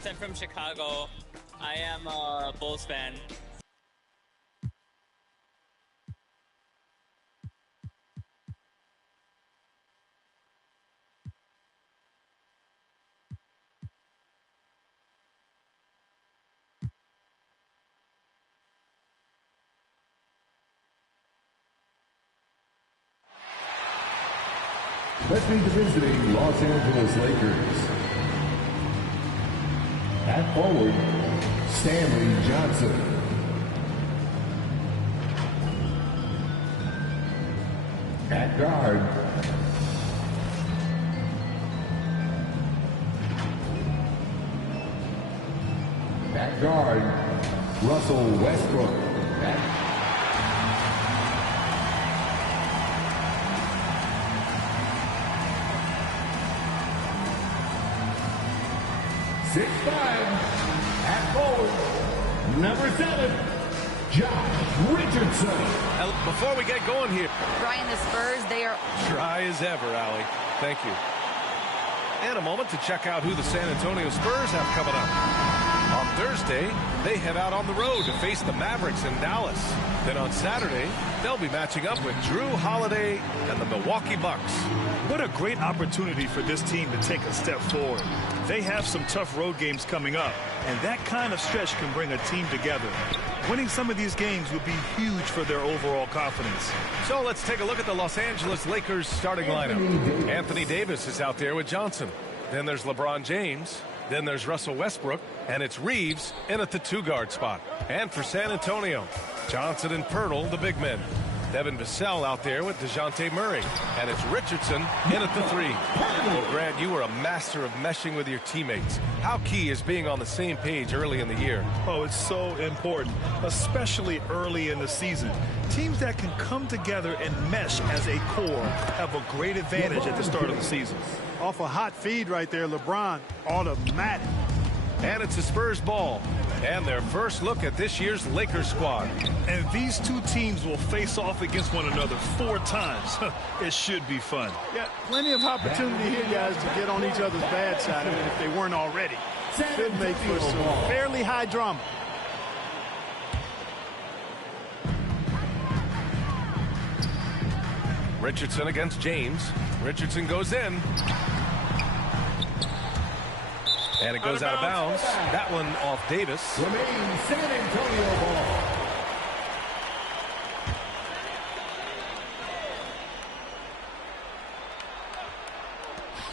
since I'm from Chicago, I am a Bulls fan. Let's meet the visiting Los Angeles Lakers. At forward, Stanley Johnson. At guard, Russell Westbrook. At forward, number 7, Josh Richardson. Before we get going here, Brian, the Spurs, they are dry as ever, Allie. Thank you. And a moment to check out who the San Antonio Spurs have coming up. On Thursday, they head out on the road to face the Mavericks in Dallas. Then on Saturday, they'll be matching up with Drew Holiday and the Milwaukee Bucks. What a great opportunity for this team to take a step forward. They have some tough road games coming up, and that kind of stretch can bring a team together. Winning some of these games would be huge for their overall confidence. So let's take a look at the Los Angeles Lakers starting lineup. Anthony Davis is out there with Johnson. Then there's LeBron James. Then there's Russell Westbrook. And it's Reeves in at the 2-guard spot. And for San Antonio, Johnson and Pirtle, the big men. Devin Vassell out there with DeJounte Murray. And it's Richardson in at the 3. Well, Grant, you were a master of meshing with your teammates. How key is being on the same page early in the year? Oh, it's so important, especially early in the season. Teams that can come together and mesh as a core have a great advantage at the start of the season. Off a hot feed right there, LeBron, automatic. And it's the Spurs ball. And their first look at this year's Lakers squad. And these two teams will face off against one another 4 times. It should be fun. Yeah, plenty of opportunity here, guys, to get on each other's bad side if they weren't already. Should make for some fairly high drama. Richardson against James. Richardson goes in. And it goes out of bounds. That one off Davis. Remains San Antonio ball.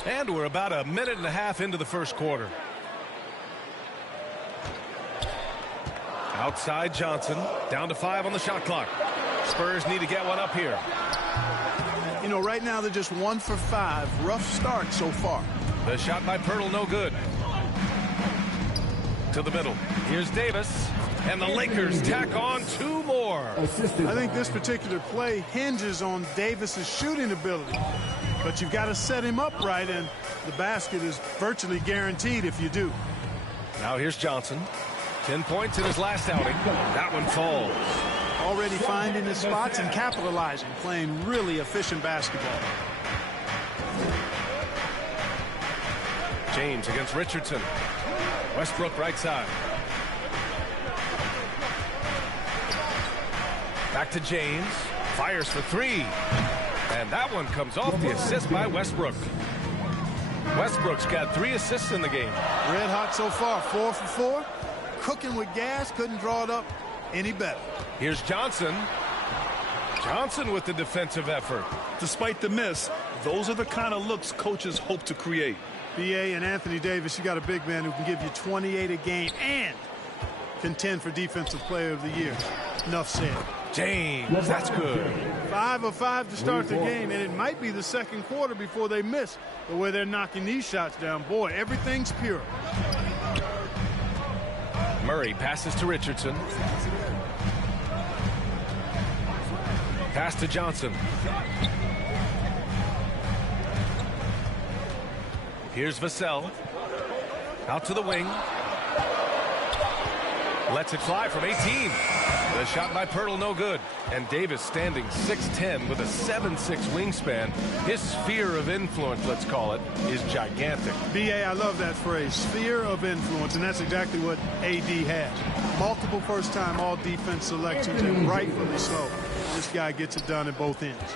And we're about a minute and a half into the first quarter. Outside Johnson. Down to 5 on the shot clock. Spurs need to get one up here. You know, right now they're just 1 for 5. Rough start so far. The shot by Pirtle, no good. To the middle. Here's Davis. And the Lakers tack on 2 more. I think this particular play hinges on Davis's shooting ability. But you've got to set him up right, and the basket is virtually guaranteed if you do. Now here's Johnson. 10 points in his last outing. That one falls. Already finding his spots and capitalizing, playing really efficient basketball. James against Richardson. Westbrook right side. Back to James. Fires for 3. And that one comes off the assist by Westbrook. Westbrook's got 3 assists in the game. Red hot so far, 4 for 4. Cooking with gas, couldn't draw it up any better. Here's Johnson. Johnson with the defensive effort. Despite the miss, those are the kind of looks coaches hope to create. B.A. and Anthony Davis, you got a big man who can give you 28 a game and contend for Defensive Player of the Year. Enough said. James, that's good. 5 of 5 to start the game, and it might be the second quarter before they miss the way they're knocking these shots down. Boy, everything's pure. Murray passes to Richardson. Pass to Johnson. Here's Vassell. Out to the wing. Lets it fly from 18. The shot by Pirtle, no good. And Davis standing 6'10" with a 7'6" wingspan. His sphere of influence, let's call it, is gigantic. B.A., I love that phrase, sphere of influence, and that's exactly what A.D. has. Multiple first-time all-defense selections, and rightfully so. This guy gets it done at both ends.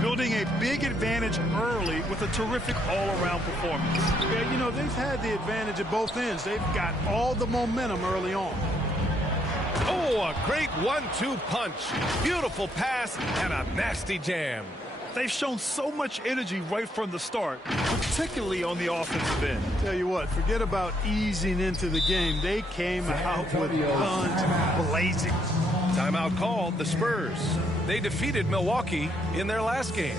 Building a big advantage early with a terrific all-around performance. Yeah, you know, they've had the advantage at both ends. They've got all the momentum early on. Oh, a great 1-2 punch. Beautiful pass and a nasty jam. They've shown so much energy right from the start, particularly on the offensive end. Tell you what, forget about easing into the game. They came out with guns blazing. Timeout called, the Spurs. They defeated Milwaukee in their last game.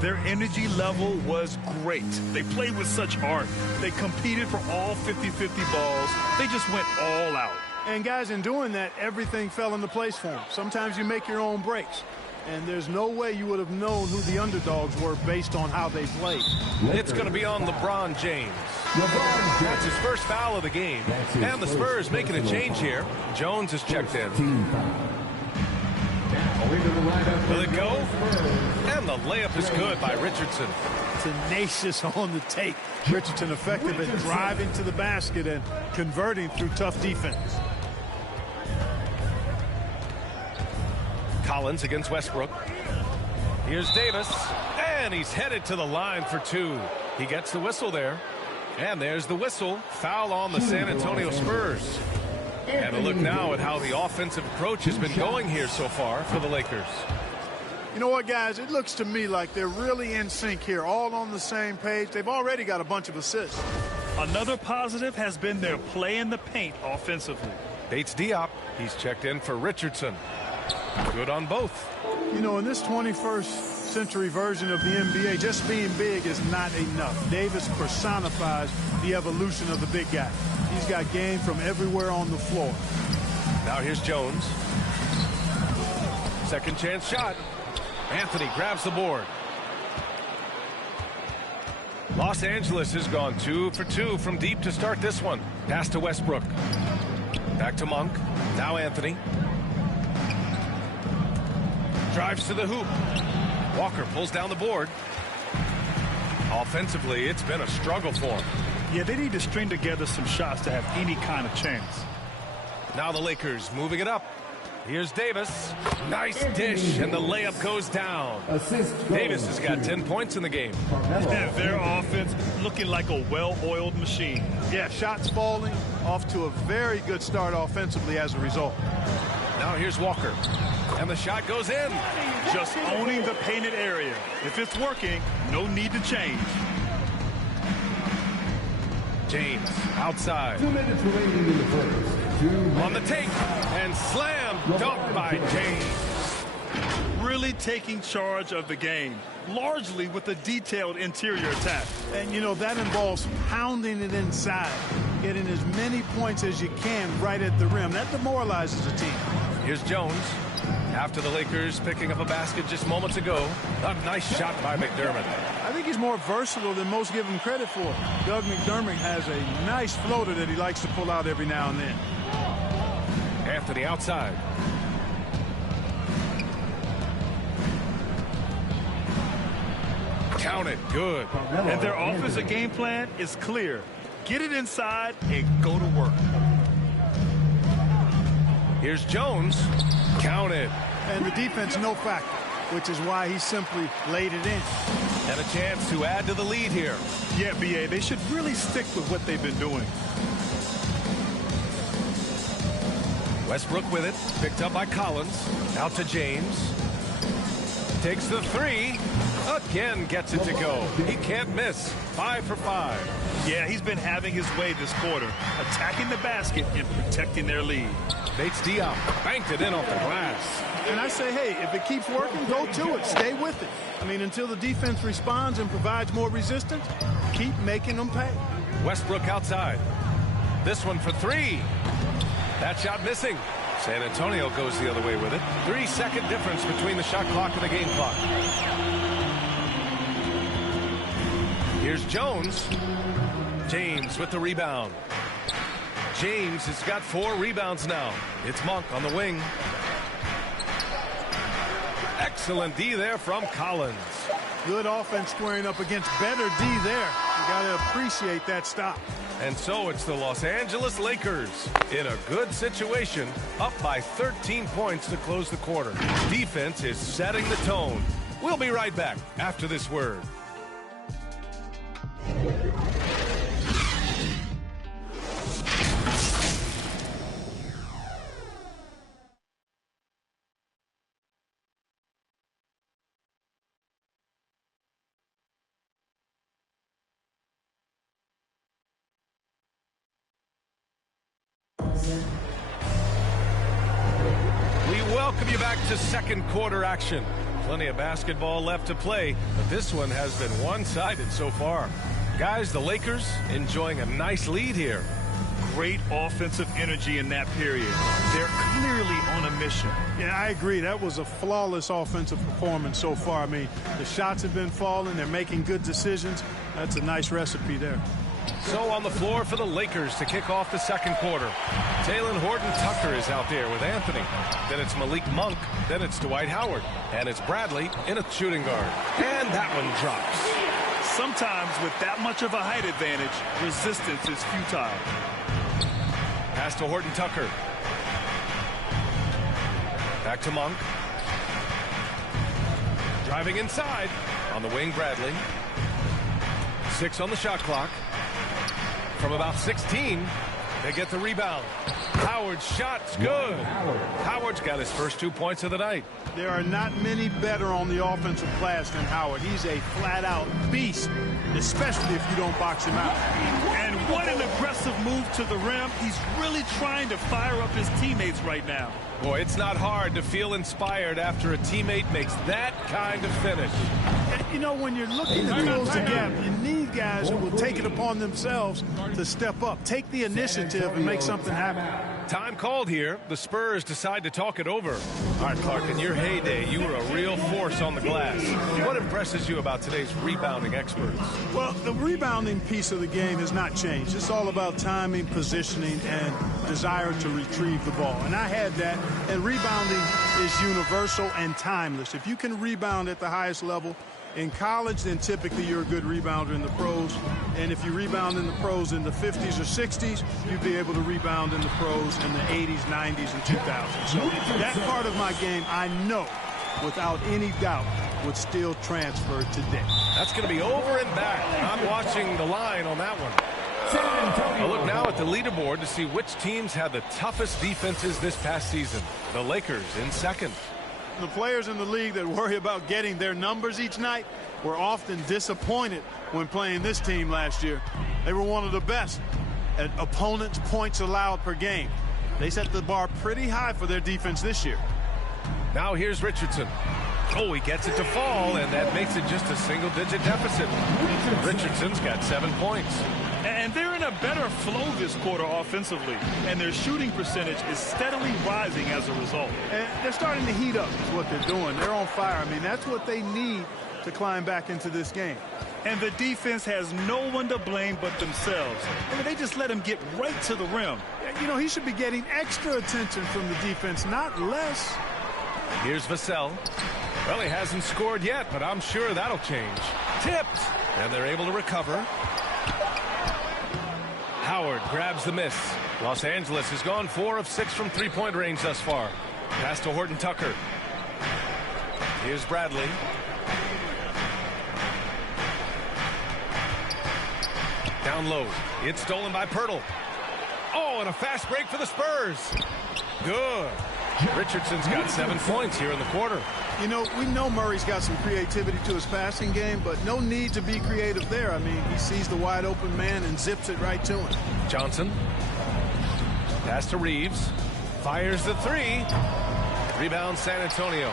Their energy level was great. They played with such art. They competed for all 50-50 balls. They just went all out. And guys, in doing that, everything fell into place for them. Sometimes you make your own breaks. And there's no way you would have known who the underdogs were based on how they played. It's going to be on LeBron James. That's his first foul of the game. And the Spurs making a change here. Jones is checked in. Will it go? And the layup is good by Richardson. Tenacious on the take. Richardson effective at driving to the basket and converting through tough defense. Collins against Westbrook. Here's Davis, and he's headed to the line for two. He gets the whistle there. And there's the whistle. Foul on the San Antonio Spurs. And a look now at how the offensive approach has been going here so far for the Lakers. You know what, guys? It looks to me like they're really in sync here, all on the same page. They've already got a bunch of assists. Another positive has been their play in the paint offensively. Bates Diop, he's checked in for Richardson. Good on both. You know, in this 21st century version of the NBA, just being big is not enough. Davis personifies the evolution of the big guy. He's got game from everywhere on the floor. Now here's Jones. Second chance shot. Anthony grabs the board. Los Angeles has gone 2 for 2 from deep to start this one. Pass to Westbrook. Back to Monk. Now Anthony. Drives to the hoop. Walker pulls down the board. Offensively, it's been a struggle for him. Yeah, they need to string together some shots to have any kind of chance. Now the Lakers moving it up. Here's Davis. Nice dish, and the layup goes down. Davis has got 10 points in the game. Yeah, their offense looking like a well-oiled machine. Yeah, shots falling, off to a very good start offensively as a result. Now here's Walker. And the shot goes in. Just owning the painted area. If it's working, no need to change. James outside. 2 minutes remaining in the first. On the take. And slam dunk by James. Really taking charge of the game. Largely with a detailed interior attack. And, you know, that involves pounding it inside. Getting as many points as you can right at the rim. That demoralizes a team. Here's Jones. After the Lakers picking up a basket just moments ago. A nice shot by McDermott. I think he's more versatile than most give him credit for. Doug McDermott has a nice floater that he likes to pull out every now and then. Anthony outside. Count it. Good. And their offensive game plan is clear. Get it inside and go to work. Here's Jones. Count it. And the defense no factor, which is why he simply laid it in. And a chance to add to the lead here. Yeah, B.A., they should really stick with what they've been doing. Westbrook with it. Picked up by Collins. Out to James. Takes the three. Again gets it to go. He can't miss. 5 for 5. Yeah, he's been having his way this quarter. Attacking the basket and protecting their lead. Bates Diop banked it in off the glass. And I say, hey, if it keeps working, go to it. Stay with it. I mean, until the defense responds and provides more resistance, keep making them pay. Westbrook outside. This one for 3. That shot missing. San Antonio goes the other way with it. 3-second difference between the shot clock and the game clock. Here's Jones. James with the rebound. James has got 4 rebounds now. It's Monk on the wing. Excellent D there from Collins. Good offense squaring up against better D there. You got to appreciate that stop. And so it's the Los Angeles Lakers in a good situation, up by 13 points to close the quarter. Defense is setting the tone. We'll be right back after this word. We welcome you back to second quarter action. Plenty of basketball left to play, but this one has been one-sided so far. Guys, the Lakers enjoying a nice lead here. Great offensive energy in that period. They're clearly on a mission. Yeah, I agree. That was a flawless offensive performance so far. I mean, the shots have been falling. They're making good decisions. That's a nice recipe there. So on the floor for the Lakers to kick off the second quarter. Talen Horton-Tucker is out there with Anthony. Then it's Malik Monk. Then it's Dwight Howard. And it's Bradley in a shooting guard. And that one drops. Sometimes with that much of a height advantage, resistance is futile. Pass to Horton-Tucker. Back to Monk. Driving inside. On the wing, Bradley. 6 on the shot clock. From about 16, they get the rebound. Howard's shot's good. Howard's got his first 2 points of the night. There are not many better on the offensive glass than Howard. He's a flat-out beast, especially if you don't box him out. And what an aggressive move to the rim. He's really trying to fire up his teammates right now. Boy, it's not hard to feel inspired after a teammate makes that kind of finish. You know, when you're looking to close the gap, you need guys who will take it upon themselves to step up, take the initiative, and make something happen. Time called here. The Spurs decide to talk it over. All right, Clark, in your heyday, you were a real force on the glass. What impresses you about today's rebounding experts? Well, the rebounding piece of the game has not changed. It's all about timing, positioning, and desire to retrieve the ball. And I had that, and rebounding is universal and timeless. If you can rebound at the highest level, in college, then typically you're a good rebounder in the pros. And if you rebound in the pros in the 50s or 60s, you'd be able to rebound in the pros in the 80s, 90s, and 2000s. So that part of my game, I know, without any doubt, would still transfer today. That's going to be over and back. I'm watching the line on that one. I'll look now at the leaderboard to see which teams had the toughest defenses this past season. The Lakers in second. The players in the league that worry about getting their numbers each night were often disappointed when playing this team last year. They were one of the best at opponents' points allowed per game. They set the bar pretty high for their defense this year. Now here's Richardson. Oh, he gets it to fall, and that makes it just a single-digit deficit. Richardson's got 7 points. And they're in a better flow this quarter offensively, and their shooting percentage is steadily rising as a result. And they're starting to heat up is what they're doing. They're on fire. I mean, that's what they need to climb back into this game. And the defense has no one to blame but themselves. I mean, they just let him get right to the rim. You know, he should be getting extra attention from the defense, not less. Here's Vassell. Well, he hasn't scored yet, but I'm sure that'll change. Tipped, and they're able to recover. Howard grabs the miss. Los Angeles has gone 4 of 6 from three-point range thus far. Pass to Horton-Tucker. Here's Bradley. Down low. It's stolen by Pirtle. Oh, and a fast break for the Spurs. Good. Richardson's got 7 points here in the quarter. You know, we know Murray's got some creativity to his passing game, but no need to be creative there. I mean, he sees the wide open man and zips it right to him. Johnson. Pass to Reeves. Fires the 3. Rebound San Antonio.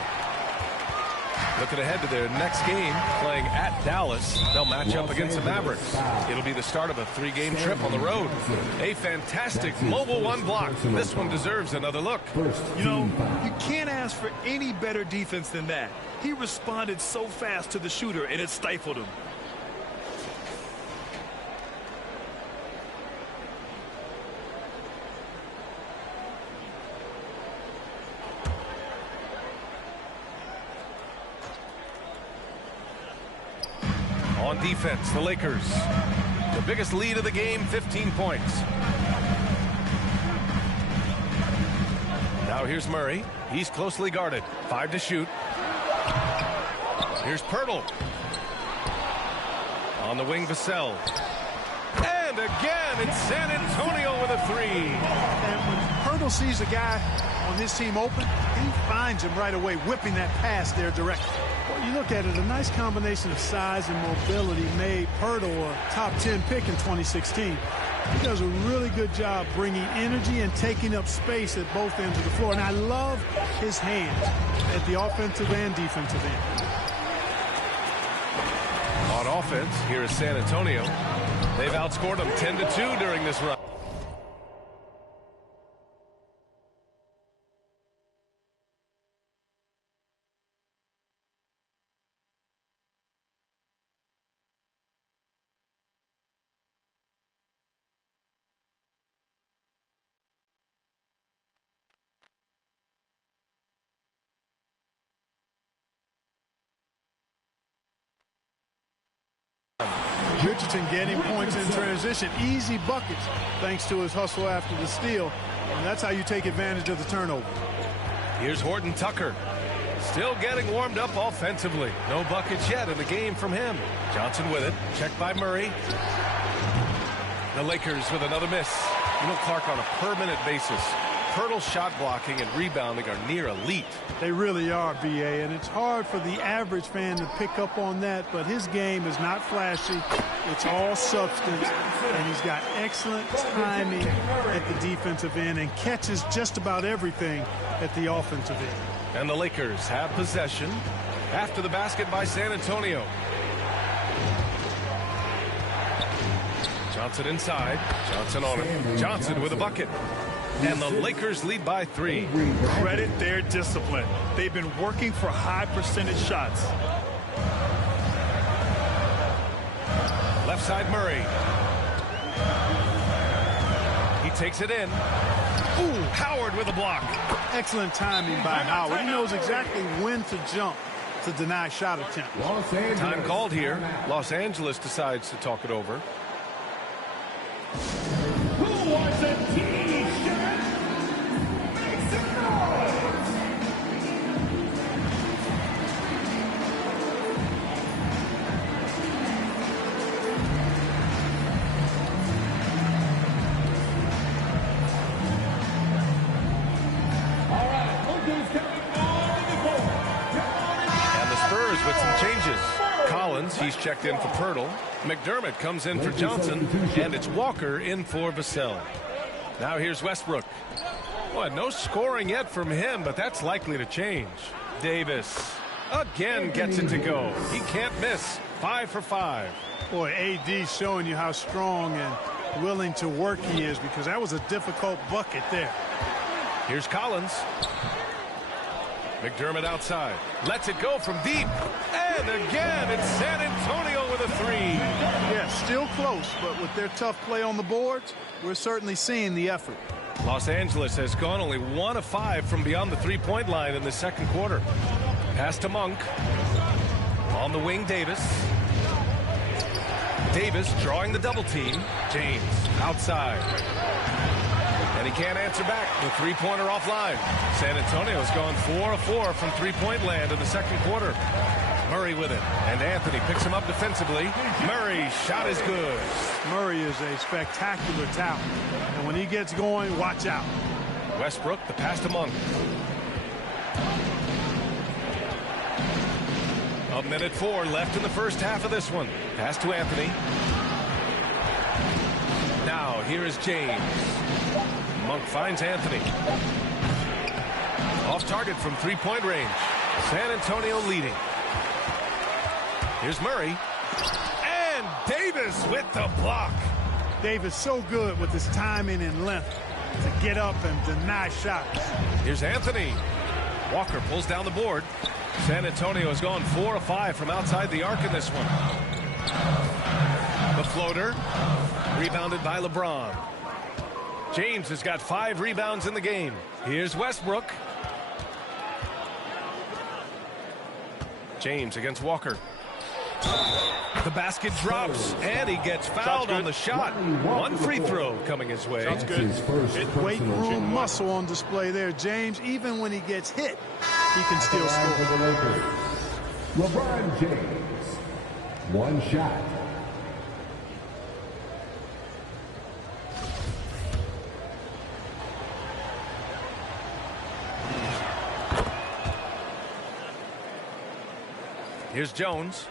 Looking ahead to their next game, playing at Dallas. They'll match up against the Mavericks. It'll be the start of a 3-game trip on the road. A fantastic mobile 1 block. This one deserves another look. You know, you can't ask for any better defense than that. He responded so fast to the shooter, and it stifled him. On defense, the Lakers. The biggest lead of the game, 15 points. Now here's Murray. He's closely guarded. 5 to shoot. Here's Pirtle. On the wing, Vassell. And again, it's San Antonio with a 3. And when Pirtle sees a guy on his team open, he finds him right away, whipping that pass there directly. Well, you look at it, a nice combination of size and mobility made Pirtle a top 10 pick in 2016. He does a really good job bringing energy and taking up space at both ends of the floor. And I love his hands at the offensive and defensive end. On offense, here is San Antonio. They've outscored them 10-2 during this run. Richardson getting points in transition. Easy buckets thanks to his hustle after the steal. And that's how you take advantage of the turnover. Here's Horton Tucker. Still getting warmed up offensively. No buckets yet in the game from him. Johnson with it. Checked by Murray. The Lakers with another miss. You know, Clark, on a per-minute basis, Pirtle's shot blocking and rebounding are near elite. They really are, B.A., and it's hard for the average fan to pick up on that, but his game is not flashy. It's all substance, and he's got excellent timing at the defensive end and catches just about everything at the offensive end. And the Lakers have possession after the basket by San Antonio. Johnson inside. Johnson on it. Johnson with a bucket. And the Lakers lead by 3. Credit their discipline. They've been working for high percentage shots. Left side, Murray. He takes it in. Ooh, Howard with a block. Excellent timing by Howard. He knows exactly when to jump to deny shot attempt. Time called here. Los Angeles decides to talk it over. Who wants a T-shirt? Make some noise! All right, look who's coming on the board. And the Spurs with some changes. Collins, he's checked in for Pirtle. McDermott comes in for Johnson, and it's Walker in for Vassell. Now here's Westbrook. Well, no scoring yet from him, but that's likely to change. Davis again gets it to go. He can't miss. 5 for 5. Boy, AD showing you how strong and willing to work he is, because that was a difficult bucket there. Here's Collins. McDermott outside. Lets it go from deep. And again, it's San Antonio with a 3. Yeah, still close, but with their tough play on the boards, we're certainly seeing the effort. Los Angeles has gone only 1 of 5 from beyond the three-point line in the second quarter. Pass to Monk. On the wing, Davis. Davis drawing the double team. James outside. And he can't answer back. The three-pointer offline. San Antonio's gone 4 of 4 from three-point land in the second quarter. Murray with it. And Anthony picks him up defensively. Murray shot is good. Murray is a spectacular talent. And when he gets going, watch out. Westbrook, the pass to Monk. A minute 4 left in the first half of this one. Pass to Anthony. Now here is James. Monk finds Anthony. Off target from three-point range. San Antonio leading. Here's Murray. And Davis with the block. Davis so good with his timing and length to get up and deny shots. Here's Anthony. Walker pulls down the board. San Antonio has gone 4 of 5 from outside the arc in this one. The floater. Rebounded by LeBron. James has got 5 rebounds in the game. Here's Westbrook. James against Walker. The basket drops, and he gets fouled on the shot. One free throw coming his way. Sounds good. Weight room muscle on display there, James. Even when he gets hit, he can still score. LeBron James, one shot. Here's Jones.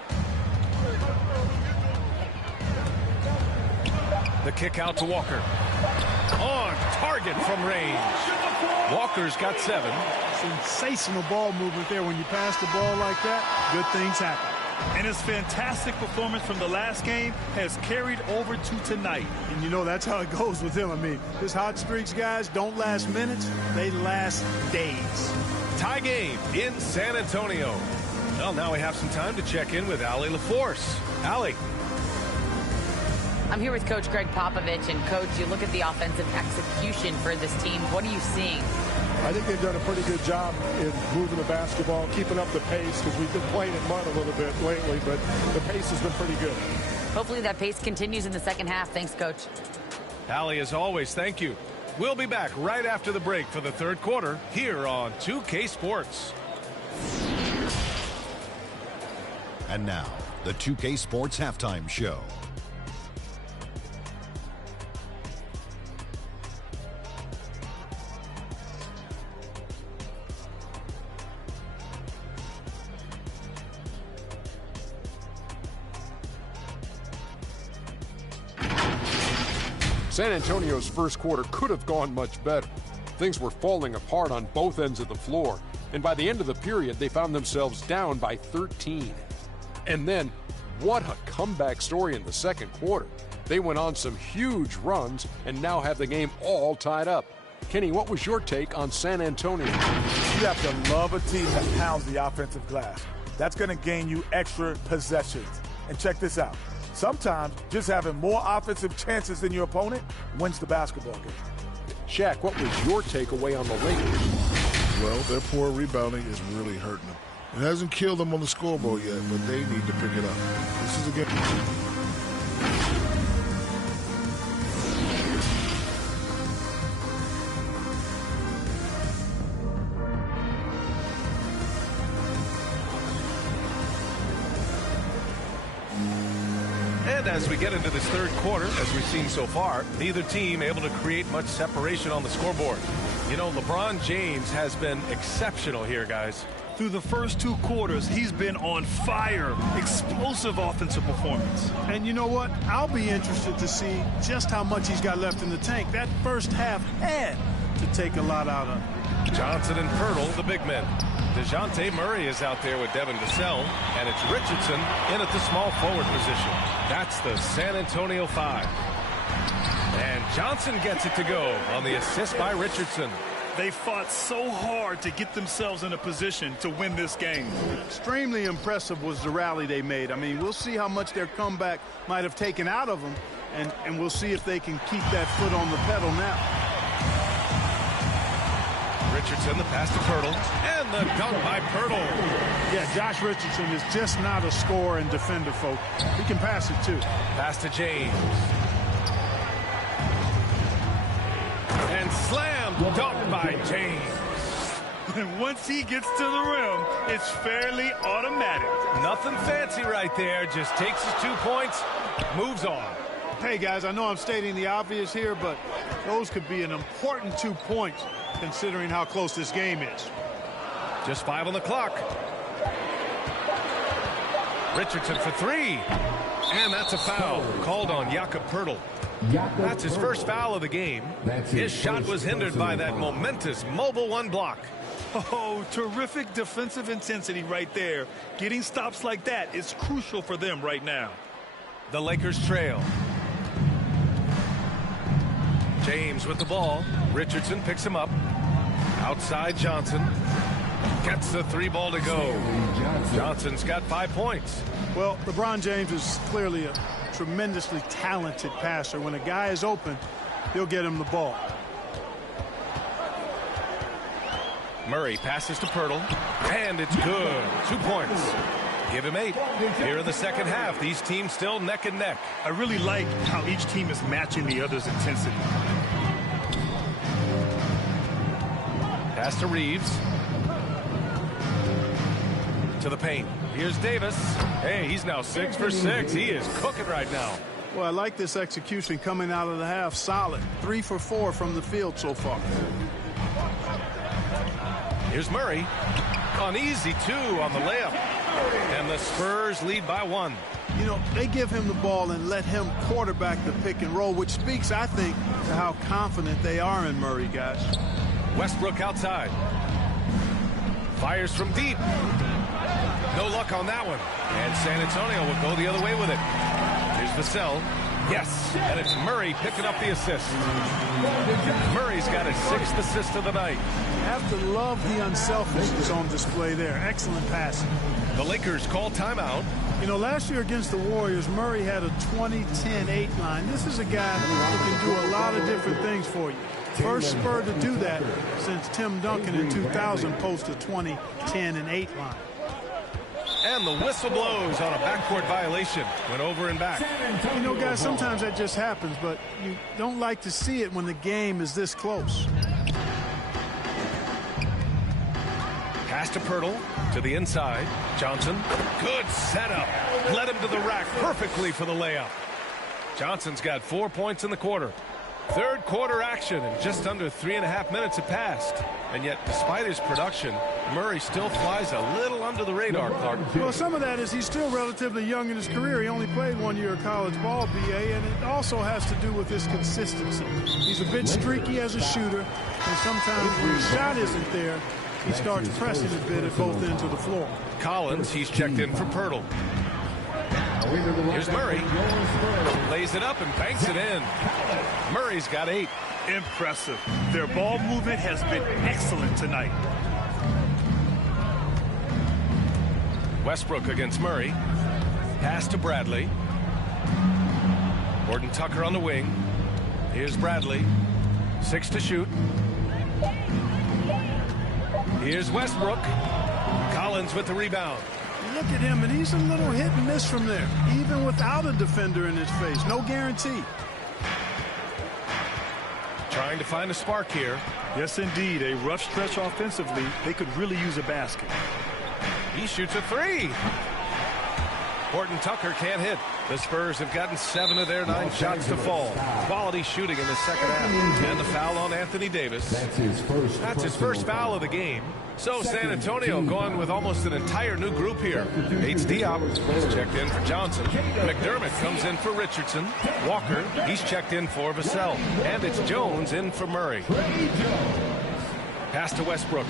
The kick out to Walker. On target from range. Walker's got 7. Sensational ball movement there. When you pass the ball like that, good things happen. And his fantastic performance from the last game has carried over to tonight. And you know that's how it goes with him. I mean, his hot streaks, guys, don't last minutes. They last days. Tie game in San Antonio. Well, now we have some time to check in with Allie LaForce. Allie. I'm here with Coach Greg Popovich. And, Coach, you look at the offensive execution for this team. What are you seeing? I think they've done a pretty good job in moving the basketball, keeping up the pace, because we've been playing in mud a little bit lately, but the pace has been pretty good. Hopefully that pace continues in the second half. Thanks, Coach. Allie, as always, thank you. We'll be back right after the break for the third quarter here on 2K Sports. And now, the 2K Sports Halftime Show. San Antonio's first quarter could have gone much better. Things were falling apart on both ends of the floor, and by the end of the period, they found themselves down by 13. And then, what a comeback story in the second quarter. They went on some huge runs and now have the game all tied up. Kenny, what was your take on San Antonio? You have to love a team that pounds the offensive glass. That's going to gain you extra possessions. And check this out. Sometimes just having more offensive chances than your opponent wins the basketball game. Shaq, what was your takeaway on the Lakers? Well, their poor rebounding is really hurting them. It hasn't killed them on the scoreboard yet, but they need to pick it up. This is a game. And as we get into this third quarter, as we've seen so far, neither team able to create much separation on the scoreboard. You know, LeBron James has been exceptional here, guys. Through the first 2 quarters, he's been on fire. Explosive offensive performance. And you know what? I'll be interested to see just how much he's got left in the tank. That first half had to take a lot out of him. Johnson and Pirtle, the big men. DeJounte Murray is out there with Devin Vassell, and it's Richardson in at the small forward position. That's the San Antonio 5. And Johnson gets it to go on the assist by Richardson. They fought so hard to get themselves in a position to win this game. Extremely impressive was the rally they made. I mean, we'll see how much their comeback might have taken out of them, and we'll see if they can keep that foot on the pedal now. Richardson, the pass to Pirtle, and the dunk by Pirtle. Yeah, Josh Richardson is just not a scorer and defender, folks. He can pass it, too. Pass to James. And slam dunk by James. And once he gets to the rim, it's fairly automatic. Nothing fancy right there. Just takes his 2 points, moves on. Hey, guys, I know I'm stating the obvious here, but those could be an important 2 points considering how close this game is. Just 5 on the clock. Richardson for 3. And that's a foul called on Jakob Pirtle. That's his first foul of the game. His shot was hindered by that momentous mobile 1 block. Oh, terrific defensive intensity right there. Getting stops like that is crucial for them right now. The Lakers trail. James with the ball. Richardson picks him up. Outside Johnson. Gets the 3 ball to go. Johnson's got 5 points. Well, LeBron James is clearly a tremendously talented passer. When a guy is open, he'll get him the ball. Murray passes to Pirtle, and it's good. 2 points. Give him 8. Here in the second half, these teams still neck and neck. I really like how each team is matching the other's intensity. Pass to Reeves. To the paint. Here's Davis. Hey, he's now 6 for 6. He is cooking right now. Well, I like this execution coming out of the half. Solid. 3 for 4 from the field so far. Here's Murray. Uneasy 2 on the layup. And the Spurs lead by 1. You know, they give him the ball and let him quarterback the pick and roll, which speaks, I think, to how confident they are in Murray, guys. Westbrook outside. Fires from deep. No luck on that one. And San Antonio will go the other way with it. Here's Vassell. Yes, and it's Murray picking up the assist. Murray's got his 6th assist of the night. Have to love the unselfishness on display there. Excellent passing. The Lakers call timeout. You know, last year against the Warriors, Murray had a 20-10-8 line. This is a guy who can do a lot of different things for you. First Spur to do that since Tim Duncan in 2000 posted 20-10-8 line. And the whistle blows on a backcourt violation. Went over and back. You know, guys, sometimes that just happens, but you don't like to see it when the game is this close. Pass to Pirtle. To the inside. Johnson. Good setup. Led him to the rack perfectly for the layup. Johnson's got 4 points in the quarter. Third quarter action, and just under 3.5 minutes have passed. And yet, despite his production, Murray still flies a little under the radar, Clark. Well, some of that is he's still relatively young in his career. He only played 1 year of college ball, BA, and it also has to do with his consistency. He's a bit streaky as a shooter, and sometimes when the shot isn't there, he starts pressing a bit at both ends of the floor. Collins, he's checked in for Pirtle. Here's Murray. Lays it up and banks it in. Murray's got 8. Impressive. Their ball movement has been excellent tonight. Westbrook against Murray. Pass to Bradley. Gordon Tucker on the wing. Here's Bradley. 6 to shoot. Here's Westbrook. Collins with the rebound. Look at him, and he's a little hit and miss from there, even without a defender in his face. No guarantee. Trying to find a spark here. Yes, indeed. A rough stretch offensively. They could really use a basket. He shoots a 3. Gordon Tucker can't hit. The Spurs have gotten 7 of their 9 shots to fall. Quality shooting in the second half. And the foul on Anthony Davis. That's his first foul of the game. So San Antonio going with almost an entire new group here. Bates Diop is checked in for Johnson. McDermott comes in for Richardson. Walker, he's checked in for Vassell. And it's Jones in for Murray. Pass to Westbrook.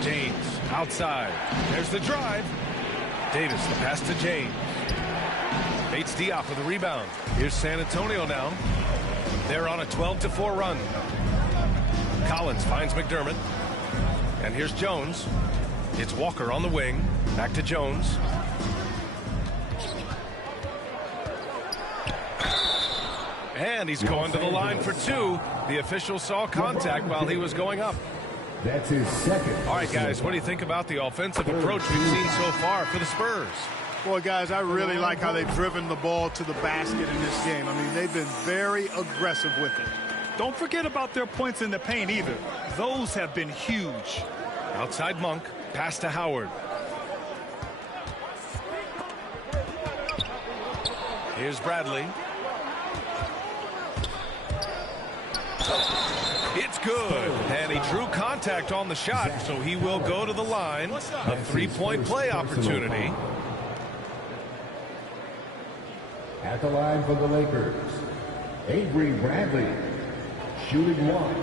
James outside. There's the drive. Davis, the pass to James. Bates Diop with the rebound. Here's San Antonio now. They're on a 12-4 run. Collins finds McDermott. And here's Jones. It's Walker on the wing. Back to Jones. And he's going to the line for 2. The official saw contact while he was going up. That's his second. All right, guys, what do you think about the offensive approach we've seen so far for the Spurs? Boy, guys, I really like how they've driven the ball to the basket in this game. I mean, they've been very aggressive with it. Don't forget about their points in the paint either. Those have been huge. Outside Monk, pass to Howard. Here's Bradley. It's good. And he drew contact on the shot, so he will go to the line. A 3-point play opportunity. At the line for the Lakers, Avery Bradley, shooting 1.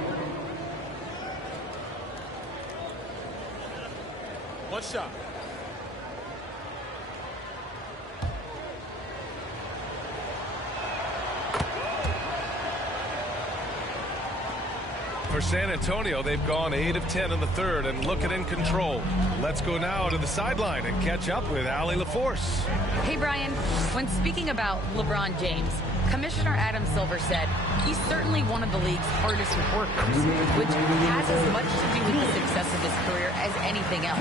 One shot. For San Antonio, they've gone 8 of 10 in the third and looking in control. Let's go now to the sideline and catch up with Allie LaForce. Hey, Brian. When speaking about LeBron James, Commissioner Adam Silver said he's certainly one of the league's hardest workers, which has as much to do with the success of his career as anything else.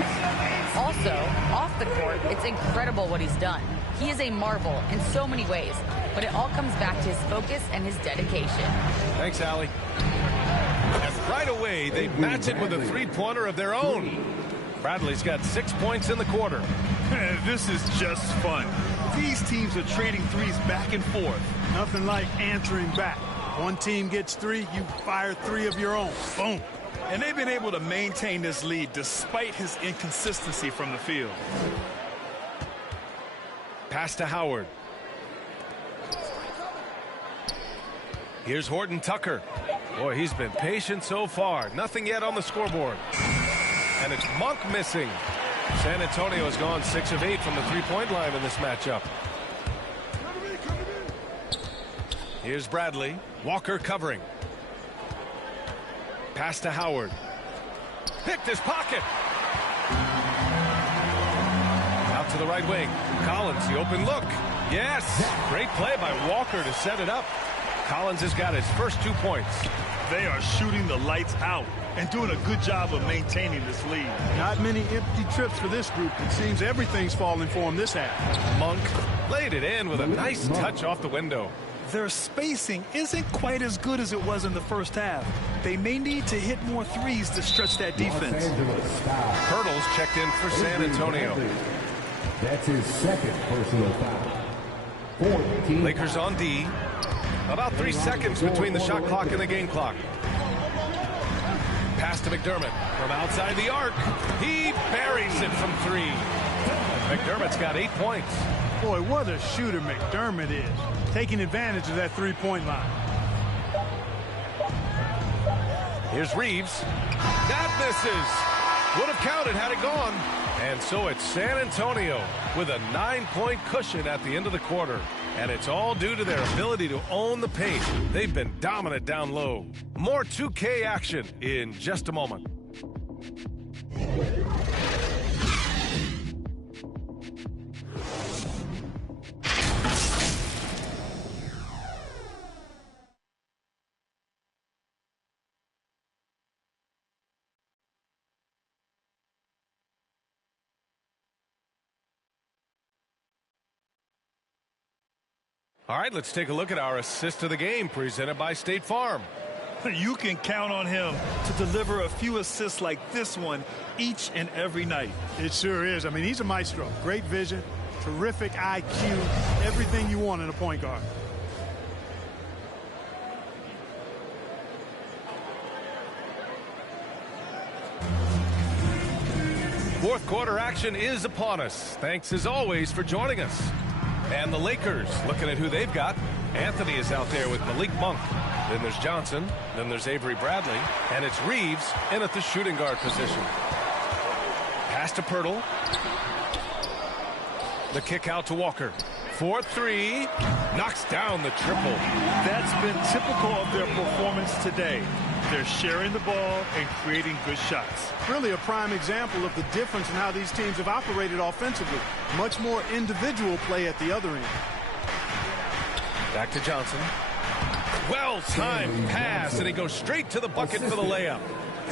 Also, off the court, it's incredible what he's done. He is a marvel in so many ways, but it all comes back to his focus and his dedication. Thanks, Allie. And right away, they match it with a three-pointer of their own. Bradley's got 6 points in the quarter. This is just fun. These teams are trading threes back and forth. Nothing like answering back. One team gets 3, you fire 3 of your own. Boom. And they've been able to maintain this lead despite his inconsistency from the field. Pass to Howard. Here's Horton Tucker. Boy, he's been patient so far. Nothing yet on the scoreboard. And it's Monk missing. San Antonio has gone 6 of 8 from the three-point line in this matchup. Here's Bradley. Walker covering. Pass to Howard. Picked his pocket. Out to the right wing. Collins, the open look. Yes! Great play by Walker to set it up. Collins has got his first 2 points. They are shooting the lights out and doing a good job of maintaining this lead. Not many empty trips for this group. It seems everything's falling for them this half. Monk laid it in with a nice touch off the window. Their spacing isn't quite as good as it was in the first half. They may need to hit more threes to stretch that defense. Hurdles checked in for San Antonio. That's his second personal foul. 14. Lakers on D. About 3 seconds between the shot clock and the game clock. Pass to McDermott from outside the arc. He buries it from 3. McDermott's got 8 points. Boy, what a shooter McDermott is. Taking advantage of that three-point line. Here's Reeves. That misses. Would have counted had it gone. And so it's San Antonio with a 9-point cushion at the end of the quarter. And it's all due to their ability to own the paint. They've been dominant down low. More 2K action in just a moment. All right, let's take a look at our assist of the game presented by State Farm. You can count on him to deliver a few assists like this one each and every night. It sure is. I mean, he's a maestro. Great vision, terrific IQ, everything you want in a point guard. Fourth quarter action is upon us. Thanks as always for joining us. And the Lakers, looking at who they've got. Anthony is out there with Malik Monk. Then there's Johnson. Then there's Avery Bradley. And it's Reeves in at the shooting guard position. Pass to Pirtle. The kick out to Walker. 4-3. Knocks down the triple. That's been typical of their performance today. They're sharing the ball and creating good shots. Really a prime example of the difference in how these teams have operated offensively. Much more individual play at the other end. Back to Johnson. Well-timed pass, and he goes straight to the bucket for the layup.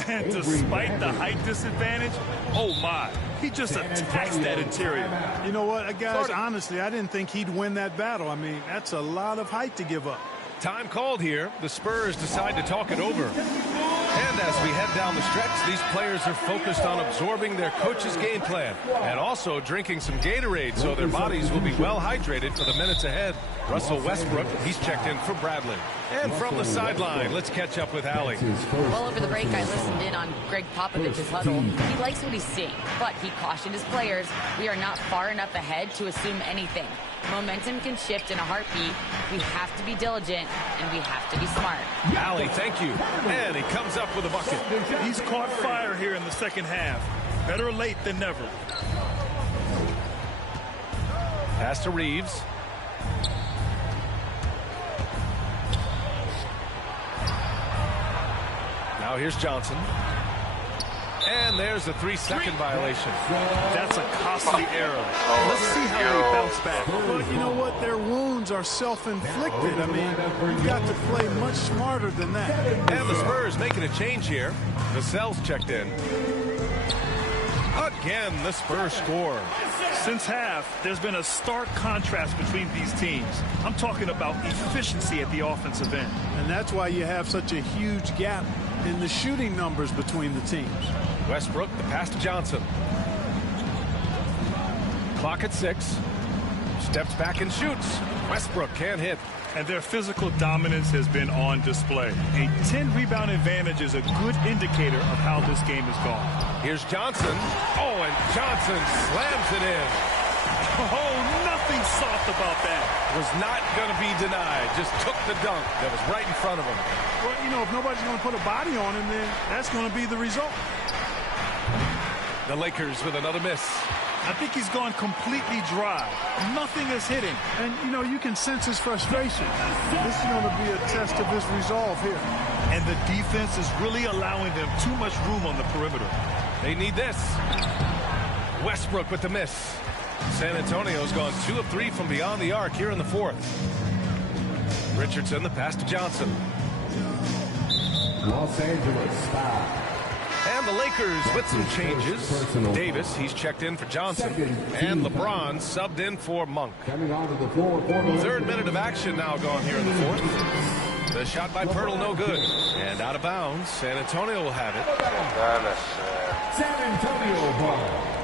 And despite the height disadvantage, oh my, he just attacks that interior. You know what, guys, honestly, I didn't think he'd win that battle. I mean, that's a lot of height to give up. Time called here. The Spurs decide to talk it over. And as we head down the stretch, these players are focused on absorbing their coach's game plan and also drinking some Gatorade so their bodies will be well hydrated for the minutes ahead. Russell Westbrook, he's checked in for Bradley. And from the sideline, let's catch up with Allie. Well, over the break, I listened in on Greg Popovich's huddle. He likes what he's seeing, but he cautioned his players, we are not far enough ahead to assume anything. Momentum can shift in a heartbeat. We have to be diligent, and we have to be smart. Allie, thank you. And he comes up with a bucket. He's caught fire here in the second half. Better late than never. Pass to Reeves. Now Now here's Johnson. And there's a 3-second violation. That's a costly error. Let's see how they bounce back. Well, you know what? Their wounds are self-inflicted. I mean, you've got to play much smarter than that. And the Spurs making a change here. Vassell's checked in. Again, the Spurs score. Since half, there's been a stark contrast between these teams. I'm talking about efficiency at the offensive end. And that's why you have such a huge gap in the shooting numbers between the teams. Westbrook, the pass to Johnson. Clock at 6. Steps back and shoots. Westbrook can't hit. And their physical dominance has been on display. A 10-rebound advantage is a good indicator of how this game has gone. Here's Johnson. Oh, and Johnson slams it in. Oh, nothing soft about that. Was not going to be denied. Just took the dunk that was right in front of him. Well, you know, if nobody's going to put a body on him, then that's going to be the result. The Lakers with another miss. I think he's gone completely dry. Nothing is hitting. And, you know, you can sense his frustration. This is going to be a test of his resolve here. And the defense is really allowing them too much room on the perimeter. They need this. Westbrook with the miss. San Antonio's gone 2 of 3 from beyond the arc here in the 4th. Richardson, the pass to Johnson. Los Angeles foul. And the Lakers with some changes. Davis, he's checked in for Johnson. And LeBron subbed in for Monk. Coming onto the floor for the 3rd minute of action now gone here in the 4th. The shot by Pirtle, no good. And out of bounds. San Antonio will have it. San Antonio ball.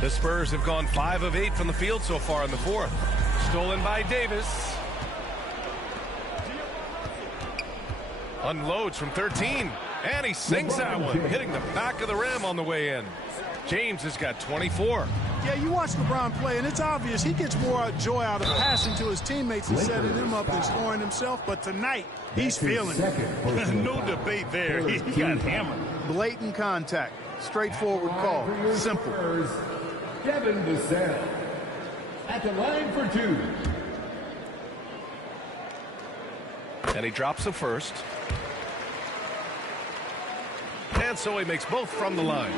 The Spurs have gone 5 of 8 from the field so far in the 4th. Stolen by Davis. Unloads from 13. And he sinks that one, hitting the back of the rim on the way in. James has got 24. Yeah, you watch LeBron play, and it's obvious he gets more joy out of passing to his teammates and setting them up than scoring himself. But tonight, he's feeling it. No debate there. He got hammered. Blatant contact. Straightforward call. Simple. Devin Vassell at the line for 2. And he drops the first. And so he makes both from the line.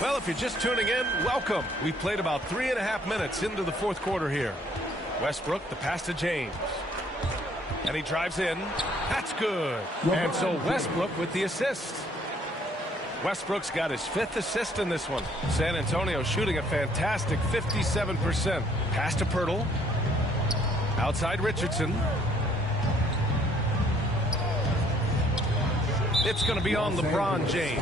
Well, if you're just tuning in, welcome. We've played about 3.5 minutes into the 4th quarter here. Westbrook, the pass to James. And he drives in. That's good. And so Westbrook with the assist. Westbrook's got his 5th assist in this one. San Antonio shooting a fantastic 57%. Pass to Pirtle. Outside Richardson. It's going to be on LeBron James.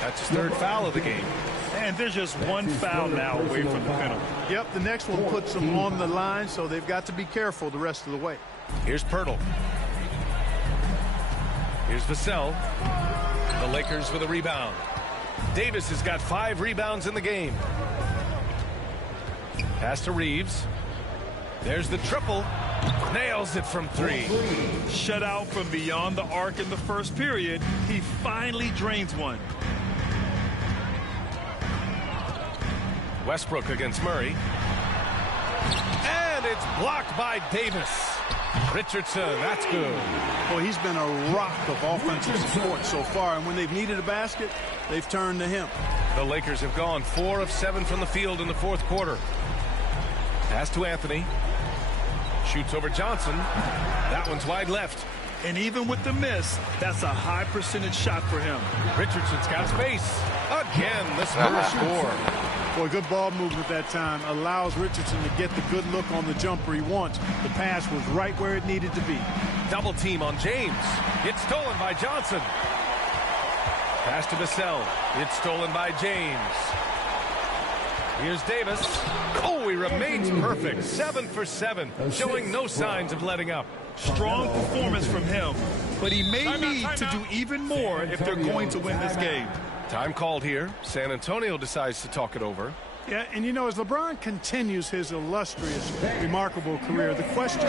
That's his 3rd foul of the game. And there's just one foul now away from the penalty. Yep, the next one puts them on the line, so they've got to be careful the rest of the way. Here's Pirtle. Here's Vassell. The Lakers with a rebound. Davis has got 5 rebounds in the game. Pass to Reeves. There's the triple. Nails it from 3. Shut out from beyond the arc in the first period. He finally drains one. Westbrook against Murray. And it's blocked by Davis. Richardson, that's good. Well, he's been a rock of offensive support so far, and when they've needed a basket, they've turned to him. The Lakers have gone 4 of 7 from the field in the 4th quarter. Pass to Anthony. Shoots over Johnson. That one's wide left. And even with the miss, that's a high percentage shot for him. Richardson's got space. Again, the Spurs score. Boy, good ball movement that time. Allows Richardson to get the good look on the jumper he wants. The pass was right where it needed to be. Double team on James. It's stolen by Johnson. Pass to Vassell. It's stolen by James. Here's Davis. Oh, he remains perfect. 7 for 7. Showing no signs of letting up. Strong performance from him. But he may need to do even more if they're going to win this game. Time called here. San Antonio decides to talk it over. Yeah, and you know, as LeBron continues his illustrious, remarkable career, the question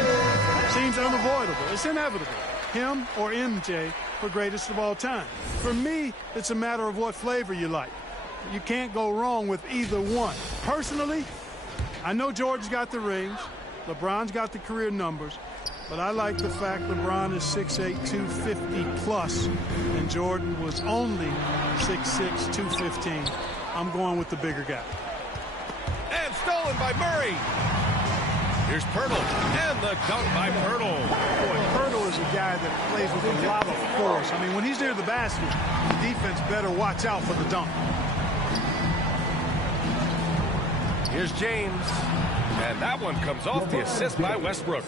seems unavoidable. It's inevitable. him or MJ for greatest of all time. For me, it's a matter of what flavor you like. You can't go wrong with either one. Personally, I know Jordan's got the rings, LeBron's got the career numbers, but I like the fact LeBron is 6'8", 250 plus, and Jordan was only 6'6", 215. I'm going with the bigger guy. And stolen by Murray. Here's Pirtle, and the dunk by Pirtle. Boy, Pirtle is a guy that plays with a lot of force. I mean, when he's near the basket, the defense better watch out for the dunk. Here's James, and that one comes off the assist by Westbrook.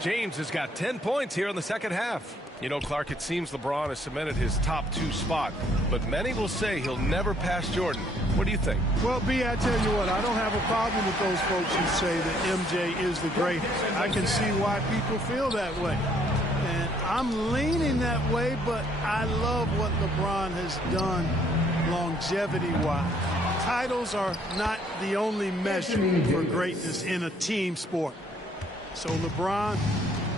James has got 10 points here in the second half. You know, Clark, it seems LeBron has cemented his top 2 spot, but many will say he'll never pass Jordan. What do you think? Well, B, I tell you what, I don't have a problem with those folks who say that MJ is the greatest. I can see why people feel that way. And I'm leaning that way, but I love what LeBron has done longevity-wise. Titles are not the only measure for greatness in a team sport. So LeBron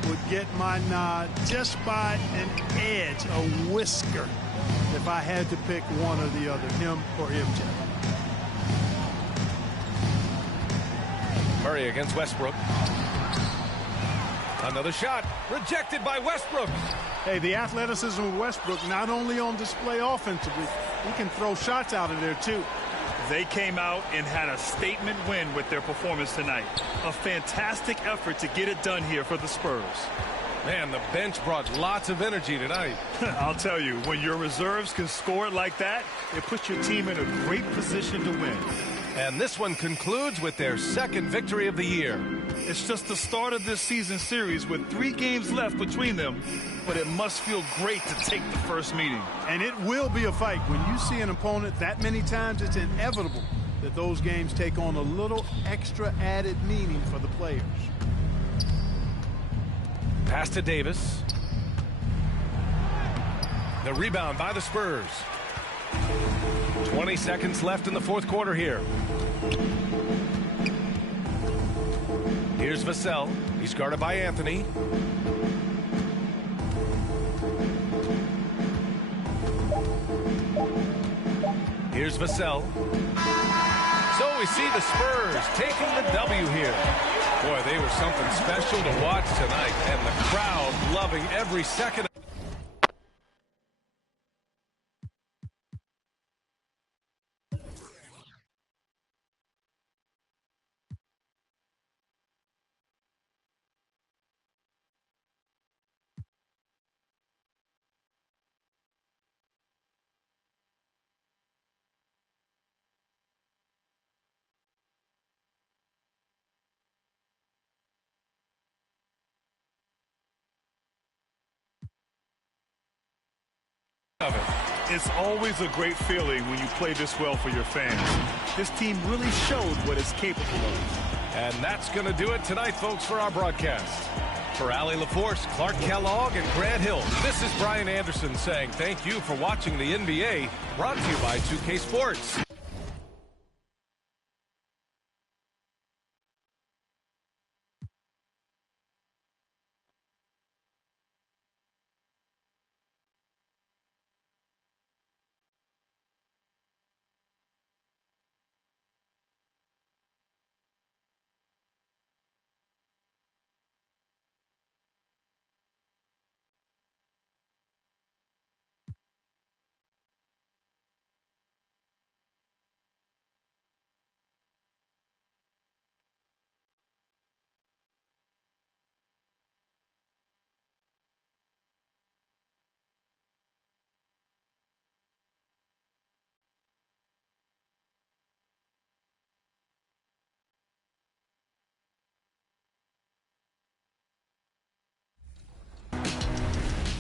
would get my nod just by an edge, a whisker, if I had to pick one or the other, him or MJ. Murray against Westbrook. Another shot rejected by Westbrook. Hey, the athleticism of Westbrook not only on display offensively, he can throw shots out of there too. They came out and had a statement win with their performance tonight. A fantastic effort to get it done here for the Spurs. Man, the bench brought lots of energy tonight. I'll tell you, when your reserves can score it like that, it puts your team in a great position to win. And this one concludes with their second victory of the year. It's just the start of this season series with 3 games left between them, but it must feel great to take the first meeting. And it will be a fight. When you see an opponent that many times, it's inevitable that those games take on a little extra added meaning for the players. Pass to Davis. The rebound by the Spurs. 20 seconds left in the fourth quarter here. Here's Vassell. He's guarded by Anthony. Here's Vassell. So we see the Spurs taking the W here. Boy, they were something special to watch tonight, and the crowd loving every second. It's always a great feeling when you play this well for your fans. This team really showed what it's capable of. And that's going to do it tonight, folks, for our broadcast. For Allie LaForce, Clark Kellogg, and Grant Hill, this is Brian Anderson saying thank you for watching the NBA, brought to you by 2K Sports.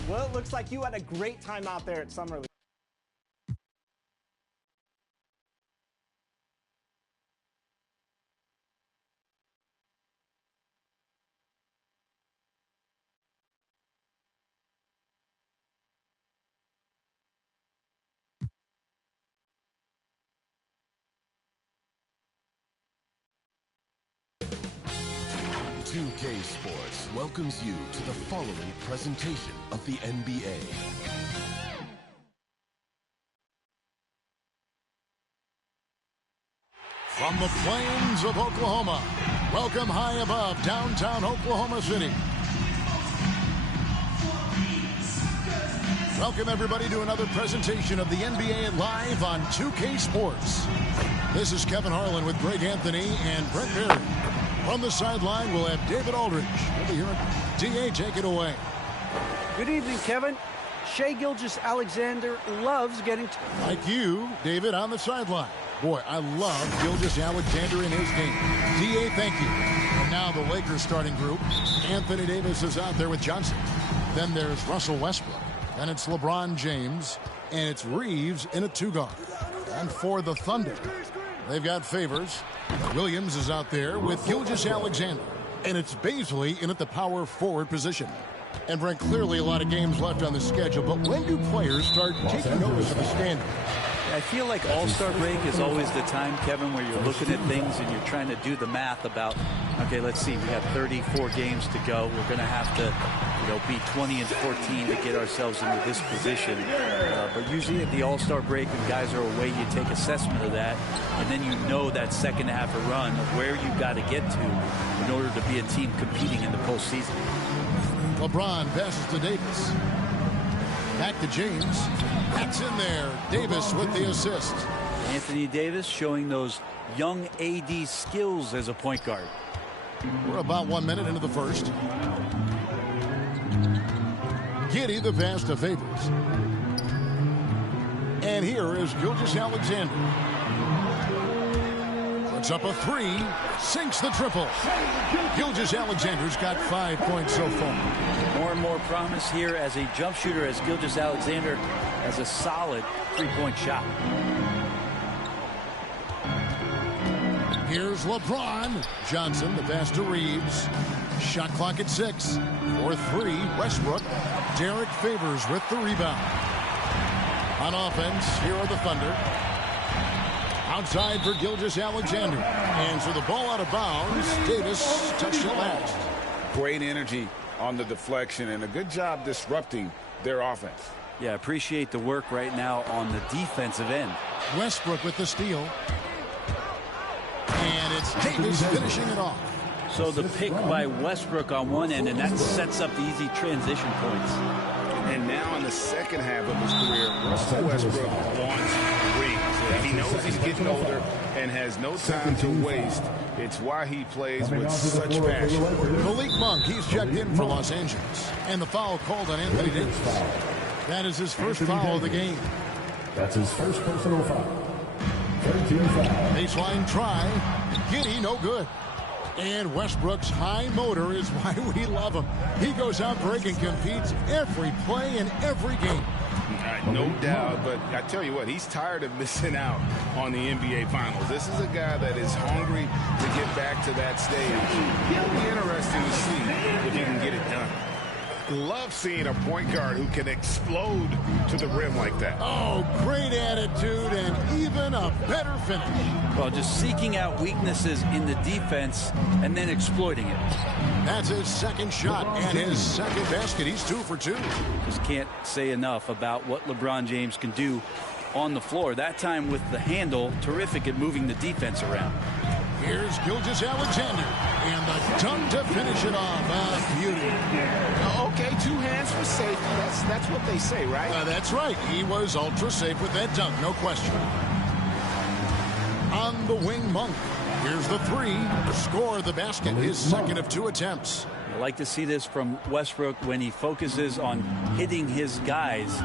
Well, it looks like you had a great time out there at Summer League. 2K Sports welcomes you to the following presentation of the NBA. From the plains of Oklahoma, welcome high above downtown Oklahoma City. Welcome everybody to another presentation of the NBA live on 2K Sports. This is Kevin Harlan with Greg Anthony and Brent Berry. From the sideline, we'll have David Aldridge. We'll be hearing DA take it away. Good evening, Kevin. Shai Gilgeous-Alexander loves getting... Like you, David, on the sideline. Boy, I love Gilgeous-Alexander in his game. DA, thank you. And now the Lakers starting group. Anthony Davis is out there with Johnson. Then there's Russell Westbrook. And it's LeBron James. And it's Reeves in a two-guard. And for the Thunder, they've got Favors. Williams is out there with Gilgeous-Alexander. And it's Baisley in at the power forward position. And Brent, clearly a lot of games left on the schedule, but when do players start taking notice of the standings? I feel like All-Star break is always the time, Kevin, where you're looking at things and you're trying to do the math about, okay, let's see, we have 34 games to go. We're going to have to, be 20 and 14 to get ourselves into this position. But usually at the All-Star break, when guys are away, you take assessment of that, and then you know that second half of run of where you've got to get to in order to be a team competing in the postseason. LeBron passes to Davis. Back to James. That's in there. Davis with the assist. Anthony Davis showing those young AD skills as a point guard. We're about 1 minute into the first. Giddey the pass to Favors. And here is Gilgeous-Alexander. Puts up a three. Sinks the triple. Gilgeous-Alexander's got 5 points so far. More and more promise here as a jump shooter as Gilgeous-Alexander has a solid three-point shot. Here's LeBron. Johnson, the pass to Reeves. Shot clock at 6. 4-3, Westbrook. Derek Favors with the rebound. On offense, here are the Thunder. Outside for Gilgeous-Alexander. And for the ball out of bounds, Davis touched it last. Great energy on the deflection and a good job disrupting their offense. Yeah, appreciate the work right now on the defensive end. Westbrook with the steal. And it's Davis finishing it off. So the pick by Westbrook on one end, and that sets up the easy transition points. And now in the second half of his career, Russell Westbrook wants rings. He knows he's getting older and has no time to waste. It's why he plays with such passion. Malik Monk, he's checked in for Los Angeles. And the foul called on Anthony Davis. That is his first foul of the game. That's his first personal foul. 13 foul. Baseline try. Giddey, no good. And Westbrook's high motor is why we love him. He goes out breaking, competes every play in every game. No doubt, but I tell you what, he's tired of missing out on the NBA Finals. This is a guy that is hungry to get back to that stage. It'll be interesting to see if he can get it done. Love seeing a point guard who can explode to the rim like that. Oh, great attitude and even a better finish. Well, just seeking out weaknesses in the defense and then exploiting it. That's his second shot and his second basket. He's 2 for 2. Just can't say enough about what LeBron James can do on the floor. That time with the handle, terrific at moving the defense around. Here's Gilgeous-Alexander, and the dunk to finish it off. Beauty. Okay, 2 hands for safety. That's what they say, right? That's right. He was ultra safe with that dunk, no question. On the wing, Monk. Here's the 3. Score the basket, his second of 2 attempts. I like to see this from Westbrook when he focuses on hitting his guys.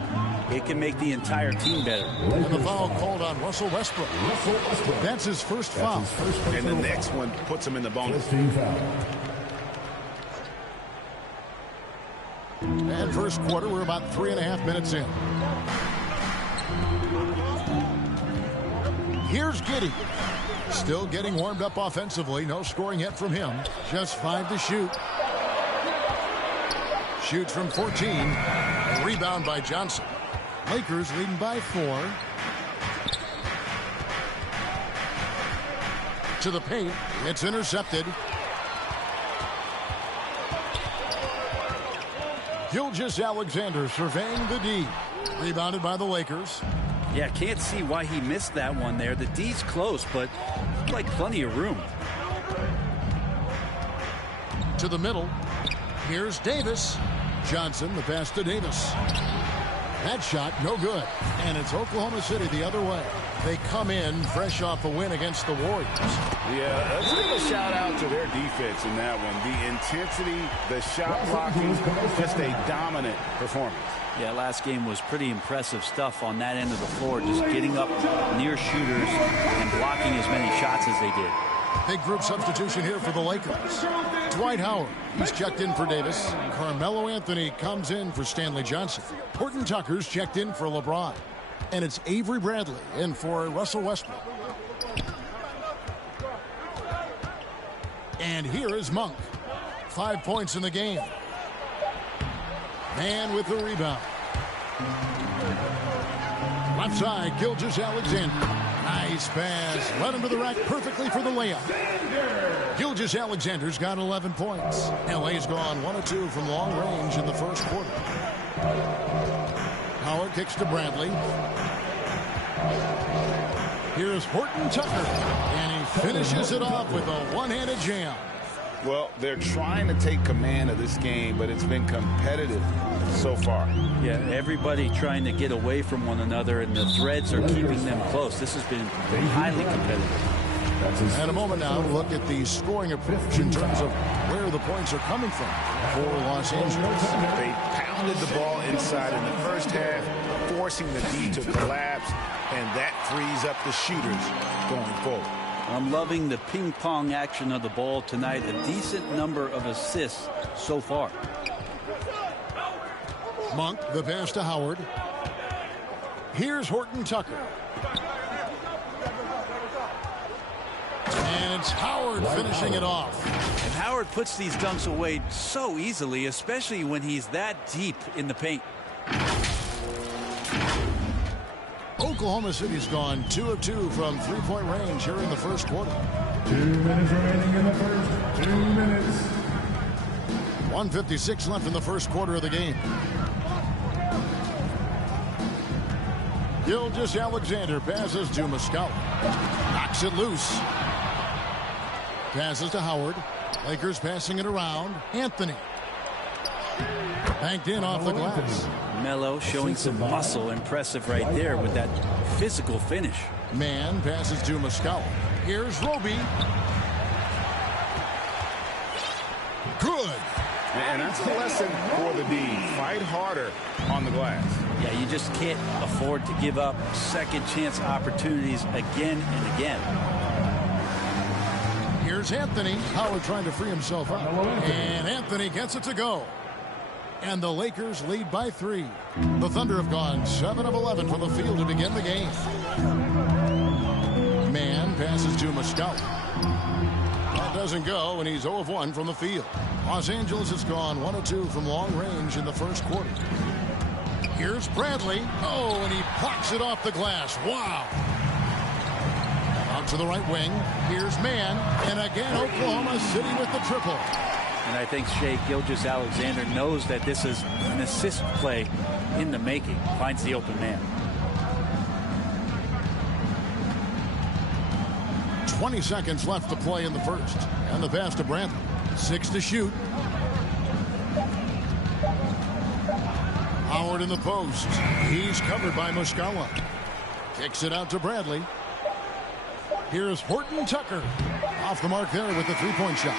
It can make the entire team better. And the foul called on Russell Westbrook. That's his first foul. And the next one puts him in the bonus. And first quarter, we're about 3.5 minutes in. Here's Giddey. Still getting warmed up offensively. No scoring yet from him. Just 5 to shoot. Shoots from 14. A rebound by Johnson. Lakers leading by 4. To the paint. It's intercepted. Gilgeous-Alexander surveying the D. Rebounded by the Lakers. Yeah, can't see why he missed that one there. The D's close, but like plenty of room. To the middle. Here's Davis. Johnson, the pass to Davis. That shot, no good. And it's Oklahoma City the other way. They come in fresh off a win against the Warriors. Yeah, let's give a shout-out to their defense in that one. The intensity, the shot blocking, just a dominant performance. Yeah, last game was pretty impressive stuff on that end of the floor, just getting up near shooters and blocking as many shots as they did. Big group substitution here for the Lakers. Dwight Howard, he's checked in for Davis. Carmelo Anthony comes in for Stanley Johnson. Horton Tucker's checked in for LeBron. And it's Avery Bradley in for Russell Westbrook. And here is Monk. 5 points in the game. Man with the rebound. Left side, Gilgeous-Alexander. Nice pass. Led him to the rack perfectly for the layup. Gilgeous-Alexander's got 11 points. LA's gone 1 of 2 from long range in the first quarter. Howard kicks to Bradley. Here's Horton Tucker. And he finishes it off with a one-handed jam. Well, they're trying to take command of this game, but it's been competitive so far. Yeah, everybody trying to get away from one another, and the threads are keeping them close. This has been highly competitive. And a moment now, look at the scoring approach in terms of where the points are coming from for Los Angeles. They pounded the ball inside in the first half, forcing the D to collapse, and that frees up the shooters going forward. I'm loving the ping-pong action of the ball tonight. A decent number of assists so far. Monk, the pass to Howard. Here's Horton Tucker. And it's Howard finishing it off. And Howard puts these dunks away so easily, especially when he's that deep in the paint. Oklahoma City's gone 2 of 2 from three-point range here in the first quarter. 2 minutes remaining in the first. 2 minutes. 1:56 left in the first quarter of the game. Gilgeous-Alexander passes to Muscala. Knocks it loose. Passes to Howard. Lakers passing it around. Anthony. Banked in off the glass. Melo showing some muscle. Impressive right there with that physical finish. Man passes to Muscala. Here's Roby. Good. And that's the lesson for the D. Fight harder on the glass. Yeah, you just can't afford to give up second chance opportunities again and again. Here's Anthony. Howard trying to free himself up. And Anthony gets it to go. And the Lakers lead by 3. The Thunder have gone 7 of 11 from the field to begin the game. Man passes to Muscala. That doesn't go, and he's 0 of 1 from the field. Los Angeles has gone 1 of 2 from long range in the first quarter. Here's Bradley. Oh, and he blocks it off the glass. Wow. Out to the right wing. Here's Man. And again, Oklahoma City with the triple. And I think Shai Gilgeous-Alexander knows that this is an assist play in the making. Finds the open man. 20 seconds left to play in the first. And the pass to Bradley. 6 to shoot. Howard in the post. He's covered by Muscala. Kicks it out to Bradley. Here's Horton Tucker. Off the mark there with the three-point shot.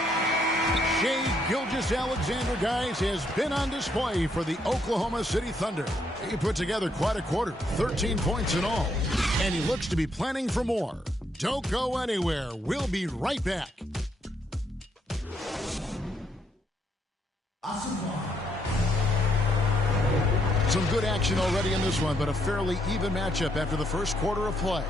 Shai Gilgeous-Alexander, guys, has been on display for the Oklahoma City Thunder. He put together quite a quarter, 13 points in all. And he looks to be planning for more. Don't go anywhere. We'll be right back. Some good action already in this one, but a fairly even matchup after the first quarter of play.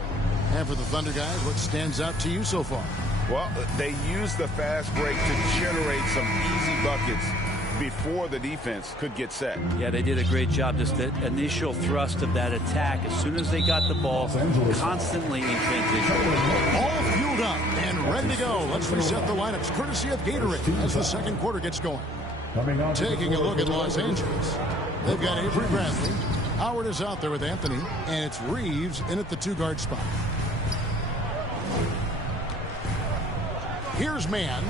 And for the Thunder guys, what stands out to you so far? Well, they used the fast break to generate some easy buckets before the defense could get set. Yeah, they did a great job. Just the initial thrust of that attack, as soon as they got the ball, constantly in transition. All fueled up and ready to go. Let's reset the lineups, courtesy of Gatorade, as the second quarter gets going. Taking a look at Los Angeles. They've got Avery Bradley. Howard is out there with Anthony, and it's Reeves in at the 2-guard spot. Here's Mann.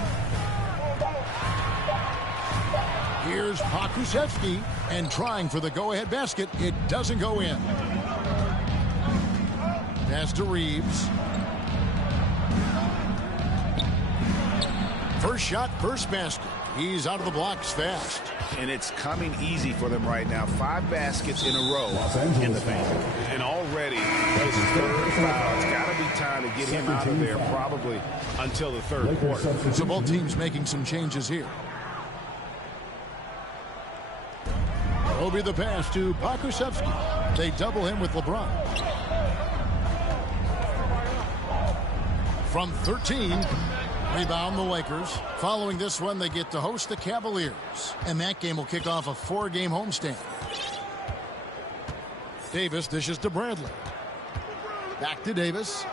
Here's Pokusevski, and trying for the go-ahead basket. It doesn't go in. Pass to Reeves. First shot, first basket. He's out of the blocks fast. And it's coming easy for them right now. 5 baskets in a row in the paint. And already his third foul. It's got to be time to get him out of there probably until the third quarter. So both teams making some changes here. Will be the pass to Pokusevski. They double him with LeBron. From 13, rebound the Lakers. Following this one, they get to host the Cavaliers. And that game will kick off a 4-game homestand. Davis dishes to Bradley. Back to Davis.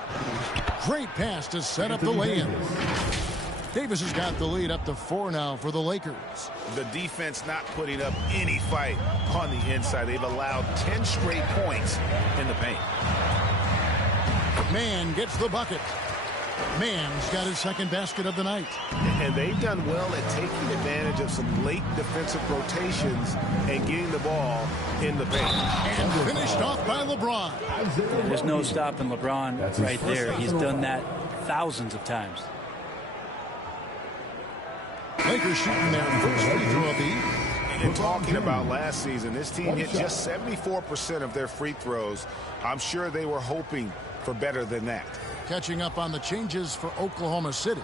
Great pass to set up the lay-in. Davis has got the lead up to 4 now for the Lakers. The defense not putting up any fight on the inside. They've allowed 10 straight points in the paint. Mann gets the bucket. Mann's got his second basket of the night. And they've done well at taking advantage of some late defensive rotations and getting the ball in the paint. And finished off by LeBron. There's no stopping LeBron right there. He's done that thousands of times. Lakers shooting their first free throw of the evening. And talking about last season, this team hit just 74% of their free throws. I'm sure they were hoping for better than that. Catching up on the changes for Oklahoma City.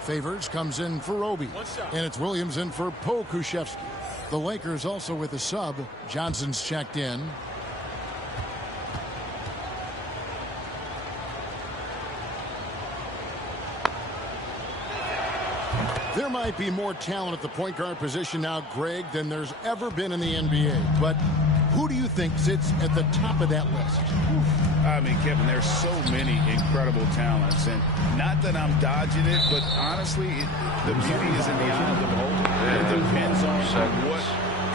Favors comes in for Roby. And it's Williams in for Pokusevski. The Lakers also with a sub. Johnson's checked in. There might be more talent at the point guard position now, Greg, than there's ever been in the NBA. But who do you think sits at the top of that list? I mean, Kevin, there's so many incredible talents. And not that I'm dodging it, but honestly, the beauty is in the eye of the beholder. It depends on what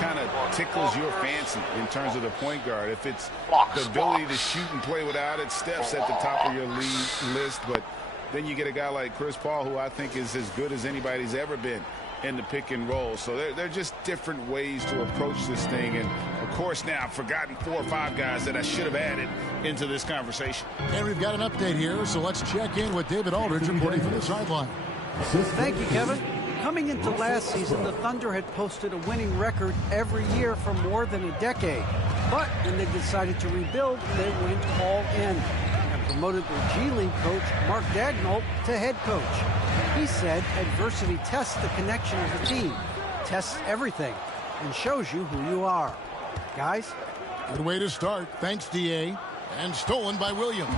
kind of tickles your fancy in terms of the point guard. If it's the ability to shoot and play without it, Steph's at the top of your list. But then you get a guy like Chris Paul, who I think is as good as anybody's ever been in the pick and roll. So they're just different ways to approach this thing. And, of course, now I've forgotten 4 or 5 guys that I should have added into this conversation. And we've got an update here, so let's check in with David Aldridge reporting from the sideline. Thank you, Kevin. Coming into last season, the Thunder had posted a winning record every year for more than a decade. But when they decided to rebuild, they went all in and promoted their G League coach, Mark Dagnall, to head coach. He said adversity tests the connection of the team, tests everything, and shows you who you are. Guys? Good way to start. Thanks, D.A. And stolen by Williams.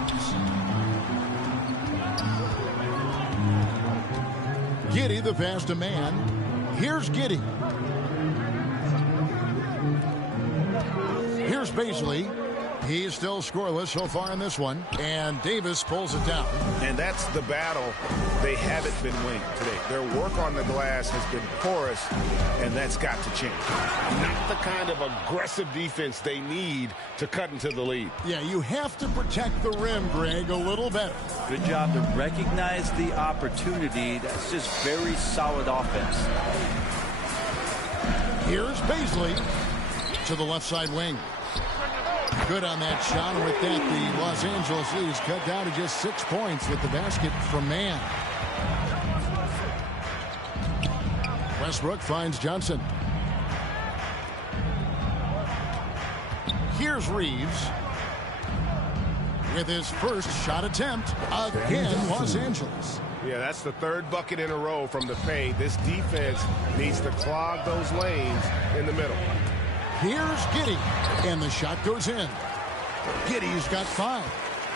Giddey the pass to Mann. Here's Giddey. Here's Baisley. He's still scoreless so far in this one. And Davis pulls it down. And that's the battle they haven't been winning today. Their work on the glass has been porous, and that's got to change. Not the kind of aggressive defense they need to cut into the lead. Yeah, you have to protect the rim, Greg, a little better. Good job to recognize the opportunity. That's just very solid offense. Here's Baisley to the left side wing. Good on that shot, and with that, the Los Angeles lead is cut down to just 6 points with the basket from Mann. Westbrook finds Johnson. Here's Reeves with his first shot attempt again, Los Angeles. Yeah, that's the 3rd bucket in a row from the paint. This defense needs to clog those lanes in the middle. Here's Giddey, and the shot goes in. Giddey's got 5.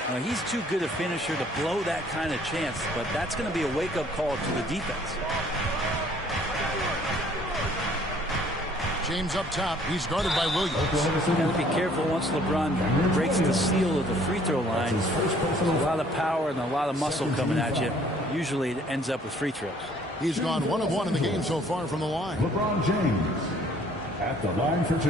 Now, he's too good a finisher to blow that kind of chance, but that's going to be a wake-up call to the defense. James up top. He's guarded by Williams. You got to be careful once LeBron breaks the seal of the free throw line. There's a lot of power and a lot of muscle coming at you. Usually it ends up with free throws. He's gone 1 of 1 in the game so far from the line. LeBron James at the line for 2.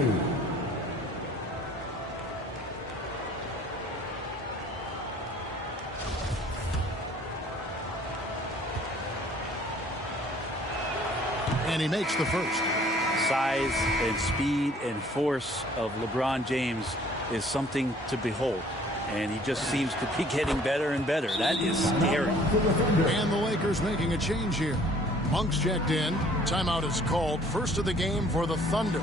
And he makes the first. Size and speed and force of LeBron James is something to behold. And he just seems to be getting better and better. That is scary. And the Lakers making a change here. Monk's checked in. Timeout is called. First of the game for the Thunder.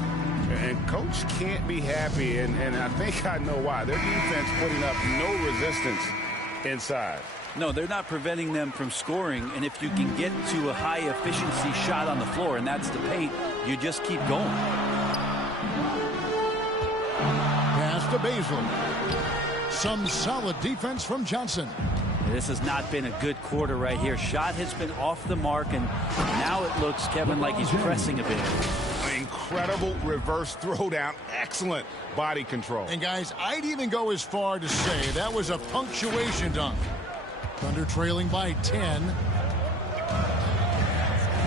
And Coach can't be happy, and I think I know why. Their defense putting up no resistance inside. No, they're not preventing them from scoring, and if you can get to a high-efficiency shot on the floor, and that's the paint, you just keep going. Pass to Baisley. Some solid defense from Johnson. This has not been a good quarter right here. Shot has been off the mark, and now it looks, Kevin, like he's pressing a bit. Incredible reverse throwdown. Excellent body control. And, guys, I'd even go as far to say that was a punctuation dunk. Thunder trailing by 10.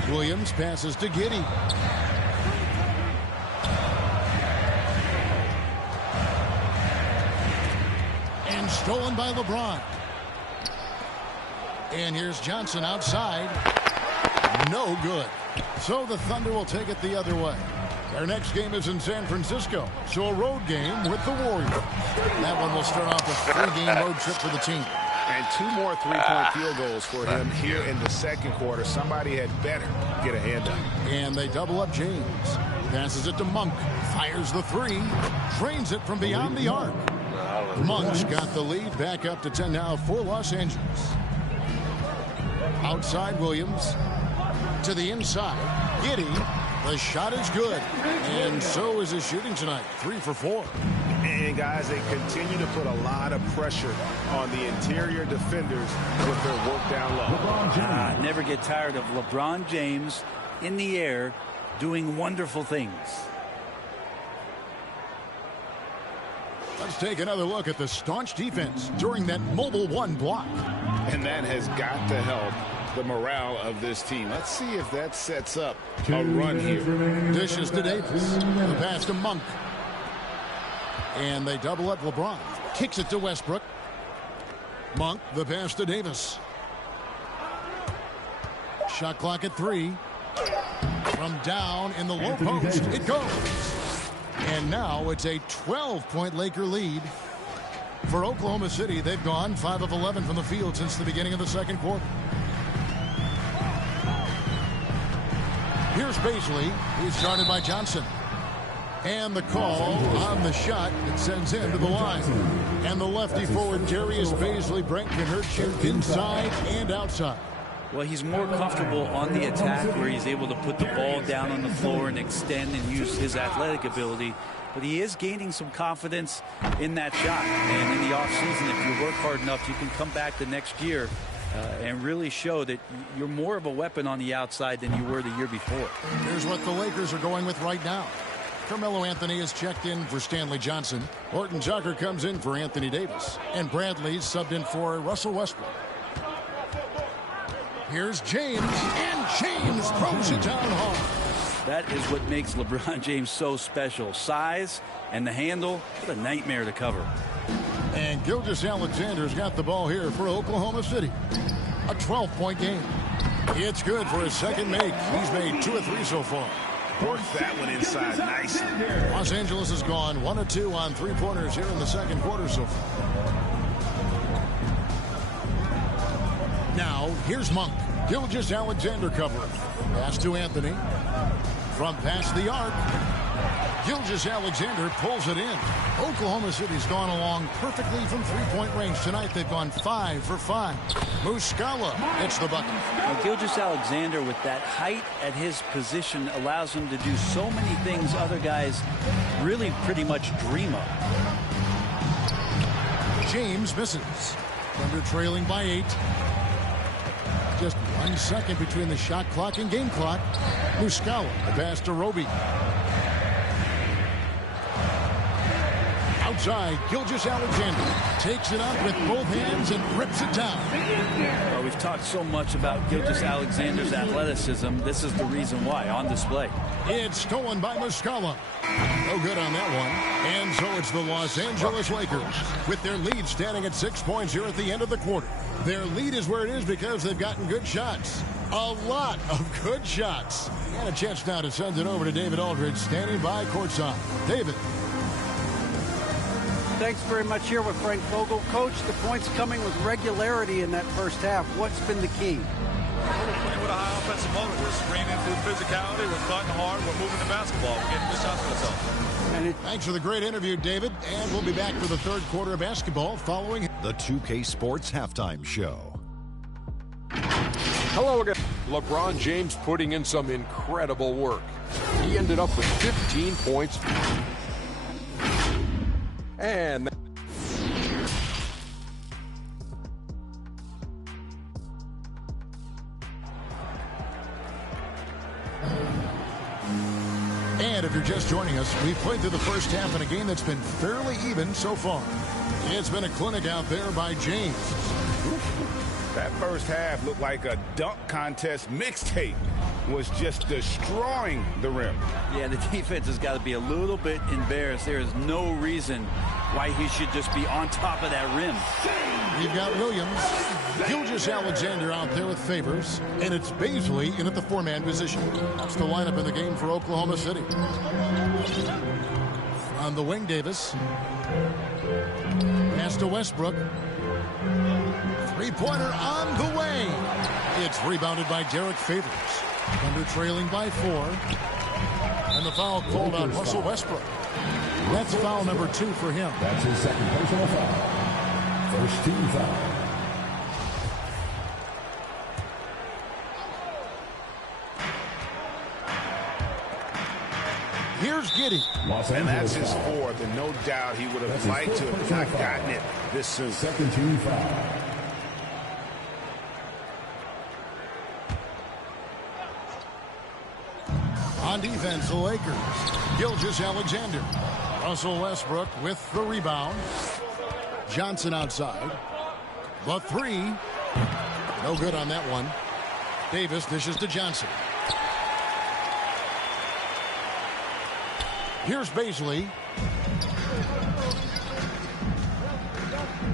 Williams passes to Giddey. And stolen by LeBron. And here's Johnson outside. No good. So the Thunder will take it the other way. Their next game is in San Francisco. So a road game with the Warriors. That one will start off a 3-game road trip for the team. And 2 more three-point field goals for him here in the second quarter. Somebody had better get a hand up. And they double up James. Passes it to Monk. Fires the 3. Drains it from beyond the arc. Monk's got the lead. Back up to 10 now for Los Angeles. Outside Williams. To the inside. Giddey. The shot is good. And so is his shooting tonight. 3 for 4. And, guys, they continue to put a lot of pressure on the interior defenders with their work down low. Never get tired of LeBron James in the air doing wonderful things. Let's take another look at the staunch defense during that mobile 1 block. And that has got to help the morale of this team. Let's see if that sets up a run here. Dishes to Davis. The pass to Monk. And they double up LeBron. Kicks it to Westbrook. Monk, the pass to Davis. Shot clock at 3. From down in the low post, it goes. And now it's a 12-point Laker lead. For Oklahoma City, they've gone 5 of 11 from the field since the beginning of the second quarter. Here's Baisley. He's guarded by Johnson. And the call on the shot that sends him to the line. And the lefty forward, Darius Baisley, Brent, can hurt you inside and outside. Well, he's more comfortable on the attack where he's able to put the ball down on the floor and extend and use his athletic ability. But he is gaining some confidence in that shot. And in the offseason, if you work hard enough, you can come back the next year and really show that you're more of a weapon on the outside than you were the year before. Here's what the Lakers are going with right now. Carmelo Anthony is checked in for Stanley Johnson. Horton Tucker comes in for Anthony Davis. And Bradley's subbed in for Russell Westbrook. Here's James, and James throws it down hard. That is what makes LeBron James so special. Size and the handle, what a nightmare to cover. And Gilgeous-Alexander's got the ball here for Oklahoma City. A 12-point game. It's good for his second make. He's made 2 of 3 so far. Worked that one inside nicely. Los Angeles has gone 1 of 2 on 3-pointers here in the second quarter so far. Now, here's Monk. Gilgeous-Alexander covering. Pass to Anthony. From past the arc. Gilgeous-Alexander pulls it in. Oklahoma City's gone along perfectly from 3-point range tonight. They've gone 5 for 5. Muscala hits the bucket. Now, Gilgeous-Alexander, with that height at his position, allows him to do so many things other guys really pretty much dream of. James misses. Thunder trailing by 8. Just 1 second between the shot clock and game clock. Muscala, the pass to Roby. outside. Gilgeous-Alexander takes it up with both hands and rips it down. Well, we've talked so much about Gilgeous-Alexander's athleticism. This is the reason why, on display. It's stolen by Muscala. No good on that one. And so it's the Los Angeles Lakers with their lead standing at 6 points here at the end of the quarter. Their lead is where it is because they've gotten good shots. A lot of good shots. And a chance now to send it over to David Aldridge, standing by courtside. David. Thanks very much here with Frank Vogel. Coach, the points coming with regularity in that first half. What's been the key? We're playing with a high offensive motor. We're screening through physicality. We're cutting hard. We're moving the basketball. We're getting good shots for ourselves. Thanks for the great interview, David. And we'll be back for the third quarter of basketball following the 2K Sports Halftime Show. Hello again. LeBron James putting in some incredible work. He ended up with 15 points. And if you're just joining us, we've played through the first half in a game that's been fairly even so far. It's been a clinic out there by James. That first half looked like a dunk contest mixtape. Was just destroying the rim. Yeah, the defense has got to be a little bit embarrassed. There is no reason why he should just be on top of that rim. You've got Williams, Gilgeous-Alexander out there with Favors, and it's Baisley in at the four-man position. That's the lineup in the game for Oklahoma City. On the wing, Davis. Pass to Westbrook. Three-pointer on the way. It's rebounded by Derek Favors. Thunder trailing by 4. And the foul called on Russell Westbrook. That's foul number 2 for him. That's his second personal foul. First team foul. Here's Giddey. And that's his fourth, and no doubt he would have liked to have not gotten it this soon. Second team foul. On defense, the Lakers. Gilgeous-Alexander. Russell Westbrook with the rebound. Johnson outside. The three. No good on that one. Davis dishes to Johnson. Here's Baisley.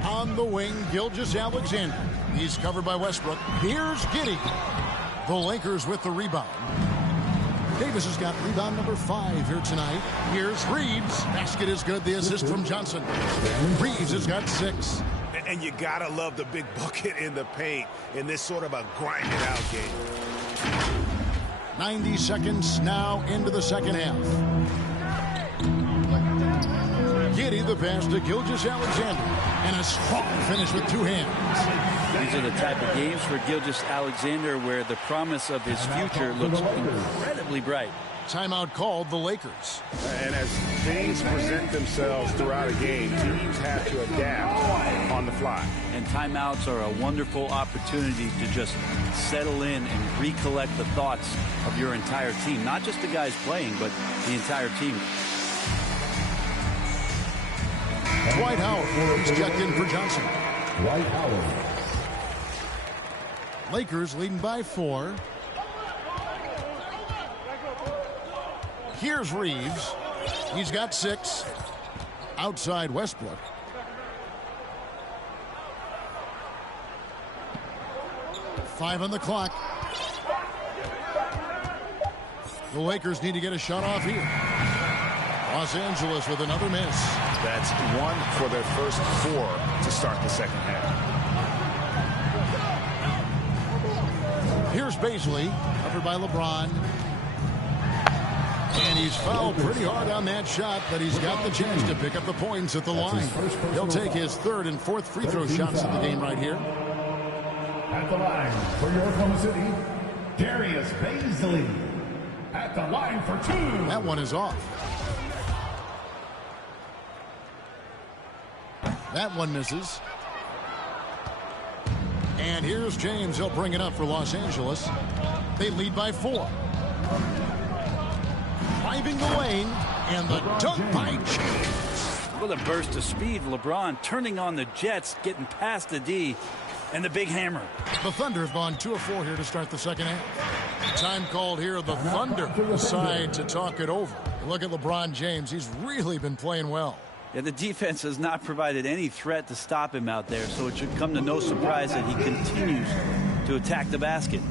On the wing, Gilgeous-Alexander. He's covered by Westbrook. Here's Giddey. The Lakers with the rebound. Davis has got rebound number 5 here tonight. Here's Reeves. Basket is good. The assist from Johnson. Reeves has got 6. And you gotta love the big bucket in the paint in this sort of a grinded out game. 90 seconds now into the second half. Giddey the pass to Gilgeous-Alexander. And a strong finish with 2 hands. These are the type of games for Gilgeous-Alexander where the promise of his future looks incredibly bright. Timeout called the Lakers. And as things present themselves throughout a game, teams have to adapt on the fly. And timeouts are a wonderful opportunity to just settle in and recollect the thoughts of your entire team. Not just the guys playing, but the entire team. Dwight Howard is checked in for Johnson. Dwight Howard. Lakers leading by 4. Here's Reeves. He's got 6. Outside Westbrook. Five on the clock. The Lakers need to get a shot off here. Los Angeles with another miss. That's 1 for their first 4 to start the second half. Here's Baisley, covered by LeBron. And he's fouled pretty hard on that shot, but he's got the chance to pick up the points at the line. He'll take his 3rd and 4th free throw shots in the game right here. At the line for your Oklahoma City, Darius Baisley. At the line for 2. That one is off. That one misses. And here's James. He'll bring it up for Los Angeles. They lead by 4. Driving the lane, and the dunk by James. What a burst of speed. LeBron turning on the Jets, getting past the D, and the big hammer. The Thunder have gone 2 of 4 here to start the second half. Time called here. The Thunder decide to talk it over. Look at LeBron James. He's really been playing well. Yeah, the defense has not provided any threat to stop him out there, so it should come to no surprise that he continues to attack the basket.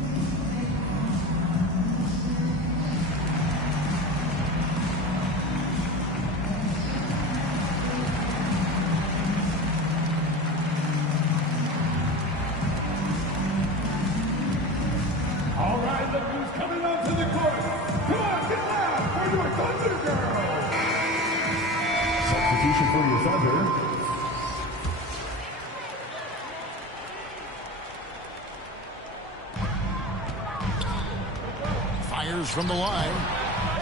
All right, look who's coming onto the court. Come on, get loud for your Thunder girl. Substitution for your Thunder. Fires from the line.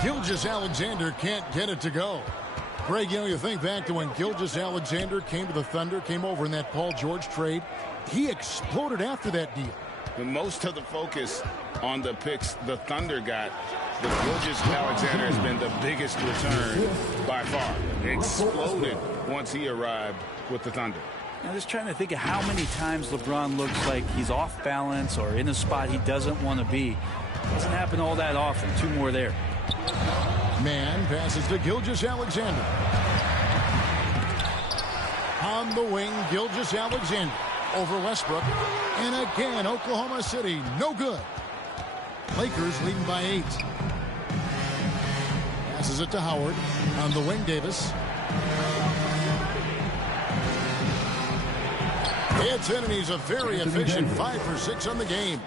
Gilgeous-Alexander can't get it to go. Greg, you think back to when Gilgeous-Alexander came to the Thunder, came over in that Paul George trade. He exploded after that deal. Most of the focus on the picks the Thunder got, but Gilgeous-Alexander has been the biggest return by far. Exploded once he arrived with the Thunder. I'm just trying to think of how many times LeBron looks like he's off balance or in a spot he doesn't want to be. Doesn't happen all that often. 2 more there. Man passes to Gilgeous-Alexander. On the wing, Gilgeous-Alexander over Westbrook. And again, Oklahoma City, no good. Lakers leading by 8. Passes it to Howard. On the wing, Davis. It's in, and he's a very efficient 5 for 6 on the game.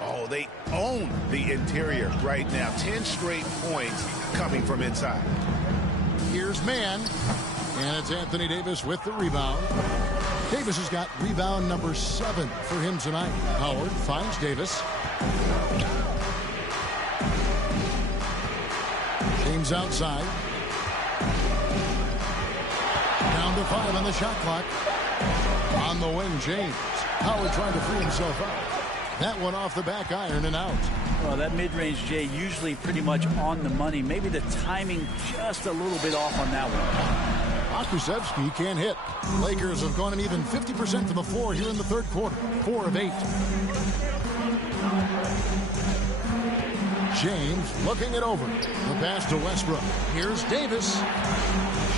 Oh, they own the interior right now. 10 straight points coming from inside. Here's man. And it's Anthony Davis with the rebound. Davis has got rebound number 7 for him tonight. Howard finds Davis. James outside. Down to 5 on the shot clock. On the wing, James. Howard trying to free himself up. That one off the back iron and out. Well, that mid-range, Jay, usually pretty much on the money. Maybe the timing just a little bit off on that one. Akusevsky can't hit. Lakers have gone an even 50% from the floor here in the third quarter. 4 of 8. James looking it over. The pass to Westbrook. Here's Davis.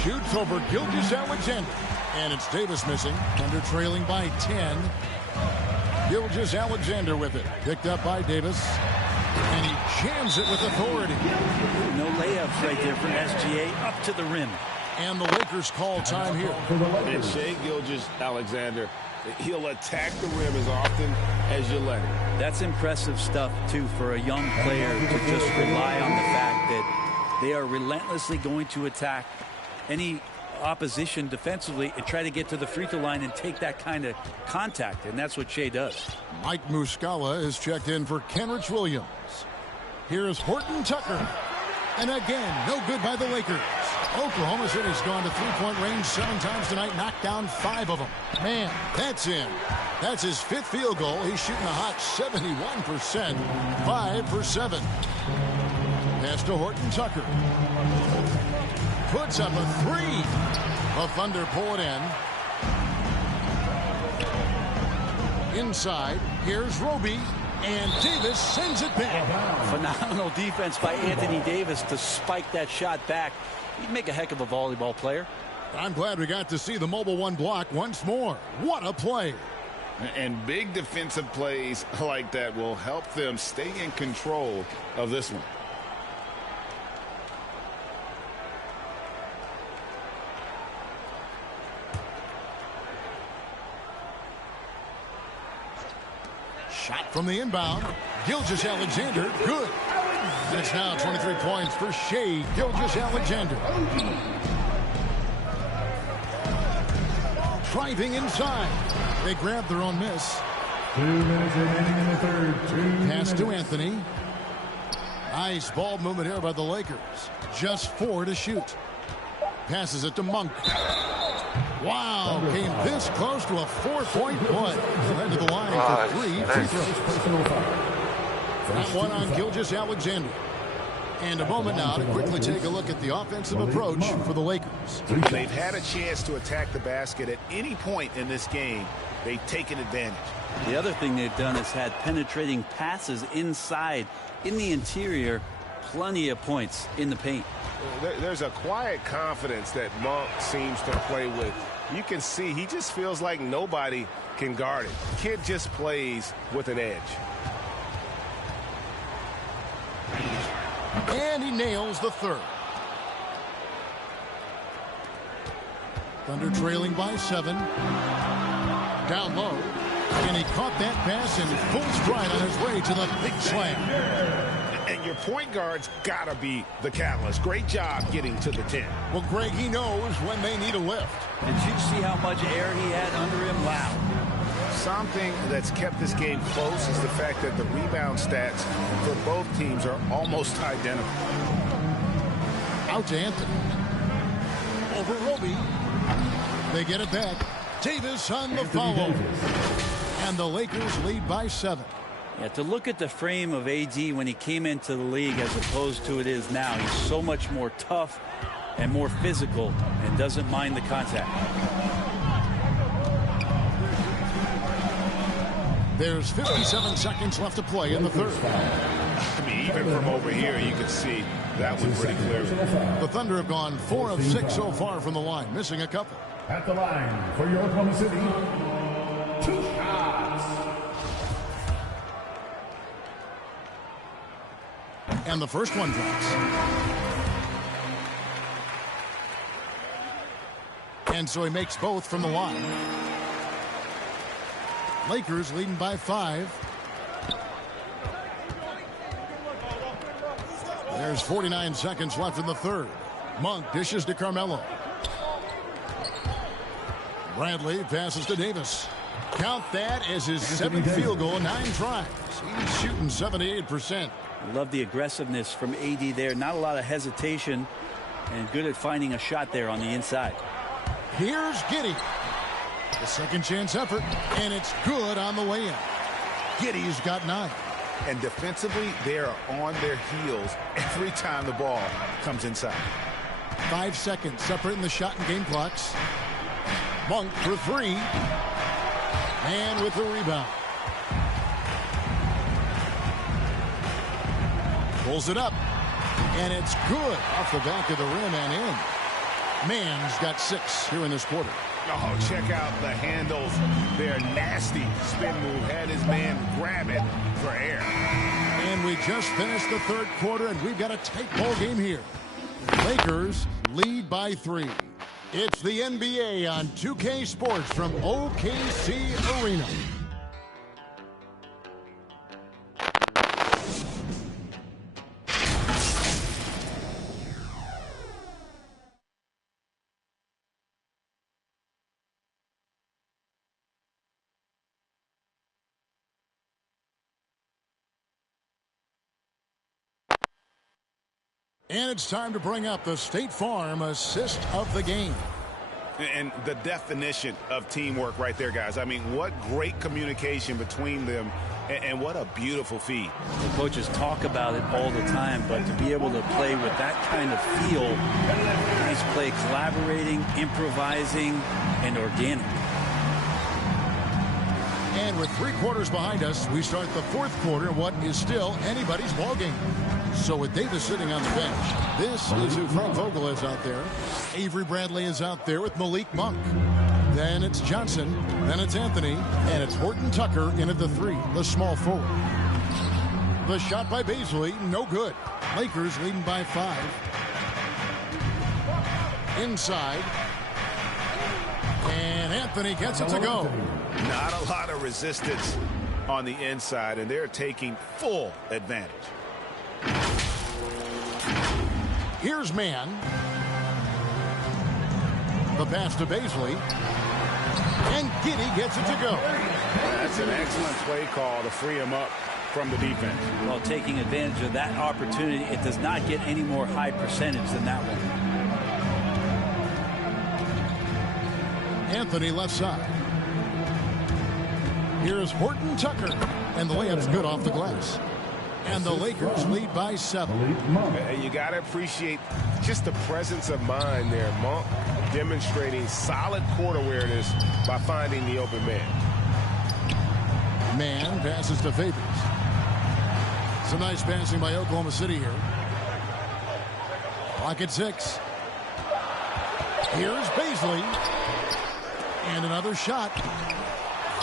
Shoots over Gilgeous-Alexander. And it's Davis missing. Thunder trailing by 10. Gilgeous-Alexander with it. Picked up by Davis. And he jams it with authority. No layups right there for SGA up to the rim. And the Lakers call time here. And Shai Gilgeous-Alexander, he'll attack the rim as often as you let him. That's impressive stuff, too, for a young player to just rely on the fact that they are relentlessly going to attack any opposition defensively and try to get to the free throw line and take that kind of contact, and that's what Shai does. Mike Muscala is checked in for Kenrich Williams. Here's Horton Tucker. And again, no good by the Lakers. Oklahoma City's gone to three-point range 7 times tonight, knocked down 5 of them. Man, that's in. That's his 5th field goal. He's shooting a hot 71%. 5 for 7. Pass to Horton Tucker. Puts up a 3. The Thunder pull it in. Inside, here's Roby. And Davis sends it back. Phenomenal defense by Anthony Davis to spike that shot back. He'd make a heck of a volleyball player. I'm glad we got to see the mobile 1 block once more. What a play. And big defensive plays like that will help them stay in control of this one. Shot from the inbound. Gilgeous-Alexander, good. It's now 23 points for Shai Gilgeous-Alexander. Driving inside. They grab their own miss. 2 minutes remaining in the third. Pass to Anthony. Nice ball movement here by the Lakers. Just 4 to shoot. Passes it to Monk. Wow, came this close to a 4-point play. Led to the line for 3 free throws. That one on Gilgeous-Alexander. And a moment now to quickly take a look at the offensive approach for the Lakers. They've had a chance to attack the basket at any point in this game. They've taken advantage. The other thing they've done is had penetrating passes inside, in the interior, plenty of points in the paint. There's a quiet confidence that Monk seems to play with. You can see he just feels like nobody can guard it. Kid just plays with an edge. And he nails the third. Thunder trailing by 7. Down low. And he caught that pass in full stride on his way to the big slam. And your point guard's got to be the catalyst. Great job getting to the 10. Well, Greg, he knows when they need a lift. Did you see how much air he had under him? Wow. Something that's kept this game close is the fact that the rebound stats for both teams are almost identical. Out to Anthony. Over Roby. They get it back. Davis on the follow. And the Lakers lead by 7. Yeah, to look at the frame of AD when he came into the league as opposed to it is now, he's so much more tough and more physical and doesn't mind the contact. There's 57 seconds left to play in the third. I mean, even from over here, you can see that was pretty clear. The Thunder have gone 4 of 6 so far from the line, missing a couple. At the line for your Oklahoma City, 2 shots. And the first one drops. And so he makes both from the line. Lakers leading by 5. There's 49 seconds left in the third. Monk dishes to Carmelo. Bradley passes to Davis. Count that as his 7th field goal in 9 tries. He's shooting 78%. I love the aggressiveness from AD there. Not a lot of hesitation and good at finding a shot there on the inside. Here's Giddey. The second chance effort, and it's good on the way in. Giddey's got 9. And defensively, they are on their heels every time the ball comes inside. 5 seconds separating the shot and game clocks. Monk for 3. And with the rebound. Pulls it up. And it's good off the back of the rim and in. Mann's got 6 here in this quarter. Oh, check out the handles. They're nasty. Spin move had his man grab it for air. And we just finished the third quarter, and we've got a tight ball game here. Lakers lead by 3. It's the NBA on 2K Sports from OKC Arena. And it's time to bring up the State Farm assist of the game. And the definition of teamwork right there, guys. I mean, what great communication between them, and what a beautiful feed. The coaches talk about it all the time, but to be able to play with that kind of feel, nice play, collaborating, improvising, and organic. And with 3 quarters behind us, we start the fourth quarter in what is still anybody's ball game. So with Davis sitting on the bench, this is who Frank Vogel is out there. Avery Bradley is out there with Malik Monk. Then it's Johnson. Then it's Anthony. And it's Horton Tucker in at the 3, the small forward. The shot by Baisley, no good. Lakers leading by 5. Inside. And Anthony gets it to go. Not a lot of resistance on the inside, and they're taking full advantage. Here's Mann. The pass to Baisley. And Giddey gets it to go. That's an excellent play call to free him up from the defense. Well, taking advantage of that opportunity, it does not get any more high percentage than that one. Anthony left side. Here's Horton Tucker. And the layup's good off the glass. And the Lakers lead by 7. And you got to appreciate just the presence of mind there. Monk demonstrating solid court awareness by finding the open man. Man passes to Favors. Some nice passing by Oklahoma City here. Pocket 6. Here's Baisley. And another shot.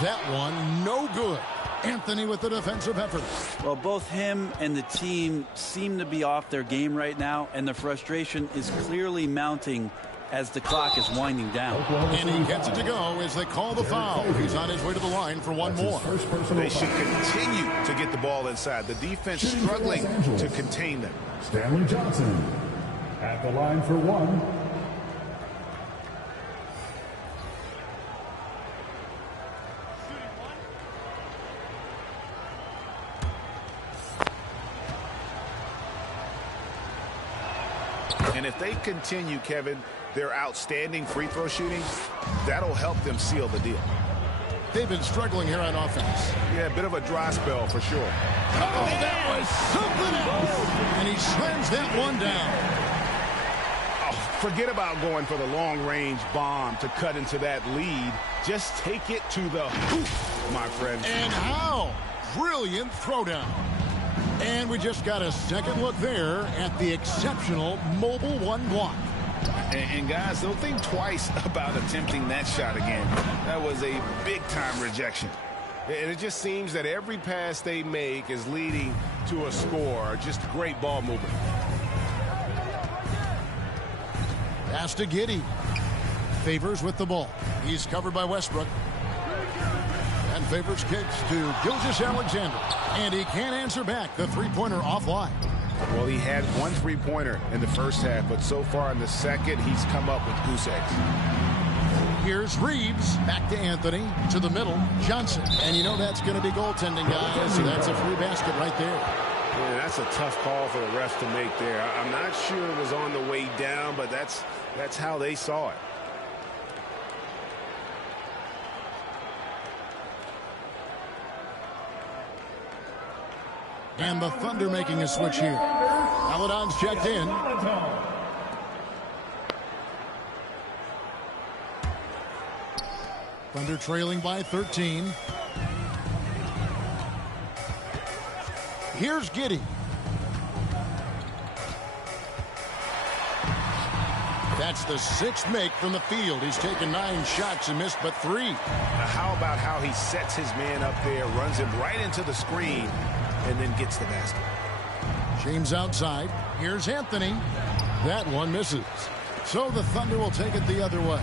That one no good. Anthony with the defensive effort. Well, both him and the team seem to be off their game right now, and the frustration is clearly mounting as the clock is winding down. And he gets it to go as they call the foul. He's on his way to the line for one more. They should continue to get the ball inside. The defense struggling to contain them. Stanley Johnson at the line for one. And if they continue, Kevin, their outstanding free throw shooting, that'll help them seal the deal. They've been struggling here on offense. Yeah, a bit of a dry spell for sure. Oh, that was something else. And he slams that one down. Oh, forget about going for the long-range bomb to cut into that lead. Just take it to the hoop, my friend. And how? Brilliant throwdown. And we just got a second look there at the exceptional mobile one block. And guys, don't think twice about attempting that shot again. That was a big-time rejection. And it just seems that every pass they make is leading to a score. Just great ball movement. Pass to Giddey. Favors with the ball. He's covered by Westbrook. And Favors kicks to Gilgeous-Alexander. And he can't answer back. The three-pointer offline. Well, he had one three-pointer in the first half, but so far in the second, he's come up with goose eggs. Here's Reeves. Back to Anthony. To the middle. Johnson. And you know that's going to be goaltending, guys. So that's a free basket right there. Yeah, that's a tough call for the refs to make there. I'm not sure it was on the way down, but that's how they saw it. And the Thunder making a switch here. Maledon's checked in. Thunder trailing by 13. Here's Giddey. That's the sixth make from the field. He's taken 9 shots and missed but 3. Now, how about how he sets his man up there, runs him right into the screen, and then gets the basket. James outside. Here's Anthony. That one misses. So the Thunder will take it the other way.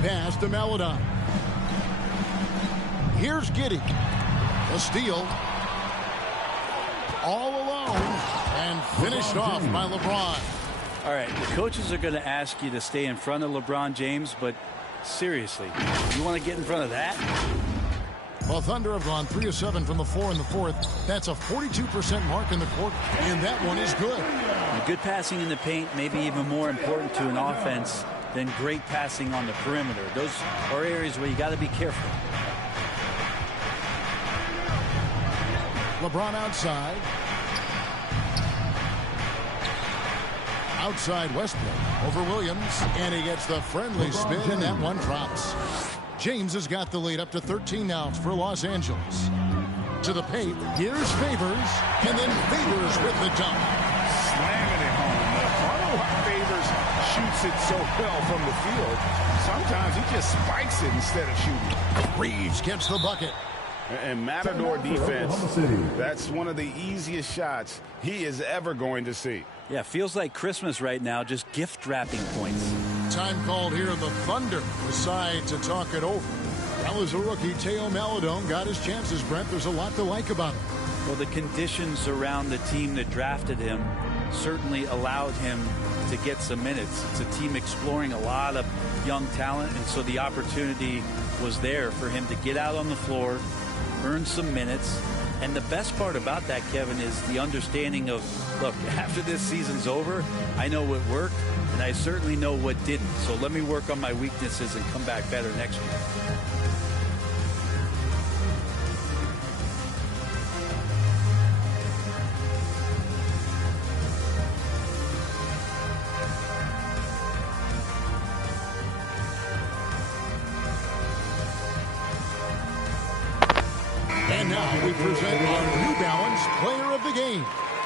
Pass to Maledon. Here's Giddey. A steal. All alone. And finished off by LeBron. All right, the coaches are going to ask you to stay in front of LeBron James, but seriously, you want to get in front of that? Well, Thunder have gone 3 of 7 from the floor in the fourth. That's a 42% mark in the court, and that one is good. And good passing in the paint may be even more important to an offense than great passing on the perimeter. Those are areas where you got to be careful. LeBron outside. Outside Westbrook over Williams, and he gets the friendly spin, and that one drops. James has got the lead up to 13 now for Los Angeles. To the paint, here's Favors, and then Favors with the dunk. Slamming it home. I don't know how Favors shoots it so well from the field. Sometimes he just spikes it instead of shooting. Reeves gets the bucket. And Matador defense, that's one of the easiest shots he is ever going to see. Yeah, feels like Christmas right now, just gift wrapping points. Time called here. The Thunder decide to talk it over. That was a rookie, Teo Maledon, got his chances, Brent. There's a lot to like about him. Well, the conditions around the team that drafted him certainly allowed him to get some minutes. It's a team exploring a lot of young talent, and so the opportunity was there for him to get out on the floor, earn some minutes. And the best part about that, Kevin, is the understanding of, look, after this season's over, I know what worked, and I certainly know what didn't. So let me work on my weaknesses and come back better next week. now we present our New Balance Player of the Game,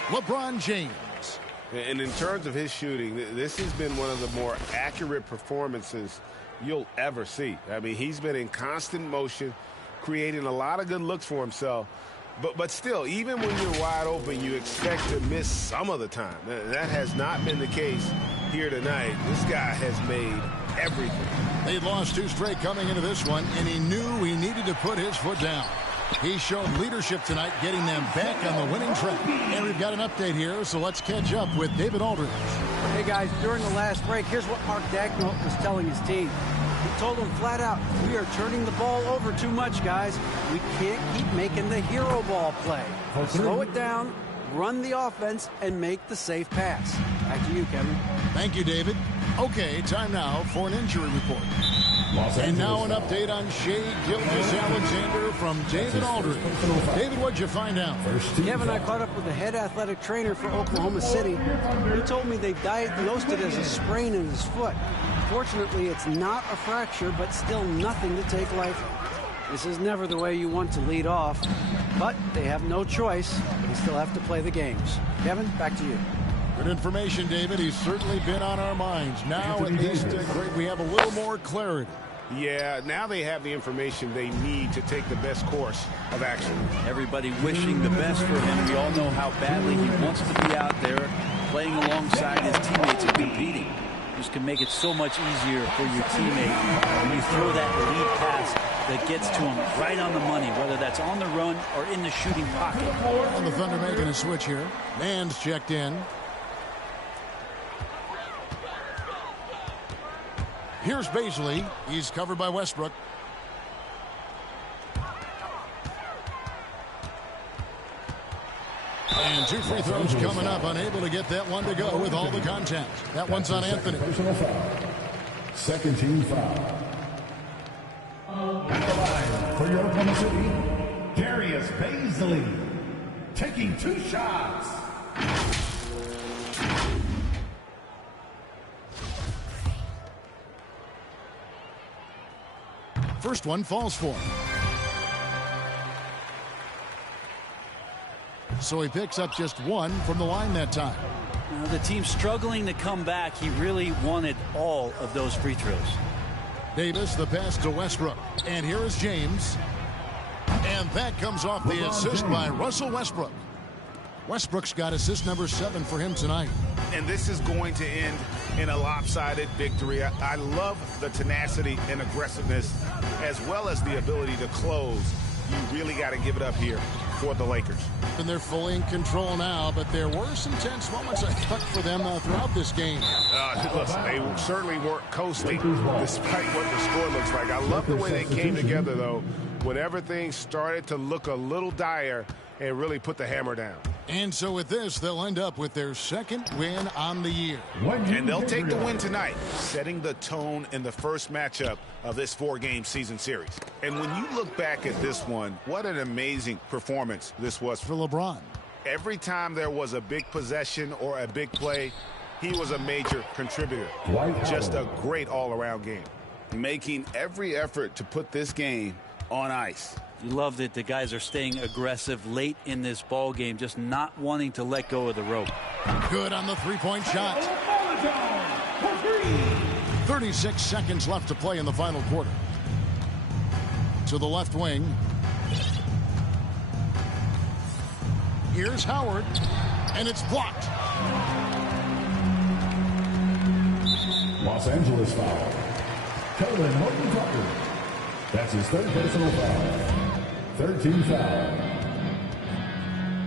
LeBron James. And in terms of his shooting, this has been one of the more accurate performances you'll ever see. I mean, he's been in constant motion, creating a lot of good looks for himself. But still, even when you're wide open, you expect to miss some of the time. That has not been the case here tonight. This guy has made everything. They'd lost 2 straight coming into this one, and he knew he needed to put his foot down. He showed leadership tonight, getting them back on the winning track. And we've got an update here, so let's catch up with David Aldridge. Hey, guys, during the last break, here's what Mark Dagnall was telling his team. He told them flat out, we are turning the ball over too much, guys. We can't keep making the hero ball play. Slow it down, run the offense, and make the safe pass. Back to you, Kevin. Thank you, David. Okay, time now for an injury report. And now an update on Shea Gilgeous-Alexander from David Aldridge. David, what'd you find out? Kevin, I caught up with the head athletic trainer for Oklahoma City. He told me they diagnosed it as a sprain in his foot. Fortunately, it's not a fracture, but still nothing to take lightly. This is never the way you want to lead off, but they have no choice. They still have to play the games. Kevin, back to you. Good information, David. He's certainly been on our minds. Now, at least, we have a little more clarity. Yeah, now they have the information they need to take the best course of action. Everybody wishing the best for him. We all know how badly he wants to be out there playing alongside his teammates and competing. Just can make it so much easier for your teammate when you throw that lead pass that gets to him right on the money, whether that's on the run or in the shooting pocket. And the Thunder making a switch here. Man's checked in. Here's Baisley. He's covered by Westbrook. And 2 free throws coming up. Unable to get that one to go with all the contact. That one's on Anthony. Personal foul. Second team foul. At the line for your Oklahoma City, Darius Baisley taking 2 shots. First one falls for him. So he picks up just 1 from the line that time. The team's struggling to come back. He really wanted all of those free throws. Davis, the pass to Westbrook. And here is James. And that comes off the assist by Russell Westbrook. Westbrook's got assist number 7 for him tonight. And this is going to end in a lopsided victory. I love the tenacity and aggressiveness, as well as the ability to close. You really got to give it up here for the Lakers. And they're fully in control now, but there were some tense moments, I thought, for them throughout this game. Listen, they certainly weren't coasting despite what the score looks like. I love the way they came together, though, when everything started to look a little dire and really put the hammer down. And so with this, they'll end up with their 2nd win on the year. And they'll take the win tonight, setting the tone in the first matchup of this 4-game season series. And when you look back at this one, what an amazing performance this was for LeBron. Every time there was a big possession or a big play, he was a major contributor. Just a great all-around game. Making every effort to put this game on ice. You love that the guys are staying aggressive late in this ball game, just not wanting to let go of the rope. Good on the 3-point shot. 36 seconds left to play in the final quarter. To the left wing. Here's Howard, and it's blocked. Los Angeles foul. Kelvin Horton-Tucker. That's his 3rd personal foul. 3rd team foul.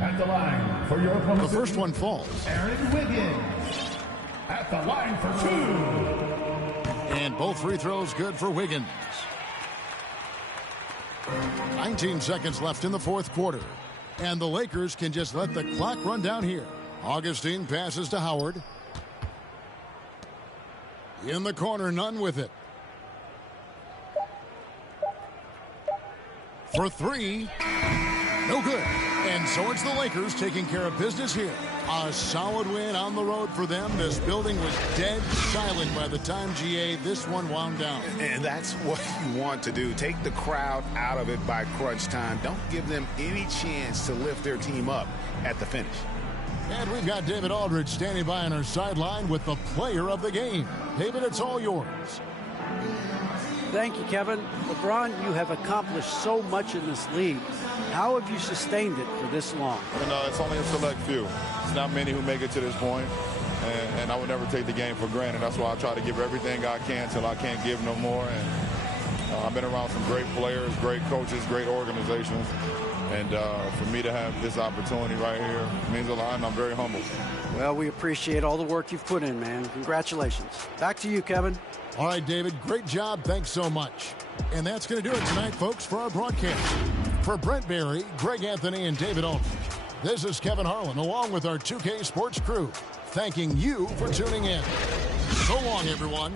At the line for your Oklahoma The first one falls. Aaron Wiggins. At the line for 2. And both free throws good for Wiggins. 19 seconds left in the 4th quarter. And the Lakers can just let the clock run down here. Augustine passes to Howard. In the corner, none with it. For 3. No good. And so it's the Lakers taking care of business here. A solid win on the road for them. This building was dead silent by the time, GA, this one wound down. And that's what you want to do. Take the crowd out of it by crunch time. Don't give them any chance to lift their team up at the finish. And we've got David Aldridge standing by on our sideline with the player of the game. David, it's all yours. Thank you, Kevin. LeBron, you have accomplished so much in this league. How have you sustained it for this long? It's only a select few. It's not many who make it to this point, and I would never take the game for granted. That's why I try to give everything I can till I can't give no more. And I've been around some great players, great coaches, great organizations. And for me to have this opportunity right here means a lot, and I'm very humbled. Well, we appreciate all the work you've put in, man. Congratulations. Back to you, Kevin. All right, David, great job. Thanks so much. And that's going to do it tonight, folks, for our broadcast. For Brent Barry, Greg Anthony, and David Aldridge, this is Kevin Harlan, along with our 2K Sports crew, thanking you for tuning in. So long, everyone.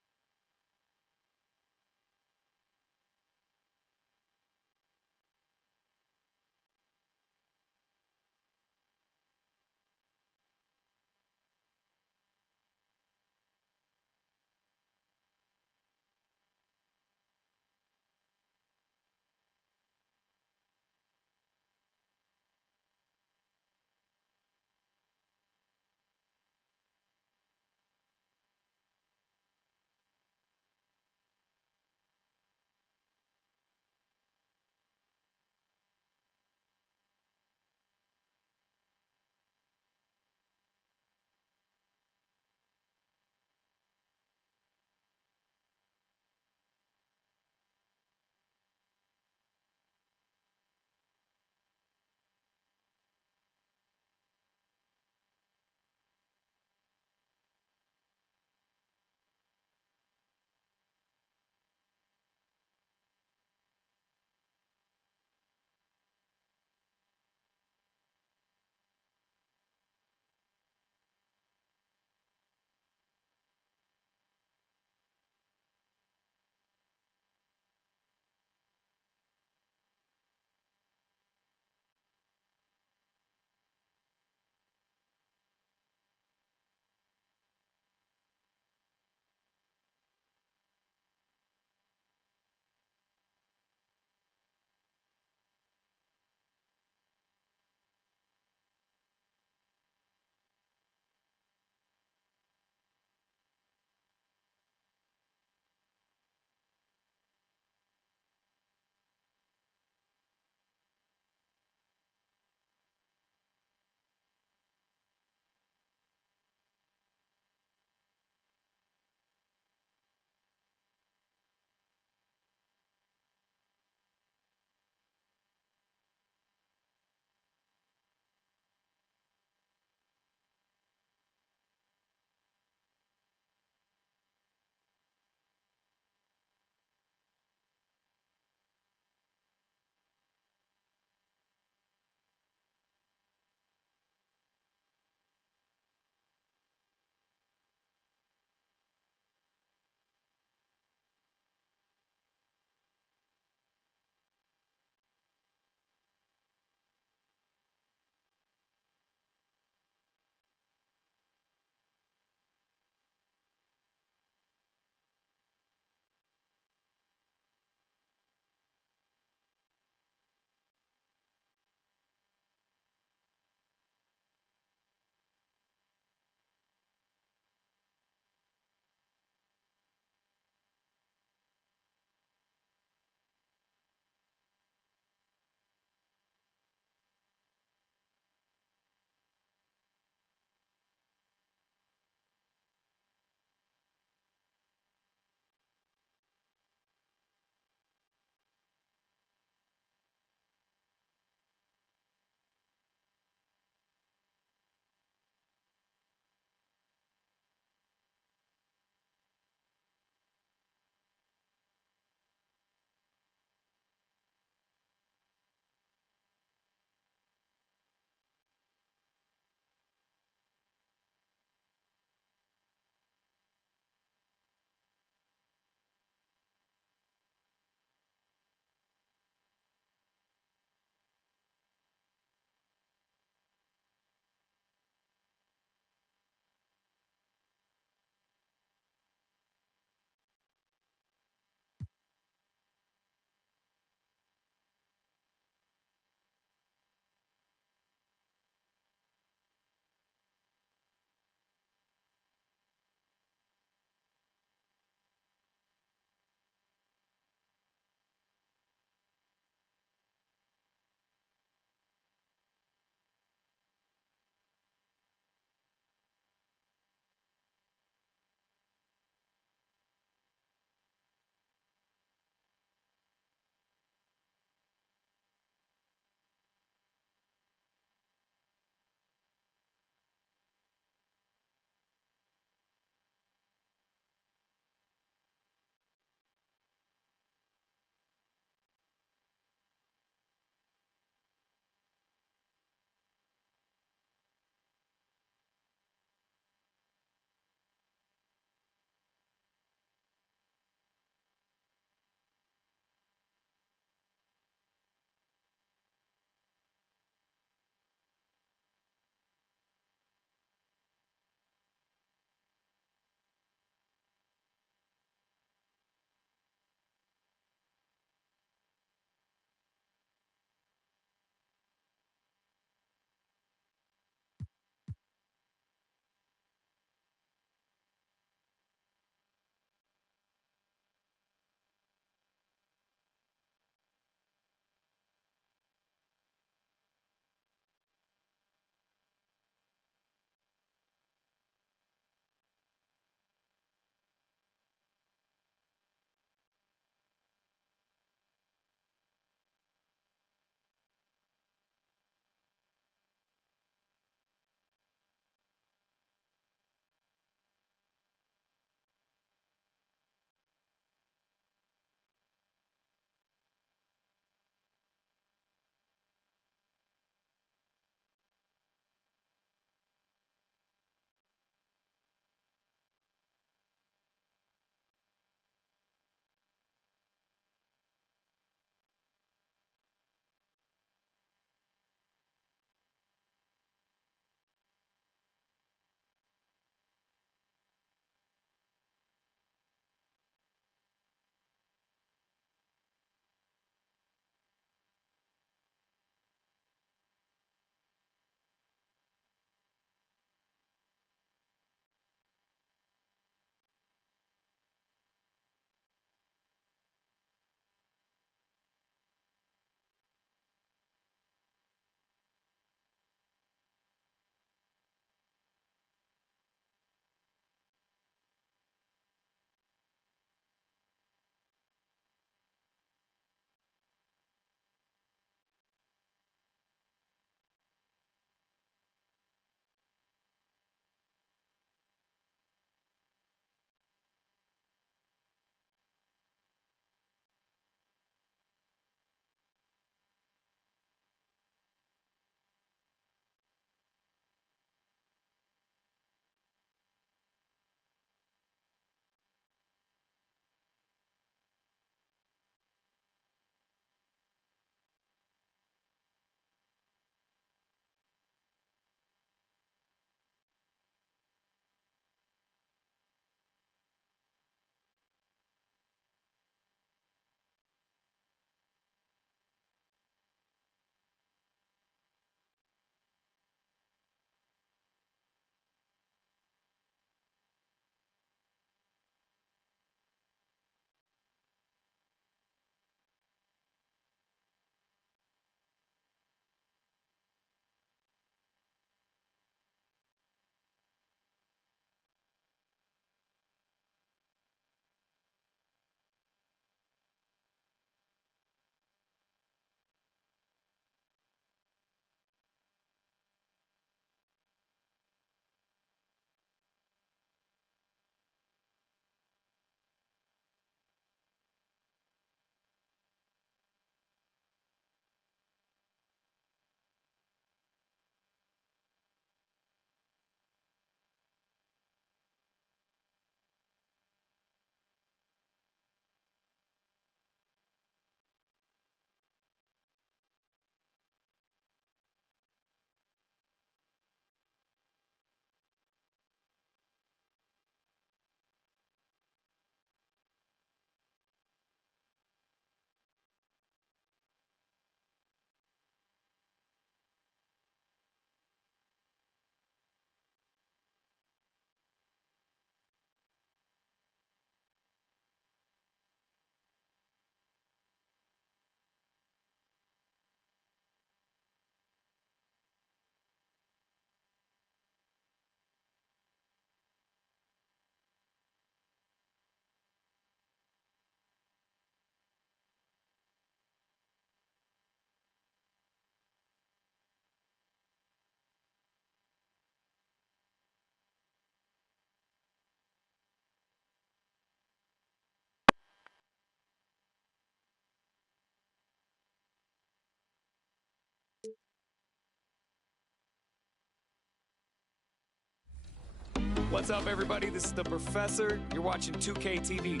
What's up, everybody? This is the Professor. You're watching 2K TV.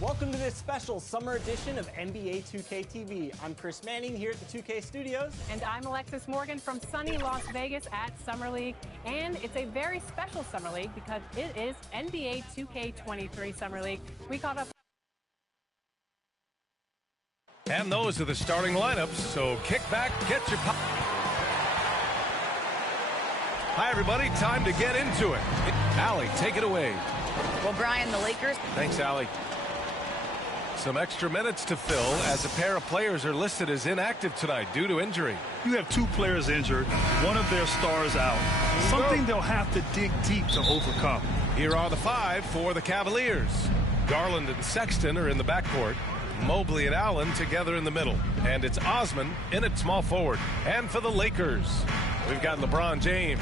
Welcome to this special summer edition of NBA 2K TV. I'm Chris Manning here at the 2K studios. And I'm Alexis Morgan from sunny Las Vegas at Summer League. And it's a very special Summer League because it is NBA 2K23 Summer League. We caught up. And those are the starting lineups, so kick back, get your pop. Hi, everybody. Time to get into it. Allie, take it away. Well, Brian, the Lakers. Thanks, Allie. Some extra minutes to fill as a pair of players are listed as inactive tonight due to injury. You have two players injured, one of their stars out. Something they'll have to dig deep to overcome. Here are the five for the Cavaliers. Garland and Sexton are in the backcourt. Mobley and Allen together in the middle. And it's Osman in at small forward. And for the Lakers, we've got LeBron James.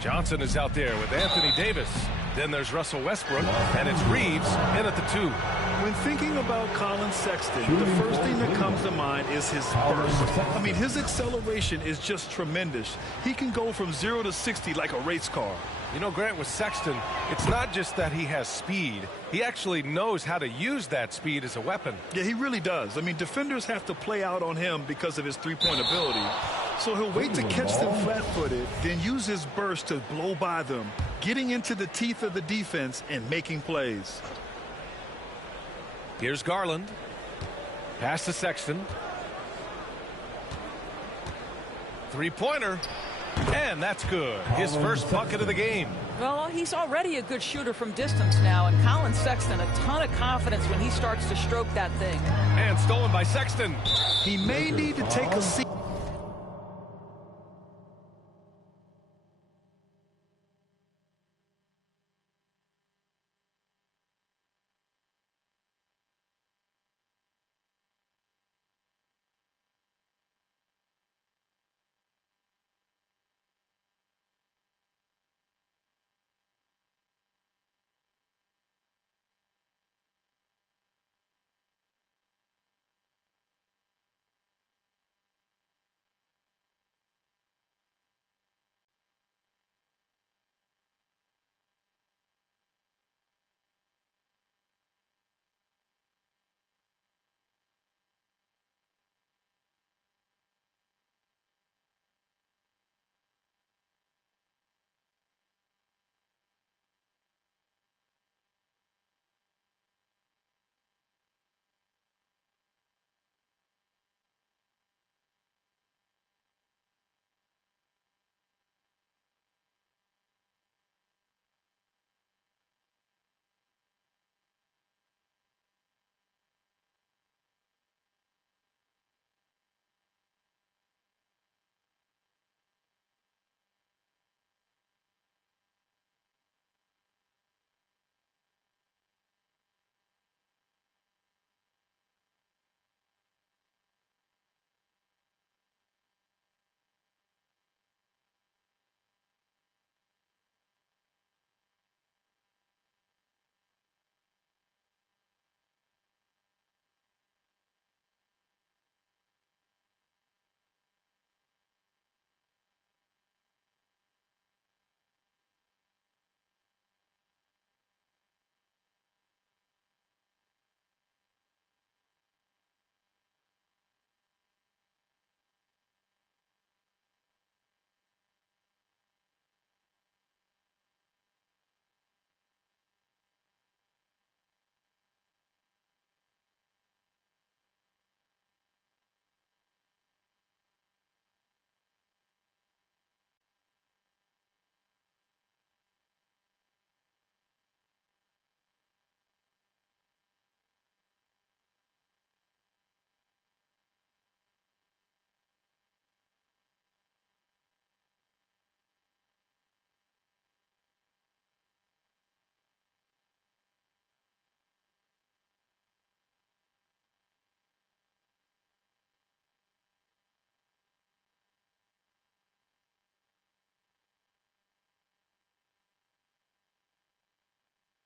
Johnson is out there with Anthony Davis. Then there's Russell Westbrook, and it's Reeves in at the 2. When thinking about Colin Sexton, the first thing that comes to mind is his burst. I mean, his acceleration is just tremendous. He can go from 0 to 60 like a race car. You know, Grant, with Sexton, it's not just that he has speed. He actually knows how to use that speed as a weapon. Yeah, he really does. I mean, defenders have to play out on him because of his three-point ability. So he'll wait to catch them flat-footed, then use his burst to blow by them, getting into the teeth of the defense and making plays. Here's Garland. Pass to Sexton. Three-pointer. And that's good. His first bucket of the game. Well, he's already a good shooter from distance now, and Colin Sexton, a ton of confidence when he starts to stroke that thing. And stolen by Sexton. He may need to take a seat.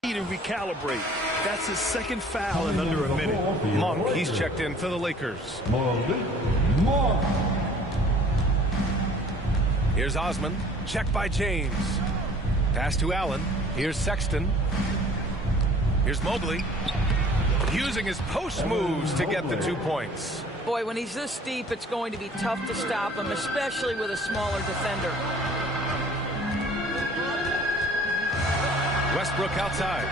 And recalibrate. That's his second foul in under a minute. Monk, he's checked in for the Lakers. Here's Osman. Check by James. Pass to Allen. Here's Sexton. Here's Mobley. Using his post moves to get the 2 points. Boy, when he's this deep, it's going to be tough to stop him, especially with a smaller defender. Westbrook outside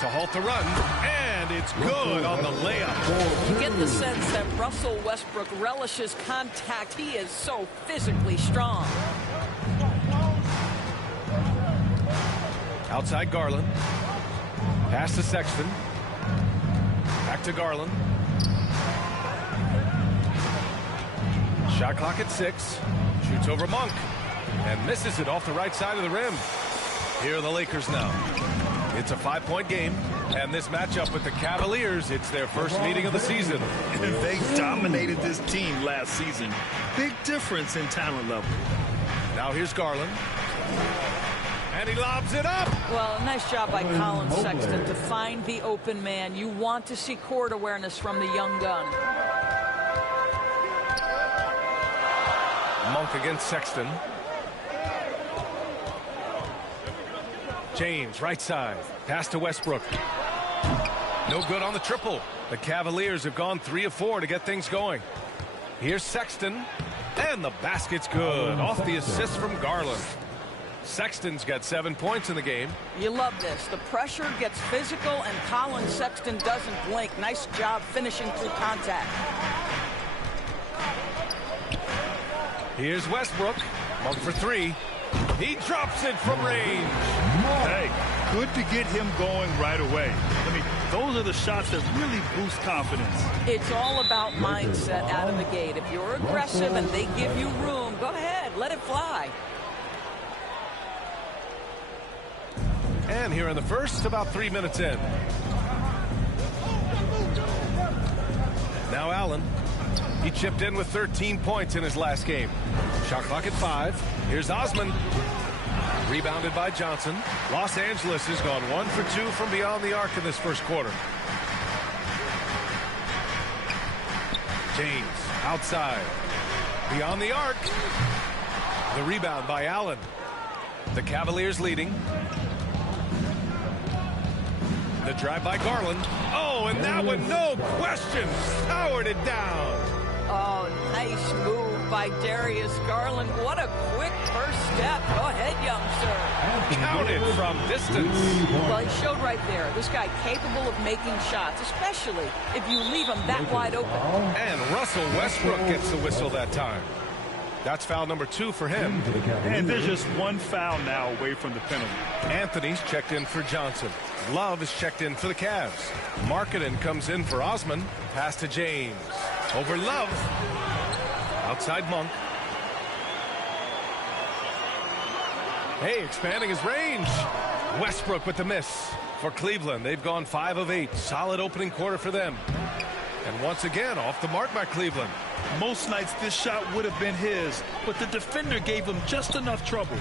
to halt the run, and it's good on the layup. You get the sense that Russell Westbrook relishes contact. He is so physically strong. Outside Garland. Pass to Sexton. Back to Garland. Shot clock at 6. Shoots over Monk and misses it off the right side of the rim. Here are the Lakers now. It's a 5-point game, and this matchup with the Cavaliers, it's their first meeting of the season. They dominated this team last season. Big difference in talent level. Now here's Garland. And he lobs it up. Well, nice job by Colin Sexton to find the open man. You want to see court awareness from the young gun. Monk against Sexton. James, right side. Pass to Westbrook. No good on the triple. The Cavaliers have gone 3 of 4 to get things going. Here's Sexton. And the basket's good. Off the assist from Garland. Sexton's got 7 points in the game. You love this. The pressure gets physical, and Colin Sexton doesn't blink. Nice job finishing through contact. Here's Westbrook. Monk for 3. He drops it from range. Hey, good to get him going right away. I mean, those are the shots that really boost confidence. It's all about mindset out of the gate. If you're aggressive and they give you room, go ahead, let it fly. And here in the first, about 3 minutes in. Now Allen. He chipped in with 13 points in his last game. Shot clock at 5. Here's Osman. Rebounded by Johnson. Los Angeles has gone 1 for 2 from beyond the arc in this first quarter. James outside. Beyond the arc. The rebound by Allen. The Cavaliers leading. The drive by Garland. Oh, and that one, no question, powered it down. Oh, nice move by Darius Garland. What a quick first step. Go ahead, young sir. Counted from distance. Well, he showed right there. This guy capable of making shots, especially if you leave him that wide open. And Russell Westbrook gets the whistle that time. That's foul number 2 for him. And there's just 1 foul now away from the penalty. Anthony's checked in for Johnson. Love is checked in for the Cavs. Markkanen comes in for Osman. Pass to James. Over Love. Outside Monk. Hey, expanding his range. Westbrook with the miss. For Cleveland, they've gone 5 of 8. Solid opening quarter for them. And once again, off the mark by Cleveland. Most nights this shot would have been his, but the defender gave him just enough trouble.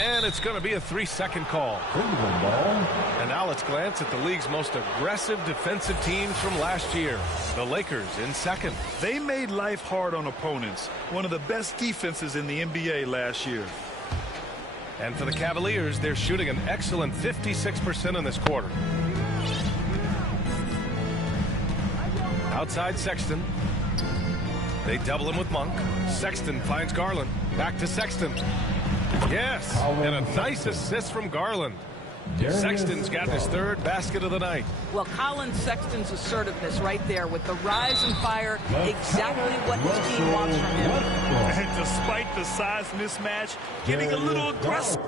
And it's going to be a 3-second call. And now let's glance at the league's most aggressive defensive teams from last year. The Lakers in second. They made life hard on opponents. One of the best defenses in the NBA last year. And for the Cavaliers, they're shooting an excellent 56% in this quarter. Outside Sexton. They double him with Monk. Sexton finds Garland. Back to Sexton. Yes, and a nice assist from Garland. Sexton's got his 3rd basket of the night. Well, Colin Sexton's assertiveness right there with the rise and fire, exactly what his team wants from him. And despite the size mismatch, getting a little aggressive.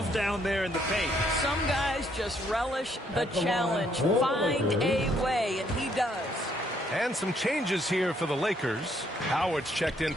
aggressive down there in the paint. Some guys just relish the challenge. Find a way, and he does. And some changes here for the Lakers. Howard's checked in.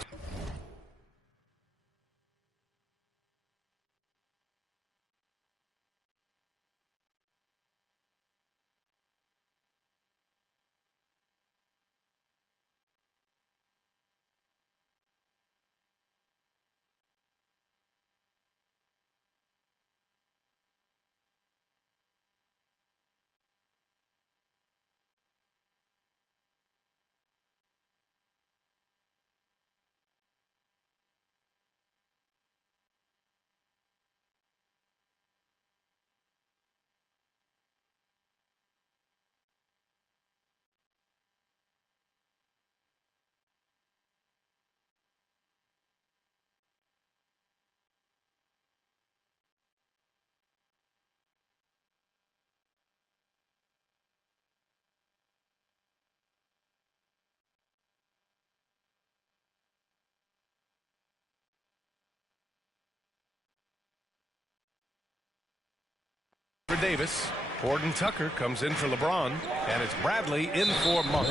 For Davis, Horton Tucker comes in for LeBron, and it's Bradley in for Monk.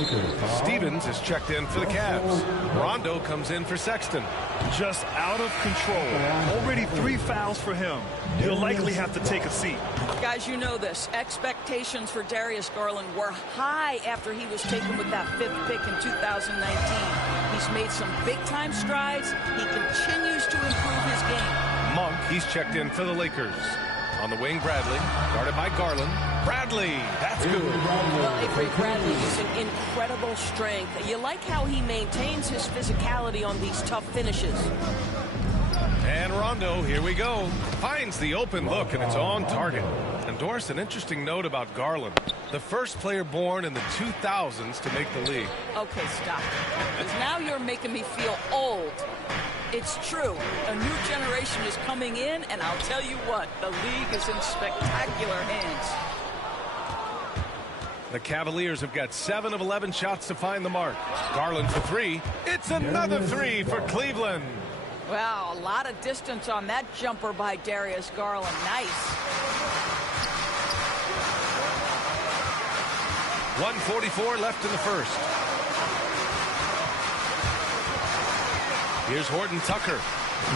Stevens is checked in for the Cavs. Rondo comes in for Sexton. Just out of control. Already 3 fouls for him. He'll likely have to take a seat. Guys, you know this. Expectations for Darius Garland were high after he was taken with that 5th pick in 2019. He's made some big-time strides. He continues to improve his game. Monk, he's checked in for the Lakers. On the wing, Bradley, guarded by Garland. Bradley, that's good. Well, Avery Bradley using incredible strength. You like how he maintains his physicality on these tough finishes. And Rondo, here we go. Finds the open look, and it's on target. And Doris, an interesting note about Garland. The first player born in the 2000s to make the league. Okay, stop. Because now you're making me feel old. It's true. A new generation is coming in, and I'll tell you what, the league is in spectacular hands. The Cavaliers have got 7 of 11 shots to find the mark. Garland for 3. It's another 3 for Cleveland. Wow, a lot of distance on that jumper by Darius Garland. Nice. 1:44 left in the first. Here's Horton Tucker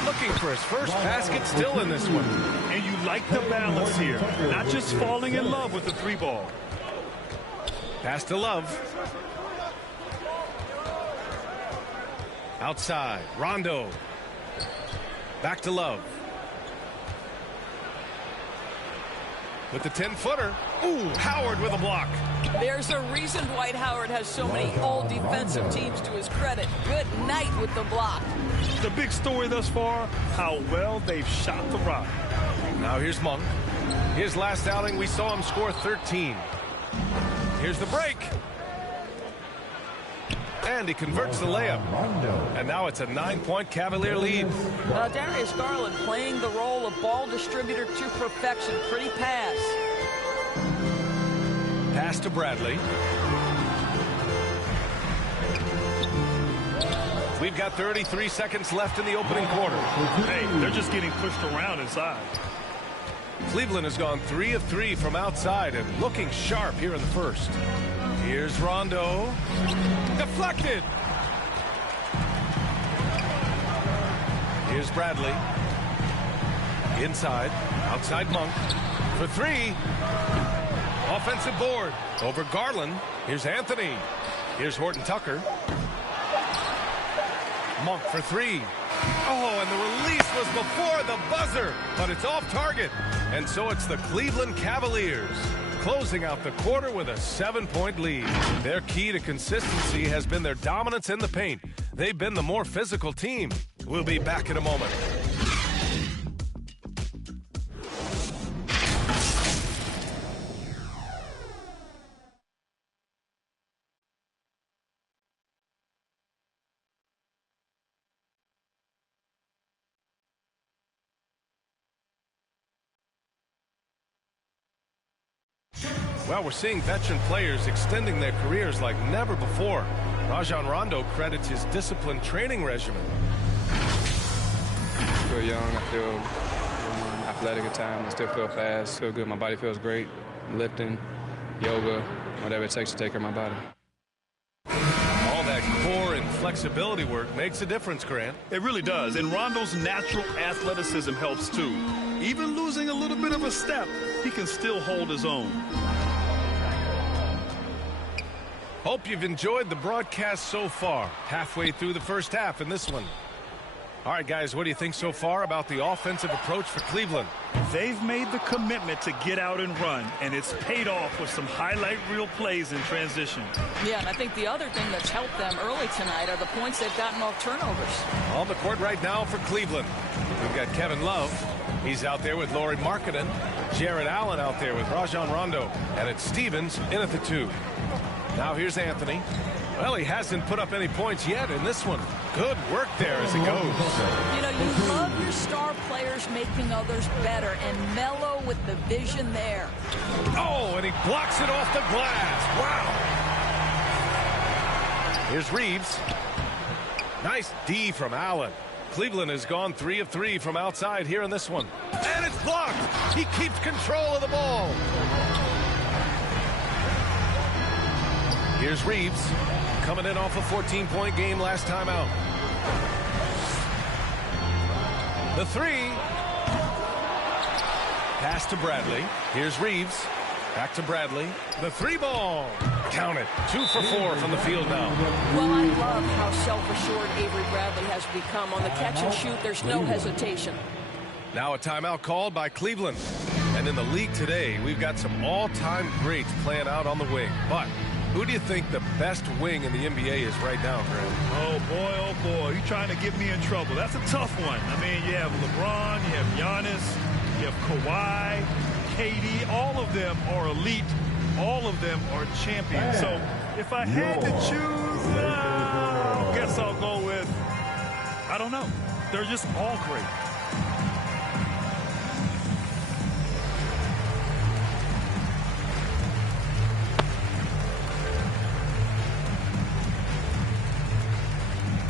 looking for his first basket, still in this one. And you like the balance here. Not just falling in love with the 3-ball. Pass to Love. Outside, Rondo. Back to Love. With the 10-footer. Ooh, Howard with a block. There's a reason Dwight Howard has so many all defensive teams to his credit. Good night with the block. The big story thus far, how well they've shot the rock. Now here's Monk. His last outing, we saw him score 13. Here's the break. And he converts the layup. And now it's a 9-point Cavalier lead. Darius Garland playing the role of ball distributor to perfection. Pretty pass. Pass to Bradley. We've got 33 seconds left in the opening quarter. Hey, they're just getting pushed around inside. Cleveland has gone 3 of 3 from outside and looking sharp here in the first. Here's Rondo. Deflected. Here's Bradley. Inside. Outside Monk. For 3. Offensive board. Over Garland. Here's Anthony. Here's Horton Tucker. Monk for 3. Oh, and the release was before the buzzer, but it's off target. And so it's the Cleveland Cavaliers closing out the quarter with a 7-point lead. Their key to consistency has been their dominance in the paint. They've been the more physical team. We'll be back in a moment. Well, we're seeing veteran players extending their careers like never before. Rajon Rondo credits his disciplined training regimen. I feel young. I athletic at times. I still feel fast, feel good. My body feels great. Lifting, yoga, whatever it takes to take care of my body. All that core and flexibility work makes a difference, Grant. It really does. And Rondo's natural athleticism helps too. Even losing a little bit of a step, he can still hold his own. Hope you've enjoyed the broadcast so far. Halfway through the first half in this one. All right, guys, what do you think so far about the offensive approach for Cleveland? They've made the commitment to get out and run, and it's paid off with some highlight reel plays in transition. Yeah, and I think the other thing that's helped them early tonight are the points they've gotten off turnovers. On the court right now for Cleveland, we've got Kevin Love. He's out there with Lauri Markkanen. Jared Allen out there with Rajon Rondo. And it's Stevens in at the 2. Now here's Anthony. Well, he hasn't put up any points yet in this one. Good work there as it goes. You know, you love your star players making others better, and Melo with the vision there. Oh, and he blocks it off the glass. Wow. Here's Reeves. Nice D from Allen. Cleveland has gone 3 of 3 from outside here in this one. And it's blocked. He keeps control of the ball. Here's Reeves, coming in off a 14-point game last time out. The 3. Pass to Bradley. Here's Reeves. Back to Bradley. The 3 ball. Count it. 2 for 4 from the field now. Well, I love how self-assured Avery Bradley has become. On the catch and shoot, there's no hesitation. Now a timeout called by Cleveland. And in the league today, we've got some all-time greats playing out on the wing. But who do you think the best wing in the NBA is right now, Grant? Oh, boy, you're trying to get me in trouble. That's a tough one. I mean, you have LeBron, you have Giannis, you have Kawhi, KD. All of them are elite. All of them are champions. So if I had to choose, I guess I'll go with, I don't know. They're just all great.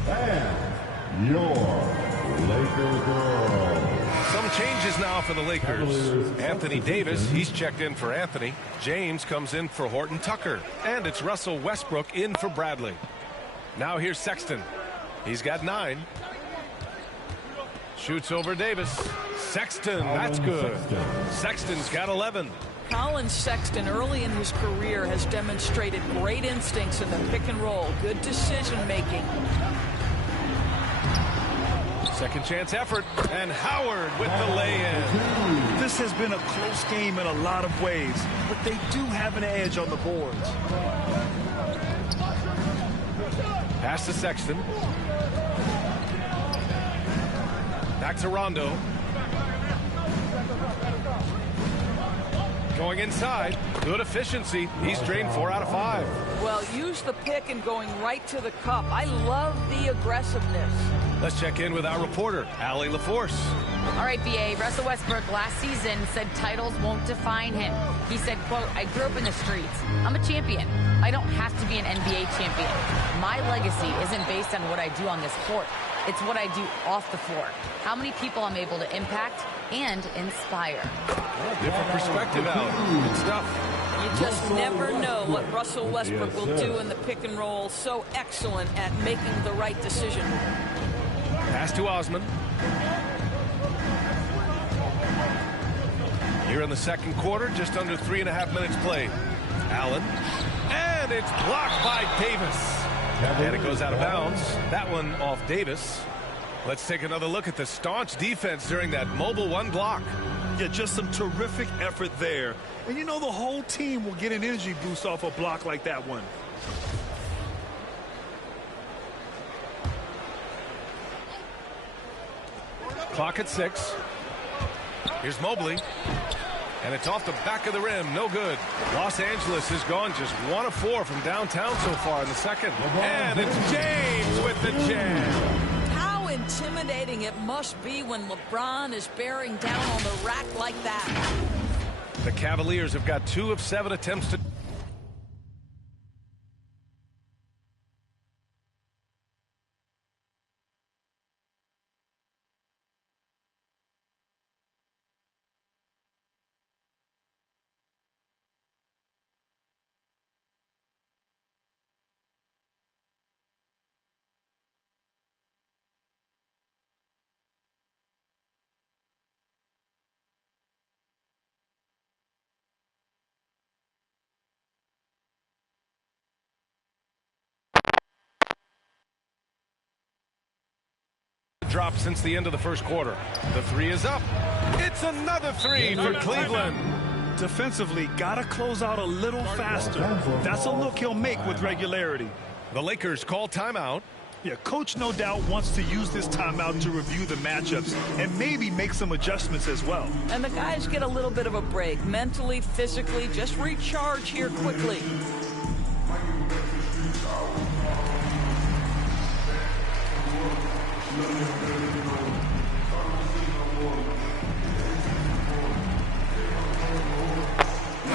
And your Laker girl. Some changes now for the Lakers. Anthony Davis, he's checked in for Anthony. James comes in for Horton Tucker. And it's Russell Westbrook in for Bradley. Now here's Sexton. He's got 9. Shoots over Davis. Sexton, that's good. Sexton's got 11. Colin Sexton, early in his career, has demonstrated great instincts in the pick and roll. Good decision-making. Second chance effort, and Howard with the lay-in. This has been a close game in a lot of ways, but they do have an edge on the boards. Pass to Sexton. Back to Rondo. Going inside. Good efficiency. He's drained 4 out of 5. Well, use the pick and going right to the cup. I love the aggressiveness. Let's check in with our reporter, Allie LaForce. All right, BA. Russell Westbrook last season said titles won't define him. He said, quote, I grew up in the streets. I'm a champion. I don't have to be an NBA champion. My legacy isn't based on what I do on this court. It's what I do off the floor. How many people I'm able to impact and inspire. Different perspective, Allie. Good stuff. You just never know what Russell Westbrook will do in the pick and roll. So excellent at making the right decision. Pass to Osman. Here in the second quarter, just under 3.5 minutes played. Allen. And it's blocked by Davis. And it goes out of bounds. That one off Davis. Let's take another look at the staunch defense during that mobile 1 block. Yeah, just some terrific effort there. And you know the whole team will get an energy boost off a block like that one. Clock at 6. Here's Mobley. And it's off the back of the rim. No good. Los Angeles has gone just 1 of 4 from downtown so far in the second. And it's James with the jam. How intimidating it must be when LeBron is bearing down on the rack like that. The Cavaliers have got 2 of 7 attempts to dropped since the end of the first quarter. The three is up. It's another three for Cleveland. Defensively, got to close out a little faster. That's a look he'll make with regularity. The Lakers call timeout. Yeah, coach no doubt wants to use this timeout to review the matchups and maybe make some adjustments as well. And the guys get a little bit of a break, mentally, physically, just recharge here quickly.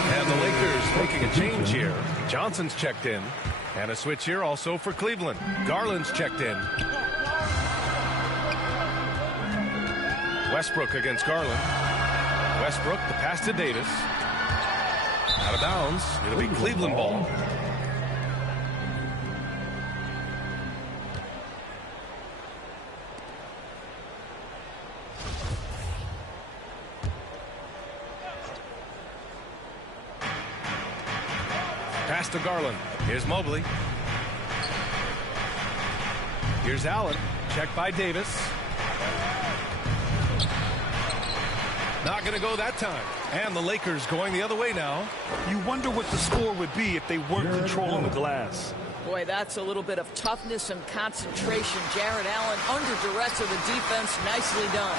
And the Lakers making a change here. Johnson's checked in. And a switch here also for Cleveland. Garland's checked in. Westbrook against Garland. Westbrook, the pass to Davis. Out of bounds. It'll be Cleveland ball. Pass to Garland. Here's Mobley. Here's Allen. Checked by Davis. Not going to go that time. And the Lakers going the other way now. You wonder what the score would be if they weren't controlling the glass. Boy, that's a little bit of toughness and concentration. Jared Allen under duress of the defense. Nicely done.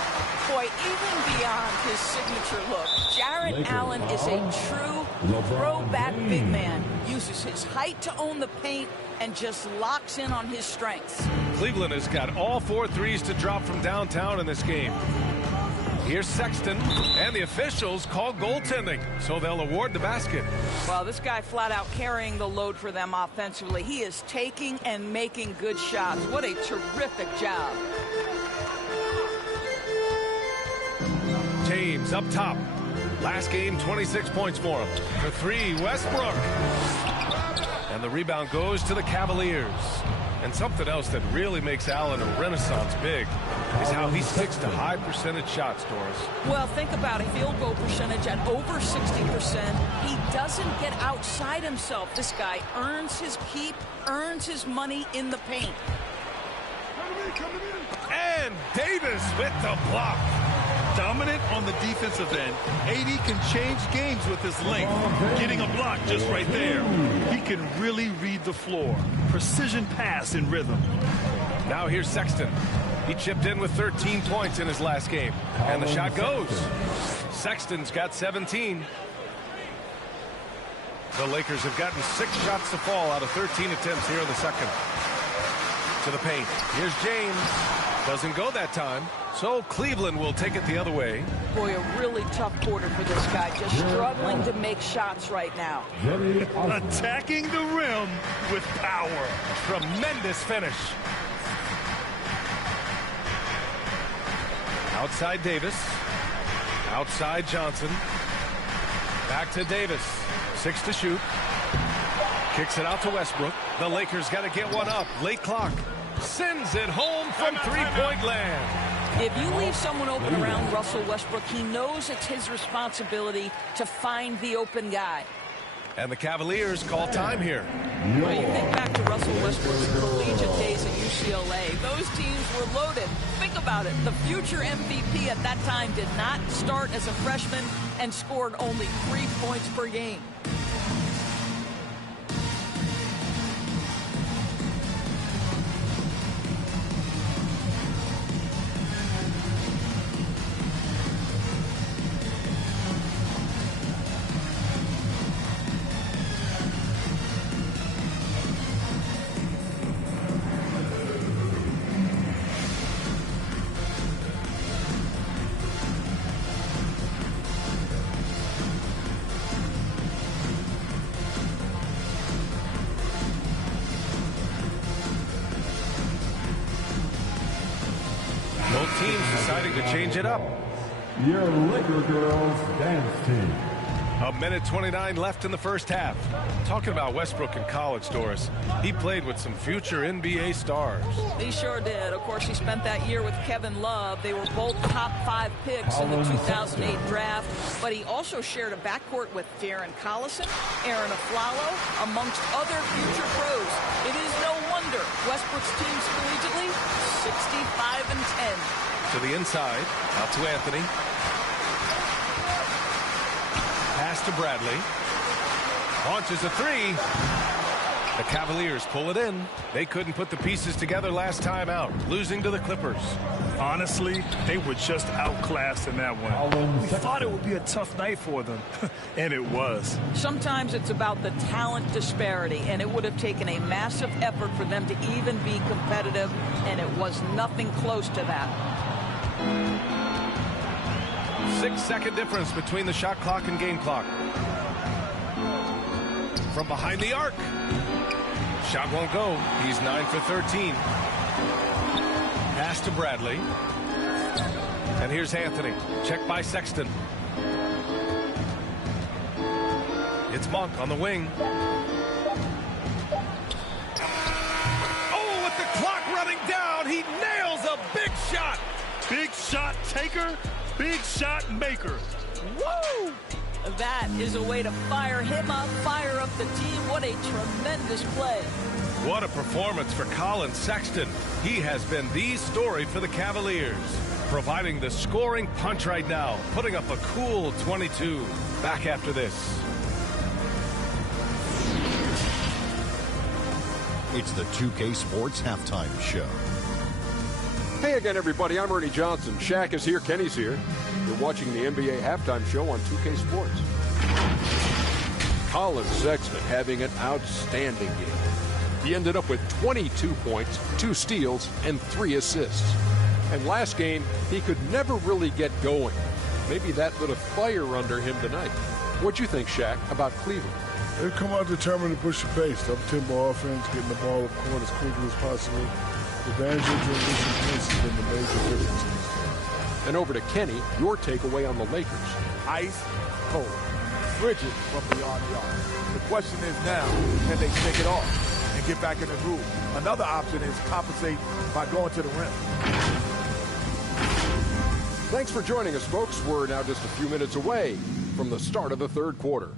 Boy, even beyond his signature look, Jared Allen is a true throwback big man. Uses his height to own the paint and just locks in on his strengths. Cleveland has got all 4 threes to drop from downtown in this game. Here's Sexton, and the officials call goaltending, so they'll award the basket. Well, this guy flat out carrying the load for them offensively. He is taking and making good shots. What a terrific job. James up top. Last game, 26 points for him. For 3, Westbrook. And the rebound goes to the Cavaliers. And something else that really makes Allen a renaissance big is how he sticks to high percentage shots, Doris. Well, think about it. Field goal percentage at over 60%. He doesn't get outside himself. This guy earns his keep, earns his money in the paint. And Davis with the block. Dominant on the defensive end. AD can change games with his length. Getting a block just right there. He can really read the floor. Precision pass in rhythm. Now here's Sexton. He chipped in with 13 points in his last game. And the shot goes. Sexton's got 17. The Lakers have gotten 6 shots to fall out of 13 attempts here in the second. To the paint. Here's James. Doesn't go that time. So Cleveland will take it the other way. Boy, a really tough quarter for this guy. Just struggling to make shots right now. Attacking the rim with power. Tremendous finish. Outside Davis. Outside Johnson. Back to Davis. 6 to shoot. Kicks it out to Westbrook. The Lakers got to get one up. Late clock. Sends it home from three-point land. If you leave someone open around Russell Westbrook, he knows it's his responsibility to find the open guy. And the Cavaliers call time here. Well, you think back to Russell Westbrook's collegiate days at UCLA. Those teams were loaded. Think about it. The future MVP at that time did not start as a freshman and scored only 3 points per game. Deciding to change it up. Your Laker girls dance team. A minute 29 left in the first half. Talking about Westbrook in college, Doris. He played with some future NBA stars. He sure did. Of course, he spent that year with Kevin Love. They were both top 5 picks in the 2008 draft. But he also shared a backcourt with Darren Collison, Aaron Aflalo, amongst other future pros. It is no wonder Westbrook's teams collegiately, 65-10. To the inside, out to Anthony. Pass to Bradley. Launches a three. The Cavaliers pull it in. They couldn't put the pieces together last time out, losing to the Clippers. Honestly, they were just outclassed in that one. We thought it would be a tough night for them, and it was. Sometimes it's about the talent disparity, and it would have taken a massive effort for them to even be competitive, and it was nothing close to that. 6-second difference between the shot clock and game clock. From behind the arc. Shot won't go. He's 9 for 13. Pass to Bradley. And here's Anthony. Checked by Sexton. It's Monk on the wing. Oh, with the clock running down, he nails a big shot. Big shot taker, big shot maker. Woo! That is a way to fire him up, fire up the team. What a tremendous play. What a performance for Colin Sexton. He has been the story for the Cavaliers, providing the scoring punch right now, putting up a cool 22. Back after this. It's the 2K Sports Halftime Show. Hey again, everybody. I'm Ernie Johnson. Shaq is here. Kenny's here. You're watching the NBA Halftime Show on 2K Sports. Colin Sexton having an outstanding game. He ended up with 22 points, 2 steals, and 3 assists. And last game, he could never really get going. Maybe that lit a fire under him tonight. What'd you think, Shaq, about Cleveland? They come out determined to push the pace. Up-tempo offense, getting the ball up court as quickly as possible. The advantage of transition pace has been the major difference. And over to Kenny, your takeaway on the Lakers. Ice cold. Frigid from beyond the arc. The question is now, can they shake it off and get back in the groove? Another option is compensate by going to the rim. Thanks for joining us, folks. We're now just a few minutes away from the start of the third quarter.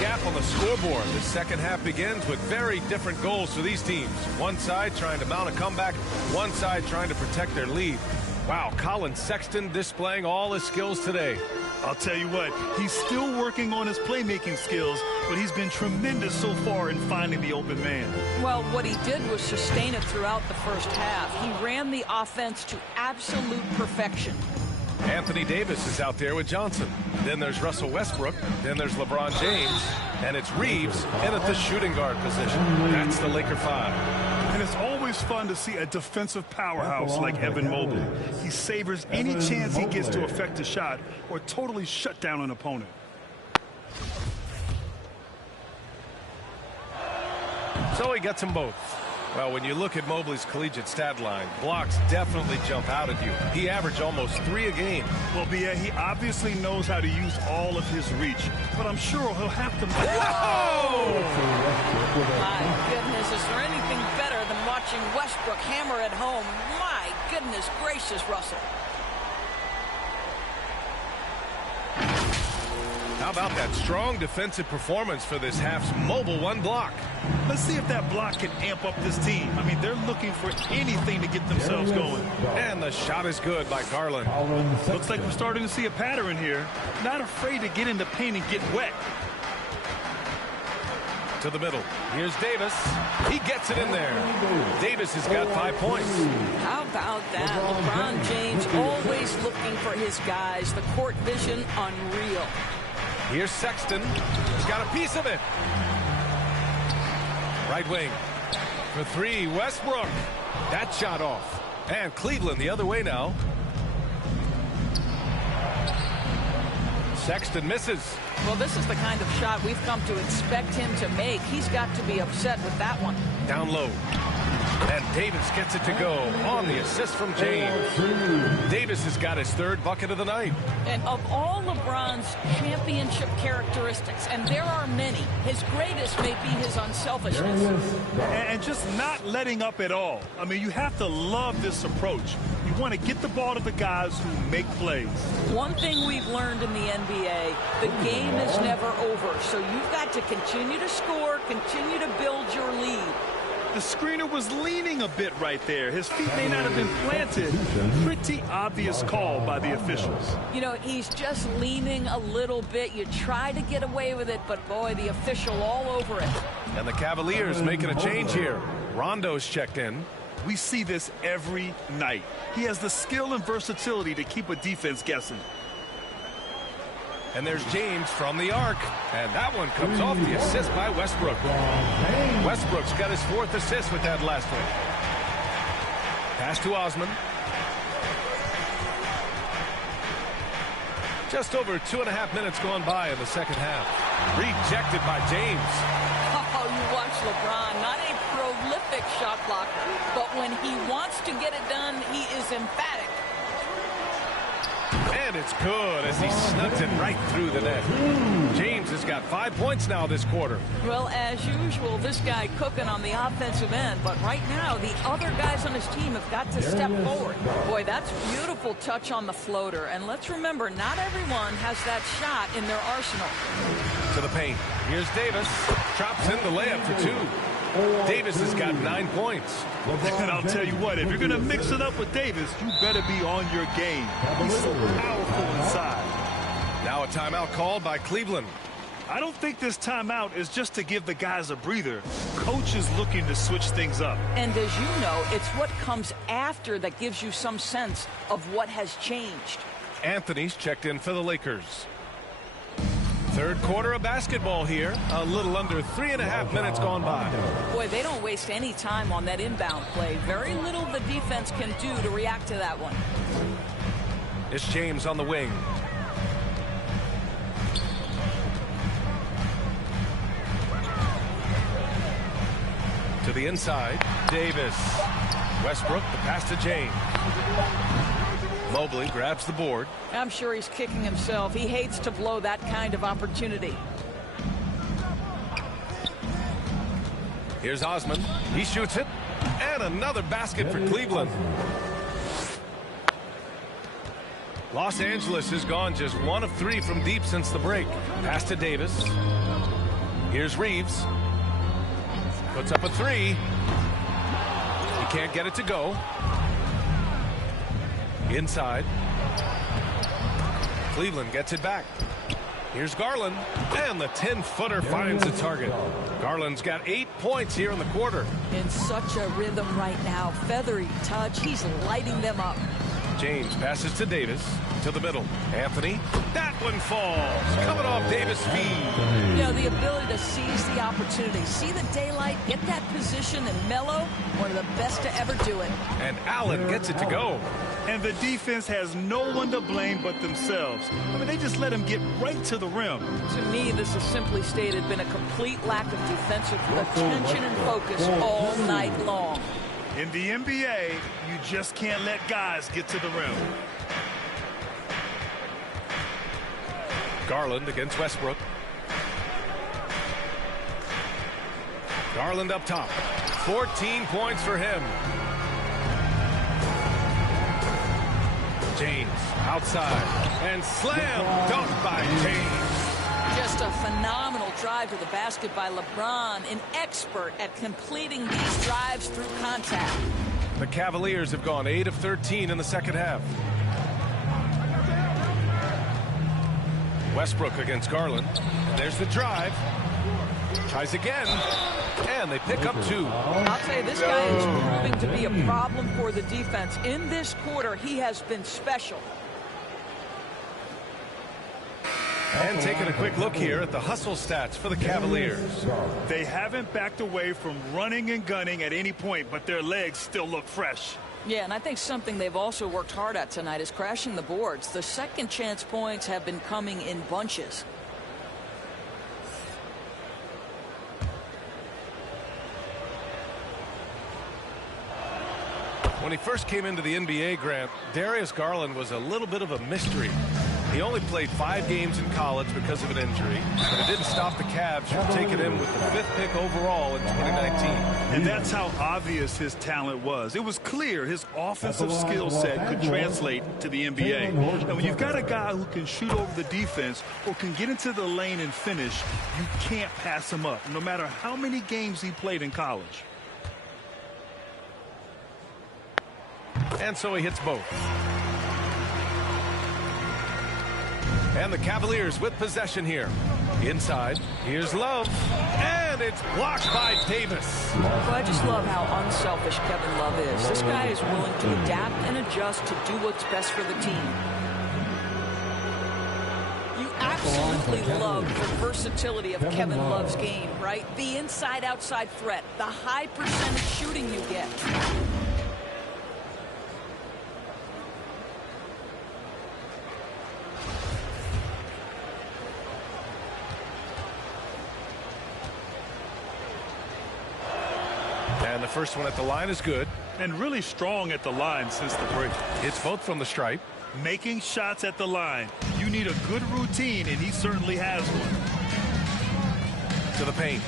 Gap on the scoreboard. The second half begins with very different goals for these teams. One side trying to mount a comeback, one side trying to protect their lead. Wow, Colin Sexton displaying all his skills today. I'll tell you what, he's still working on his playmaking skills, but he's been tremendous so far in finding the open man. Well, what he did was sustain it throughout the first half. He ran the offense to absolute perfection. Anthony Davis is out there with Johnson. Then there's Russell Westbrook. Then there's LeBron James. And it's Reeves in at the shooting guard position. That's the Laker 5. And it's always fun to see a defensive powerhouse like Evan Mobley. He savors any chance he gets to affect a shot or totally shut down an opponent. So he gets them both. Well, when you look at Mobley's collegiate stat line, blocks definitely jump out at you. He averaged almost 3 a game. Well, Bia, he obviously knows how to use all of his reach, but I'm sure he'll have to... Whoa! My goodness, is there anything better than watching Westbrook hammer at home? My goodness gracious, Russell. How about that strong defensive performance for this half's mobile one block? Let's see if that block can amp up this team. I mean, they're looking for anything to get themselves going. And the shot is good by Garland. Looks like we're starting to see a pattern here. Not afraid to get in the paint and get wet. To the middle. Here's Davis. He gets it in there. Davis has got 5 points. How about that? LeBron James always looking for his guys. The court vision, unreal. Here's Sexton. He's got a piece of it. Right wing. For 3, Westbrook. That shot off. And Cleveland the other way now. Sexton misses. Well, this is the kind of shot we've come to expect him to make. He's got to be upset with that one. Down low. And Davis gets it to go on the assist from James. Davis has got his third bucket of the night. And of all LeBron's championship characteristics, and there are many, his greatest may be his unselfishness. And just not letting up at all. I mean, you have to love this approach. You want to get the ball to the guys who make plays. One thing we've learned in the NBA, the game is never over. So you've got to continue to score, continue to build your lead. The screener was leaning a bit right there. His feet may not have been planted. Pretty obvious call by the officials. You know, he's just leaning a little bit. You try to get away with it, but boy, the official all over it. And the Cavaliers making a change here. Rondo's checked in. We see this every night. He has the skill and versatility to keep a defense guessing. And there's James from the arc. And that one comes off the assist by Westbrook. Westbrook's got his fourth assist with that last one. Pass to Osman. Just over 2.5 minutes gone by in the second half. Rejected by James. Oh, you watch LeBron, not a prolific shot blocker, but when he wants to get it done, he is emphatic. And it's good as he snugs it right through the net. James has got 5 points now this quarter. Well, as usual, this guy cooking on the offensive end, but right now the other guys on his team have got to step forward. Boy, that's beautiful touch on the floater. And let's remember, not everyone has that shot in their arsenal. To the paint. Here's Davis. Drops in the layup for 2. Davis has got 9 points. And I'll tell you what, if you're going to mix it up with Davis, you better be on your game. He's so powerful inside. Now a timeout called by Cleveland. I don't think this timeout is just to give the guys a breather. Coach is looking to switch things up. And as you know, it's what comes after that gives you some sense of what has changed. Anthony's checked in for the Lakers. Third quarter of basketball here. A little under 3.5 minutes gone by. Boy, they don't waste any time on that inbound play. Very little the defense can do to react to that one. It's James on the wing. To the inside, Davis. Westbrook, the pass to James. Mobley grabs the board. I'm sure he's kicking himself. He hates to blow that kind of opportunity. Here's Osman. He shoots it. And another basket for Cleveland. Los Angeles has gone just 1 of 3 from deep since the break. Pass to Davis. Here's Reeves. Puts up a 3. He can't get it to go. Inside. Cleveland gets it back. Here's Garland. And the 10-footer finds the target. Garland's got 8 points here in the quarter. In such a rhythm right now. Feathery touch. He's lighting them up. James passes to Davis. To the middle. Anthony. That one falls. Coming off Davis' feed. You know, the ability to seize the opportunity. See the daylight, get that position, and mellow. One of the best to ever do it. And Allen gets it to go. And the defense has no one to blame but themselves. I mean, they just let him get right to the rim. To me, this has simply stated been a complete lack of defensive attention and focus all night long. In the NBA, you just can't let guys get to the rim. Garland against Westbrook. Garland up top. 14 points for him. James outside. And slam dunk by James. Just a phenomenal drive to the basket by LeBron, an expert at completing these drives through contact. The Cavaliers have gone 8 of 13 in the second half. Westbrook against Garland. There's the drive. Tries again. And they pick up 2. I'll tell you, this guy is proving to be a problem for the defense. In this quarter, he has been special. And taking a quick look here at the hustle stats for the Cavaliers. They haven't backed away from running and gunning at any point, but their legs still look fresh. Yeah, and I think something they've also worked hard at tonight is crashing the boards. The second chance points have been coming in bunches. When he first came into the NBA, Grant, Darius Garland was a little bit of a mystery. He only played 5 games in college because of an injury, but it didn't stop the Cavs from taking him with the 5th pick overall in 2019. And that's how obvious his talent was. It was clear his offensive skill set could translate to the NBA. And when you've got a guy who can shoot over the defense or can get into the lane and finish, you can't pass him up, no matter how many games he played in college. And so he hits both. And the Cavaliers with possession here. Inside, here's Love. And it's blocked by Davis. Well, I just love how unselfish Kevin Love is. This guy is willing to adapt and adjust to do what's best for the team. You absolutely love the versatility of Kevin Love's game, right? The inside-outside threat, the high percentage shooting you get. And the first one at the line is good. And really strong at the line since the break. It's both from the stripe. Making shots at the line. You need a good routine, and he certainly has one. To the paint.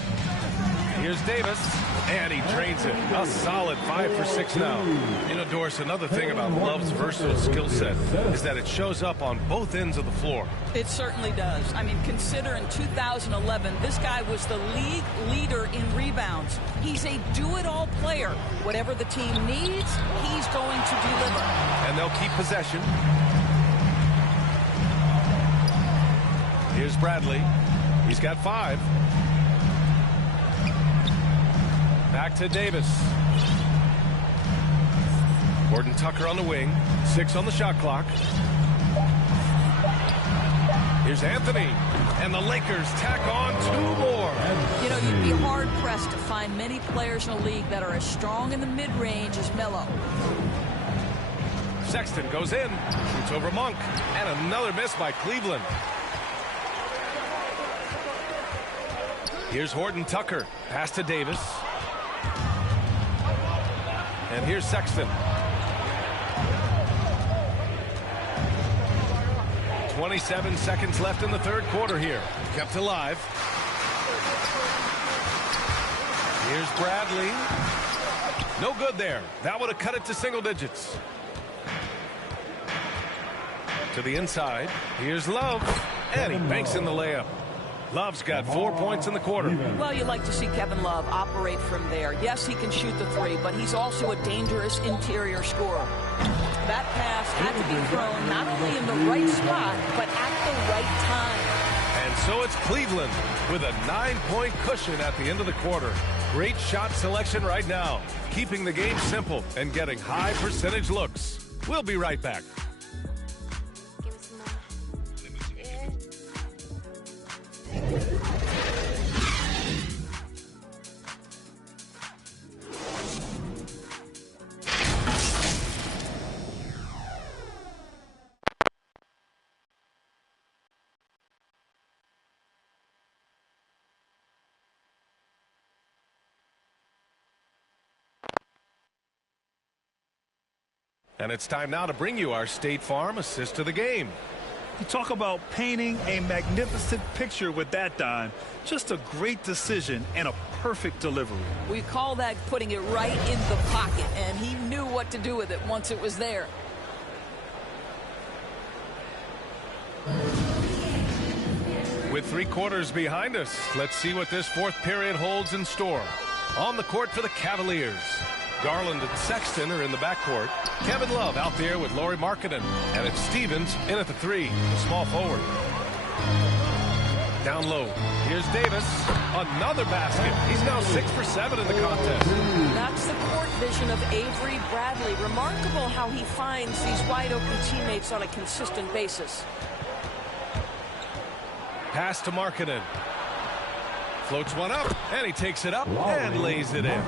Here's Davis. And he drains it. A solid 5 for 6 now. You know, Doris, another thing about Love's versatile skill set is that it shows up on both ends of the floor. It certainly does. I mean, consider in 2011, this guy was the league leader in rebounds. He's a do-it-all player. Whatever the team needs, he's going to deliver. And they'll keep possession. Here's Bradley. He's got 5. Back to Davis. Gordon Tucker on the wing. 6 on the shot clock. Here's Anthony. And the Lakers tack on 2 more. You know, you'd be hard-pressed to find many players in the league that are as strong in the mid-range as Melo. Sexton goes in. Shoots over Monk. And another miss by Cleveland. Here's Horton Tucker. Pass to Davis. And here's Sexton. 27 seconds left in the third quarter here. Kept alive. Here's Bradley. No good there. That would have cut it to single digits. To the inside. Here's Love. And he banks in the layup. Love's got 4 points in the quarter. Well, you like to see Kevin Love operate from there. Yes, he can shoot the 3, but he's also a dangerous interior scorer. That pass had to be thrown not only in the right spot, but at the right time. And so it's Cleveland with a 9-point cushion at the end of the quarter. Great shot selection right now, keeping the game simple and getting high percentage looks. We'll be right back. And it's time now to bring you our State Farm assist to the game. You talk about painting a magnificent picture with that dime. Just a great decision and a perfect delivery. We call that putting it right in the pocket, and he knew what to do with it once it was there. With 3 quarters behind us, let's see what this fourth period holds in store. On the court for the Cavaliers. Garland and Sexton are in the backcourt. Kevin Love out there with Lauri Markkanen. And it's Stevens in at the 3, small forward. Down low. Here's Davis. Another basket. He's now 6 for 7 in the contest. That's the court vision of Avery Bradley. Remarkable how he finds these wide-open teammates on a consistent basis. Pass to Markkanen. Floats one up, and he takes it up and lays it in.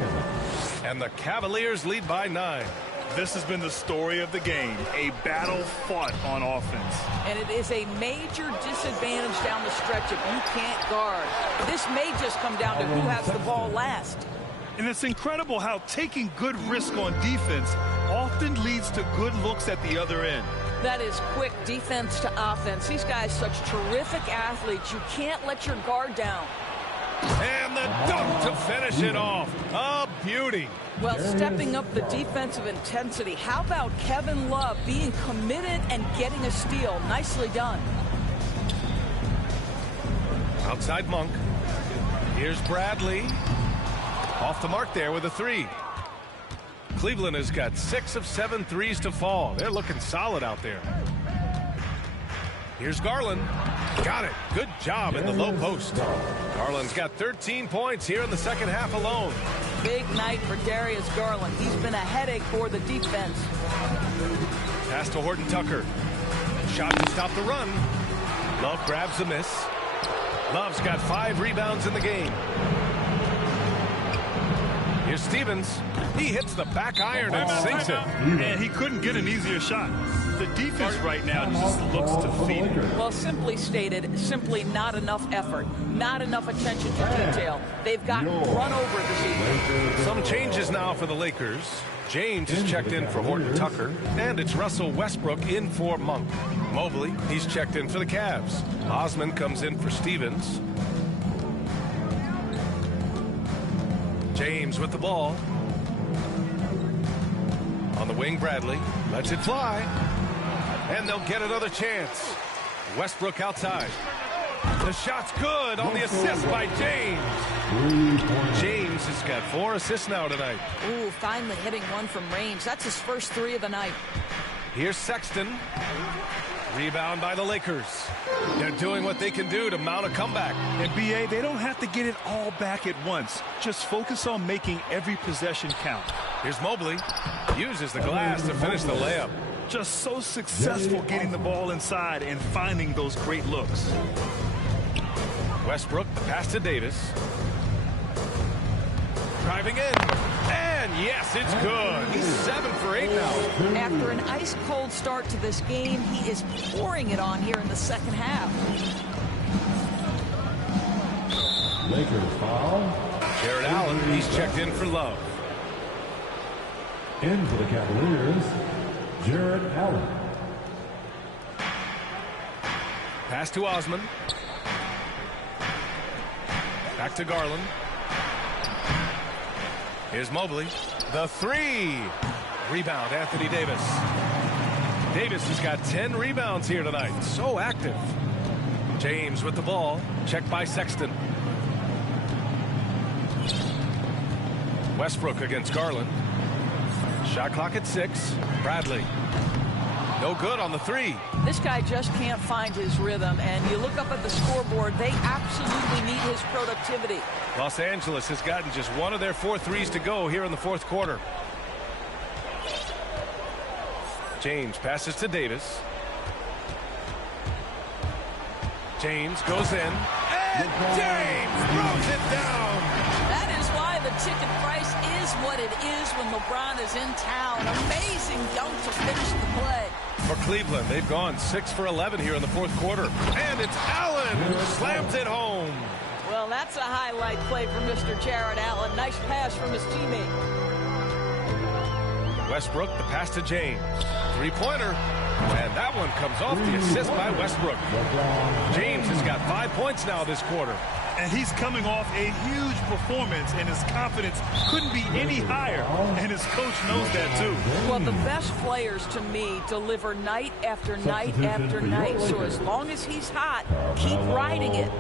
And the Cavaliers lead by 9. This has been the story of the game, a battle fought on offense. And it is a major disadvantage down the stretch if you can't guard. This may just come down to who has the ball last. And it's incredible how taking good risk on defense often leads to good looks at the other end. That is quick defense to offense. These guys such terrific athletes. You can't let your guard down. And the dunk to finish it off. A beauty. Well, stepping up the defensive intensity. How about Kevin Love being committed and getting a steal? Nicely done. Outside Monk. Here's Bradley. Off the mark there with a three. Cleveland has got 6 of 7 threes to fall. They're looking solid out there. Here's Garland. Got it. Good job in the low post. Garland's got 13 points here in the second half alone. Big night for Darius Garland. He's been a headache for the defense. Pass to Horton Tucker. Shot to stop the run. Love grabs the miss. Love's got 5 rebounds in the game. Here's Stevens. He hits the back iron and sinks it. And he couldn't get an easier shot. The defense right now just looks defeated. Well, simply stated, simply not enough effort, not enough attention to detail. They've gotten run over this evening. Some changes now for the Lakers. James is checked in for Horton Tucker, and it's Russell Westbrook in for Monk. Mobley, he's checked in for the Cavs. Osman comes in for Stevens. James with the ball. On the wing, Bradley lets it fly. And they'll get another chance. Westbrook outside. The shot's good on the assist by James. James has got 4 assists now tonight. Ooh, finally hitting one from range. That's his first 3 of the night. Here's Sexton. Rebound by the Lakers. They're doing what they can do to mount a comeback. And BA, they don't have to get it all back at once. Just focus on making every possession count. Here's Mobley. Uses the glass to finish the layup. Just so successful getting the ball inside and finding those great looks. Westbrook, the pass to Davis. Driving in. And yes, it's good. He's 7 for 8 now. After an ice-cold start to this game, he is pouring it on here in the second half. Lakers foul. Jared Allen, he's checked in for Love. In for the Cavaliers, Jared Allen. Pass to Osman. Back to Garland. Here's Mobley. The 3. Rebound, Anthony Davis. Davis has got 10 rebounds here tonight. So active. James with the ball. Checked by Sexton. Westbrook against Garland. Shot clock at 6. Bradley. No good on the 3. This guy just can't find his rhythm, and you look up at the scoreboard, they absolutely need his productivity. Los Angeles has gotten just 1 of their 4 threes to go here in the 4th quarter. James passes to Davis. James goes in, and James throws it down. That is why the ticket price is what it is when LeBron is in town. Amazing dunk to finish the play. For Cleveland, they've gone 6 for 11 here in the 4th quarter. And it's Allen who slams it home. Well, that's a highlight play for Mr. Jared Allen. Nice pass from his teammate. Westbrook, the pass to James. 3-pointer. And that one comes off the assist by Westbrook. James has got 5 points now this quarter. And he's coming off a huge performance, and his confidence couldn't be any higher. And his coach knows that, too. Well, the best players, to me, deliver night after night after night. So as long as he's hot, keep riding it.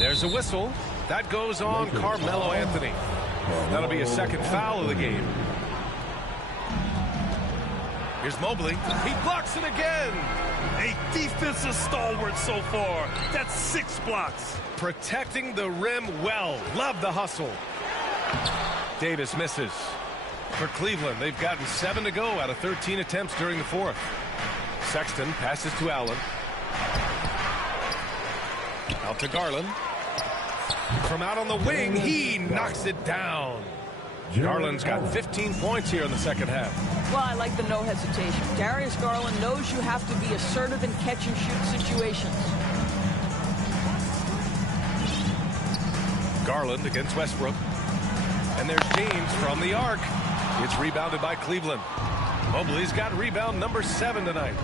There's a whistle. That goes on Carmelo Anthony. That'll be his 2nd foul of the game. Here's Mobley. He blocks it again. A defensive stalwart so far. That's 6 blocks. Protecting the rim well. Love the hustle. Davis misses. For Cleveland, they've gotten 7 to go out of 13 attempts during the 4th. Sexton passes to Allen. Out to Garland. From out on the wing, he knocks it down. Garland's got 15 points here in the 2nd half. Well, I like the no hesitation. Darius Garland knows you have to be assertive in catch-and-shoot situations. Garland against Westbrook. And there's James from the arc. It's rebounded by Cleveland. Mobley's got rebound number 7 tonight.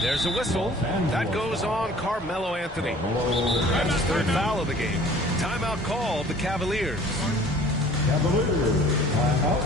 There's a whistle. That goes on Carmelo Anthony. That's his 3rd foul of the game. Timeout called the Cavaliers. Cavaliers, timeout.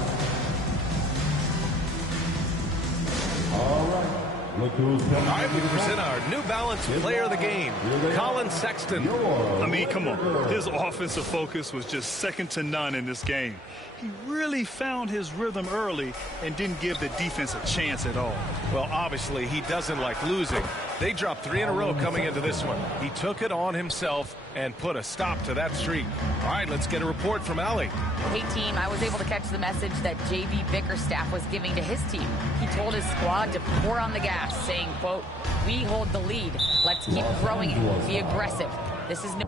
All right. Look who's coming. All right, we present our New Balance Player of the Game, Colin Sexton. I mean, come on. His offensive focus was just second to none in this game. He really found his rhythm early and didn't give the defense a chance at all. Well, obviously, he doesn't like losing. They dropped 3 in a row coming into this one. He took it on himself and put a stop to that streak. All right, let's get a report from Allie. Hey, team, I was able to catch the message that J.B. Bickerstaff was giving to his team. He told his squad to pour on the gas, saying, quote, "We hold the lead. Let's keep growing it. Be aggressive. This is no